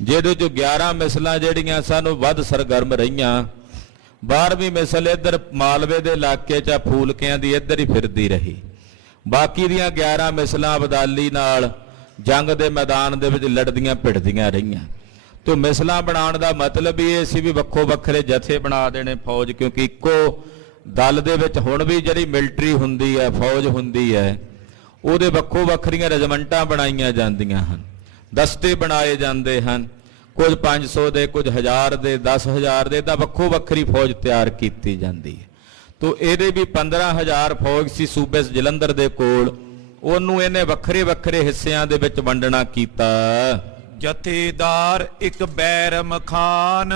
ਜਿਹਦੇ 'ਚ 11 ਮਿਸਲਾਂ ਜਿਹੜੀਆਂ ਸਨ ਉਹ ਵੱਧ ਸਰਗਰਮ ਰਹੀਆਂ 12ਵੀਂ ਮਿਸਲ ਇੱਧਰ ਮਾਲਵੇ ਦੇ ਇਲਾਕੇ 'ਚ ਫੂਲਕਿਆਂ ਦੀ ਇੱਧਰ ਹੀ ਫਿਰਦੀ ਰਹੀ। ਬਾਕੀ ਦੀਆਂ 11 ਮਿਸਲਾਂ ਅਬਦਾਲੀ ਨਾਲ ਜੰਗ ਦੇ ਮੈਦਾਨ ਦੇ ਵਿੱਚ ਲੜਦੀਆਂ ਭਿੜਦੀਆਂ ਰਹੀਆਂ। ਤੇ ਮਿਸਲਾਂ ਬਣਾਉਣ ਦਾ ਮਤਲਬ ਹੀ ਇਹ ਸੀ ਵੀ ਵੱਖੋ ਵੱਖਰੇ ਜਥੇ ਬਣਾ ਦੇਣੇ ਫੌਜ, ਕਿਉਂਕਿ ਇੱਕੋ ਦਲ ਦੇ ਵਿੱਚ ਹੁਣ ਵੀ ਜਿਹੜੀ ਮਿਲਟਰੀ ਹੁੰਦੀ ਹੈ, ਫੌਜ ਹੁੰਦੀ ਹੈ, ਉਹਦੇ ਵੱਖੋ ਵੱਖਰੀਆਂ ਰੈਜੀਮੈਂਟਾਂ ਬਣਾਈਆਂ ਜਾਂਦੀਆਂ ਹਨ, ਦਸਤੇ ਬਣਾਏ ਜਾਂਦੇ ਹਨ, ਕੁਝ 500 ਦੇ, ਕੁਝ 1000 ਦੇ, 10,000 ਦੇ, ਤਾਂ ਵੱਖੋ ਵੱਖਰੀ ਫੌਜ ਤਿਆਰ ਕੀਤੀ ਜਾਂਦੀ ਹੈ। ਤੋ ਇਹਦੇ ਵੀ 15,000 ਫੌਜ ਸੀ ਸੂਬੇ ਜਲੰਧਰ ਦੇ ਕੋਲ, ਉਹਨੂੰ ਇਹਨੇ ਵੱਖਰੇ ਵੱਖਰੇ ਹਿੱਸਿਆਂ ਦੇ ਵਿੱਚ ਵੰਡਣਾ ਕੀਤਾ। ਜਥੇਦਾਰ ਇੱਕ ਬੈਰਮ ਖਾਨ,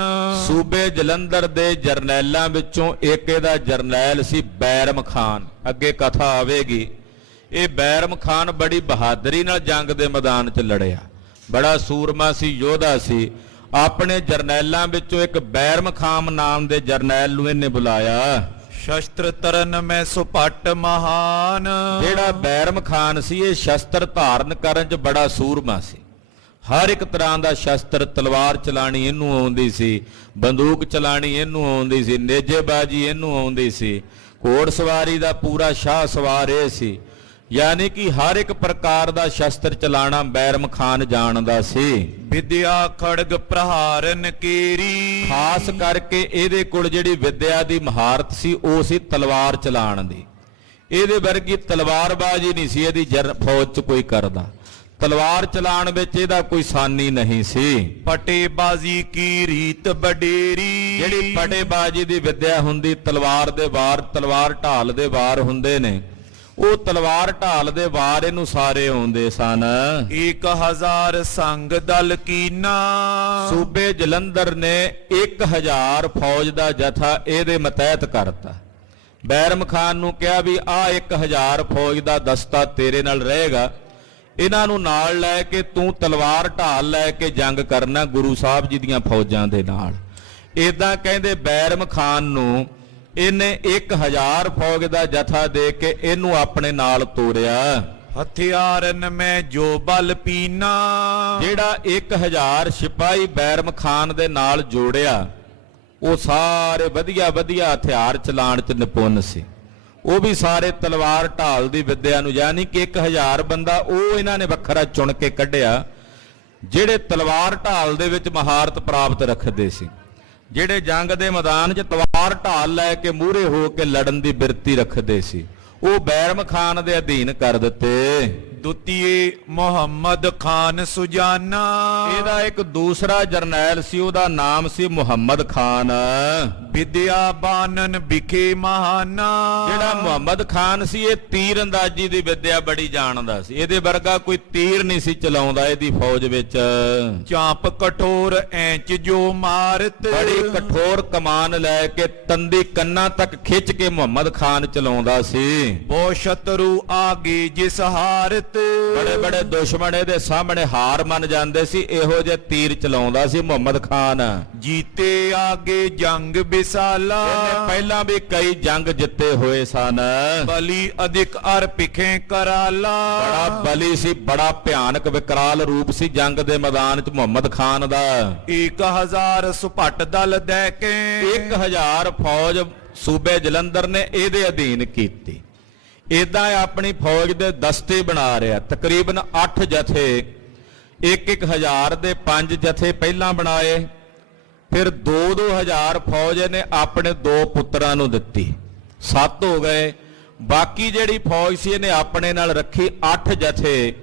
ਸੂਬੇ ਜਲੰਧਰ ਦੇ ਜਰਨੈਲਾਂ ਵਿੱਚੋਂ ਇੱਕ ਇਹਦਾ ਜਰਨੈਲ ਸੀ ਬੈਰਮ ਖਾਨ। ਅੱਗੇ ਕਥਾ ਆਵੇਗੀ। ਇਹ ਬੈਰਮ ਖਾਨ ਬੜੀ ਬਹਾਦਰੀ ਨਾਲ ਜੰਗ ਦੇ ਮੈਦਾਨ 'ਚ ਲੜਿਆ, ਬੜਾ ਸੂਰਮਾ ਸੀ, ਯੋਧਾ ਸੀ। ਆਪਣੇ ਜਰਨੈਲਾਂ ਵਿੱਚੋਂ ਇੱਕ ਬੈਰਮ ਖਾਨ ਨਾਮ ਦੇ ਜਰਨੈਲ ਨੂੰ ਇਹਨੇ ਬੁਲਾਇਆ। ਸ਼ਸਤਰ ਤਰਨ ਮੈਂ ਸੁਪੱਟ ਮਹਾਨ, ਜਿਹੜਾ ਬੈਰਮ ਖਾਨ ਸੀ ਇਹ ਸ਼ਸਤਰ ਧਾਰਨ ਕਰਨ 'ਚ ਬੜਾ ਸੂਰਮਾ ਸੀ। ਹਰ ਇੱਕ ਤਰ੍ਹਾਂ ਦਾ ਸ਼ਸਤਰ, ਤਲਵਾਰ ਚਲਾਣੀ ਇਹਨੂੰ ਆਉਂਦੀ ਸੀ, ਬੰਦੂਕ ਚਲਾਣੀ ਇਹਨੂੰ ਆਉਂਦੀ ਸੀ, ਨੇਜੇਬਾਜੀ ਇਹਨੂੰ ਆਉਂਦੀ ਸੀ, ਘੋੜ ਸਵਾਰੀ ਦਾ ਪੂਰਾ ਸ਼ਾਹ ਸਵਾਰ ਇਹ ਸੀ। ਯਾਨੀ ਕਿ ਹਰ ਇੱਕ ਪ੍ਰਕਾਰ ਦਾ ਸ਼ਸਤਰ ਚਲਾਣਾ ਬੈਰਮ ਖਾਨ ਜਾਣਦਾ ਸੀ। ਵਿਦਿਆ ਖੜਗ ਪ੍ਰਹਾਰਨ ਕੀਰੀ, ਖਾਸ ਕਰਕੇ ਇਹਦੇ ਕੋਲ ਜਿਹੜੀ ਵਿਦਿਆ ਦੀ ਮਹਾਰਤ ਸੀ ਉਹ ਸੀ ਤਲਵਾਰ ਚਲਾਣ ਦੀ। ਇਹਦੇ ਵਰਗੀ ਤਲਵਾਰਬਾਜ਼ੀ ਨਹੀਂ ਸੀ ਇਹਦੀ ਫੌਜ 'ਚ ਕੋਈ ਕਰਦਾ। ਤਲਵਾਰ ਚਲਾਣ ਵਿੱਚ ਇਹਦਾ ਕੋਈ ਸਾਨੀ ਨਹੀਂ ਸੀ। ਪਟੇਬਾਜ਼ੀ ਕੀ ਰੀਤ ਬਡੇਰੀ, ਜਿਹੜੀ ਪਟੇਬਾਜ਼ੀ ਦੀ ਵਿਦਿਆ ਹੁੰਦੀ, ਤਲਵਾਰ ਦੇ ਵਾਰ, ਤਲਵਾਰ ਢਾਲ ਦੇ ਵਾਰ ਹੁੰਦੇ ਨੇ, ਉਹ ਤਲਵਾਰ ਢਾਲ ਦੇ ਵਾਰ ਇਹਨੂੰ ਸਾਰੇ ਆਉਂਦੇ ਸਨ। 1000 ਸੰਗ ਦਲ ਕੀਨਾ, ਸੂਬੇ ਜਲੰਧਰ ਨੇ 1000 ਫੌਜ ਦਾ ਜਥਾ ਇਹਦੇ ਮਤਹਿਤ ਕਰਤਾ। ਬੈਰਮ ਖਾਨ ਨੂੰ ਕਿਹਾ ਵੀ ਆਹ 1000 ਫੌਜ ਦਾ ਦਸਤਾ ਤੇਰੇ ਨਾਲ ਰਹੇਗਾ, ਇਹਨਾਂ ਨੂੰ ਨਾਲ ਲੈ ਕੇ ਤੂੰ ਤਲਵਾਰ ਢਾਲ ਲੈ ਕੇ ਜੰਗ ਕਰਨਾ ਗੁਰੂ ਸਾਹਿਬ ਜੀ ਦੀਆਂ ਫੌਜਾਂ ਦੇ ਨਾਲ। ਇਦਾਂ ਕਹਿੰਦੇ ਬੈਰਮ ਖਾਨ ਨੂੰ ਇਹਨੇ 1000 ਫੌਜ ਦਾ ਜਥਾ ਦੇ ਕੇ ਇਹਨੂੰ ਆਪਣੇ ਨਾਲ ਤੋਰਿਆ। ਹਥਿਆਰਨ ਮੈਂ ਜੋ ਬਲ ਪੀਨਾ, ਜਿਹੜਾ 1000 ਸਿਪਾਹੀ ਬੈਰਮ ਖਾਨ ਦੇ ਨਾਲ ਜੋੜਿਆ ਉਹ ਸਾਰੇ ਵਧੀਆ ਵਧੀਆ ਹਥਿਆਰ ਚਲਾਉਣ 'ਚ ਨਿਪੁੰਨ ਸੀ। ਉਹ ਵੀ ਸਾਰੇ ਤਲਵਾਰ ਢਾਲ ਦੀ ਵਿਦਿਆ ਨੂੰ, ਯਾਨੀ ਕਿ 1000 ਬੰਦਾ ਉਹ ਇਹਨਾਂ ਨੇ ਵੱਖਰਾ ਚੁਣ ਕੇ ਕੱਢਿਆ ਜਿਹੜੇ ਤਲਵਾਰ ਢਾਲ ਦੇ ਵਿੱਚ ਮਹਾਰਤ ਪ੍ਰਾਪਤ ਰੱਖਦੇ ਸੀ, ਜਿਹੜੇ ਜੰਗ ਦੇ ਮੈਦਾਨ 'ਚ ਤਲਵਾਰ ਢਾਲ ਲੈ ਕੇ ਮੂਹਰੇ ਹੋ ਕੇ ਲੜਨ ਦੀ ਬਿਰਤੀ ਰੱਖਦੇ ਸੀ, ਉਹ ਬੈਰਮ ਖਾਨ ਦੇ ਅਧੀਨ ਕਰ ਦਿੱਤੇ। ਦੁਤੀਏ ਮੁਹੰਮਦ ਖਾਨ ਸੁਜਾਨਾ, ਇਹਦਾ ਇੱਕ ਦੂਸਰਾ ਜਰਨੈਲ ਸੀ, ਉਹਦਾ ਨਾਮ ਸੀ ਮੁਹੰਮਦ ਖਾਨ। ਵਿਦਿਆ ਬਾਨਨ ਵਿਖੇ ਮਹਾਨਾ, ਜਿਹੜਾ ਮੁਹੰਮਦ ਖਾਨ ਸੀ ਇਹ ਤੀਰ ਅੰਦਾਜ਼ੀ ਦੀ ਵਿਦਿਆ ਬੜੀ ਜਾਣਦਾ ਸੀ। ਇਹਦੇ ਵਰਗਾ ਕੋਈ ਤੀਰ ਨਹੀਂ ਸੀ ਚਲਾਉਂਦਾ ਇਹਦੀ ਫੌਜ ਵਿੱਚ। ਚਾਂਪ ਕਠੋਰ ਐਂਚ ਜੋ ਮਾਰਤ, ਬੜੀ ਕਠੋਰ ਕਮਾਨ ਲੈ ਕੇ ਤੰਦੀ ਕੰਨਾਂ ਤੱਕ ਖਿੱਚ ਕੇ ਮੁਹੰਮਦ ਖਾਨ ਚਲਾਉਂਦਾ ਸੀ। ਬੋ ਸ਼ਤਰੂ ਆਗੇ ਜਿਸ ਹਾਰਤ, ਬੜੇ ਬੜੇ ਦੁਸ਼ਮਣ ਇਹਦੇ ਸਾਹਮਣੇ ਹਾਰ ਮੰਨ ਜਾਂਦੇ ਸੀ, ਇਹੋ ਜਿਹੇ ਤੀਰ ਚਲਾਉਂਦਾ ਸੀ ਮੁਹੰਮਦ ਖਾਨ। ਜੀਤੇ ਆਗੇ ਜੰਗ ਵਿਸਾਲਾ, ਇਹਨੇ ਪਹਿਲਾਂ ਵੀ ਕਈ ਜੰਗ ਜਿੱਤੇ ਹੋਏ ਸਨ। ਬਲੀ ਅਧਿਕ ਅਰ ਪਿਖੇ ਕਰਾਲਾ, ਬੜਾ ਬਲੀ ਸੀ, ਬੜਾ ਭਿਆਨਕ ਵਿਕਰਾਲ ਰੂਪ ਸੀ ਜੰਗ ਦੇ ਮੈਦਾਨ 'ਚ ਮੁਹੰਮਦ ਖਾਨ ਦਾ। 1000 ਸੁਪੱਟ ਦਲ ਦੇ ਕੇ, 1000 ਫੌਜ ਸੂਬੇ ਜਲੰਧਰ ਨੇ ਇਹਦੇ ਅਧੀਨ ਕੀਤੀ। ਇਦਾਂ ਆਪਣੀ ਫੌਜ ਦੇ ਦਸਤੇ ਬਣਾ ਰਿਹਾ। ਤਕਰੀਬਨ 8 ਜਥੇ, 1000 ਦੇ 5 ਜਥੇ ਪਹਿਲਾਂ ਬਣਾਏ, ਫਿਰ 2-2000 ਫੌਜ ਨੇ ਆਪਣੇ 2 ਪੁੱਤਰਾਂ ਨੂੰ ਦਿੱਤੀ, 7 ਹੋ ਗਏ। ਬਾਕੀ ਜਿਹੜੀ ਫੌਜ ਸੀ ਇਹਨੇ ਆਪਣੇ ਨਾਲ ਰੱਖੀ। 8 ਜਥੇ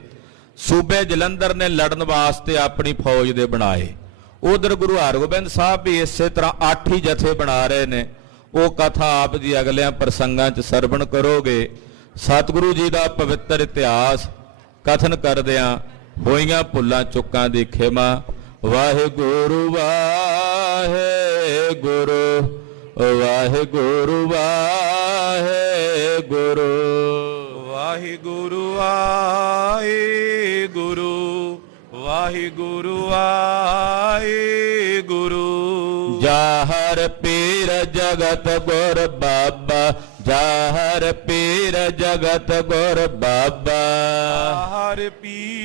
ਸੂਬੇ ਜਲੰਧਰ ਨੇ ਲੜਨ ਵਾਸਤੇ ਆਪਣੀ ਫੌਜ ਦੇ ਬਣਾਏ। ਉਧਰ ਗੁਰੂ ਹਰਗੋਬਿੰਦ ਸਾਹਿਬ ਵੀ ਇਸੇ ਤਰ੍ਹਾਂ 8 ਹੀ ਜਥੇ ਬਣਾ ਰਹੇ ਨੇ। ਉਹ ਕਥਾ ਆਪ ਜੀ ਅਗਲਿਆਂ ਪ੍ਰਸੰਗਾਂ 'ਚ ਸਰਵਣ ਕਰੋਗੇ। ਸਤਿਗੁਰੂ ਜੀ ਦਾ ਪਵਿੱਤਰ ਇਤਿਹਾਸ ਕਥਨ ਕਰਦਿਆਂ ਹੋਈਆਂ ਭੁੱਲਾਂ ਚੁੱਕਾਂ ਦੀ ਖਿਮਾ। ਵਾਹਿਗੁਰੂ ਵਾਹਿਗੁਰੂ ਵਾਹਿਗੁਰੂ ਵਾਹਿਗੁਰੂ ਵਾਹਿਗੁਰੂ ਵਾਹਿਗੁਰੂ ਵਾਹਿਗੁਰੂ ਵਾਹਿਗੁਰੂ। ਜਾਹਰ ਪੀਰ ਜਗਤ ਗੁਰ ਬਾਬਾ, ਜਾਹਰ ਪੀਰ ਜਗਤ ਗੁਰ ਬਾਬਾ, ਹਰ ਪੀਰ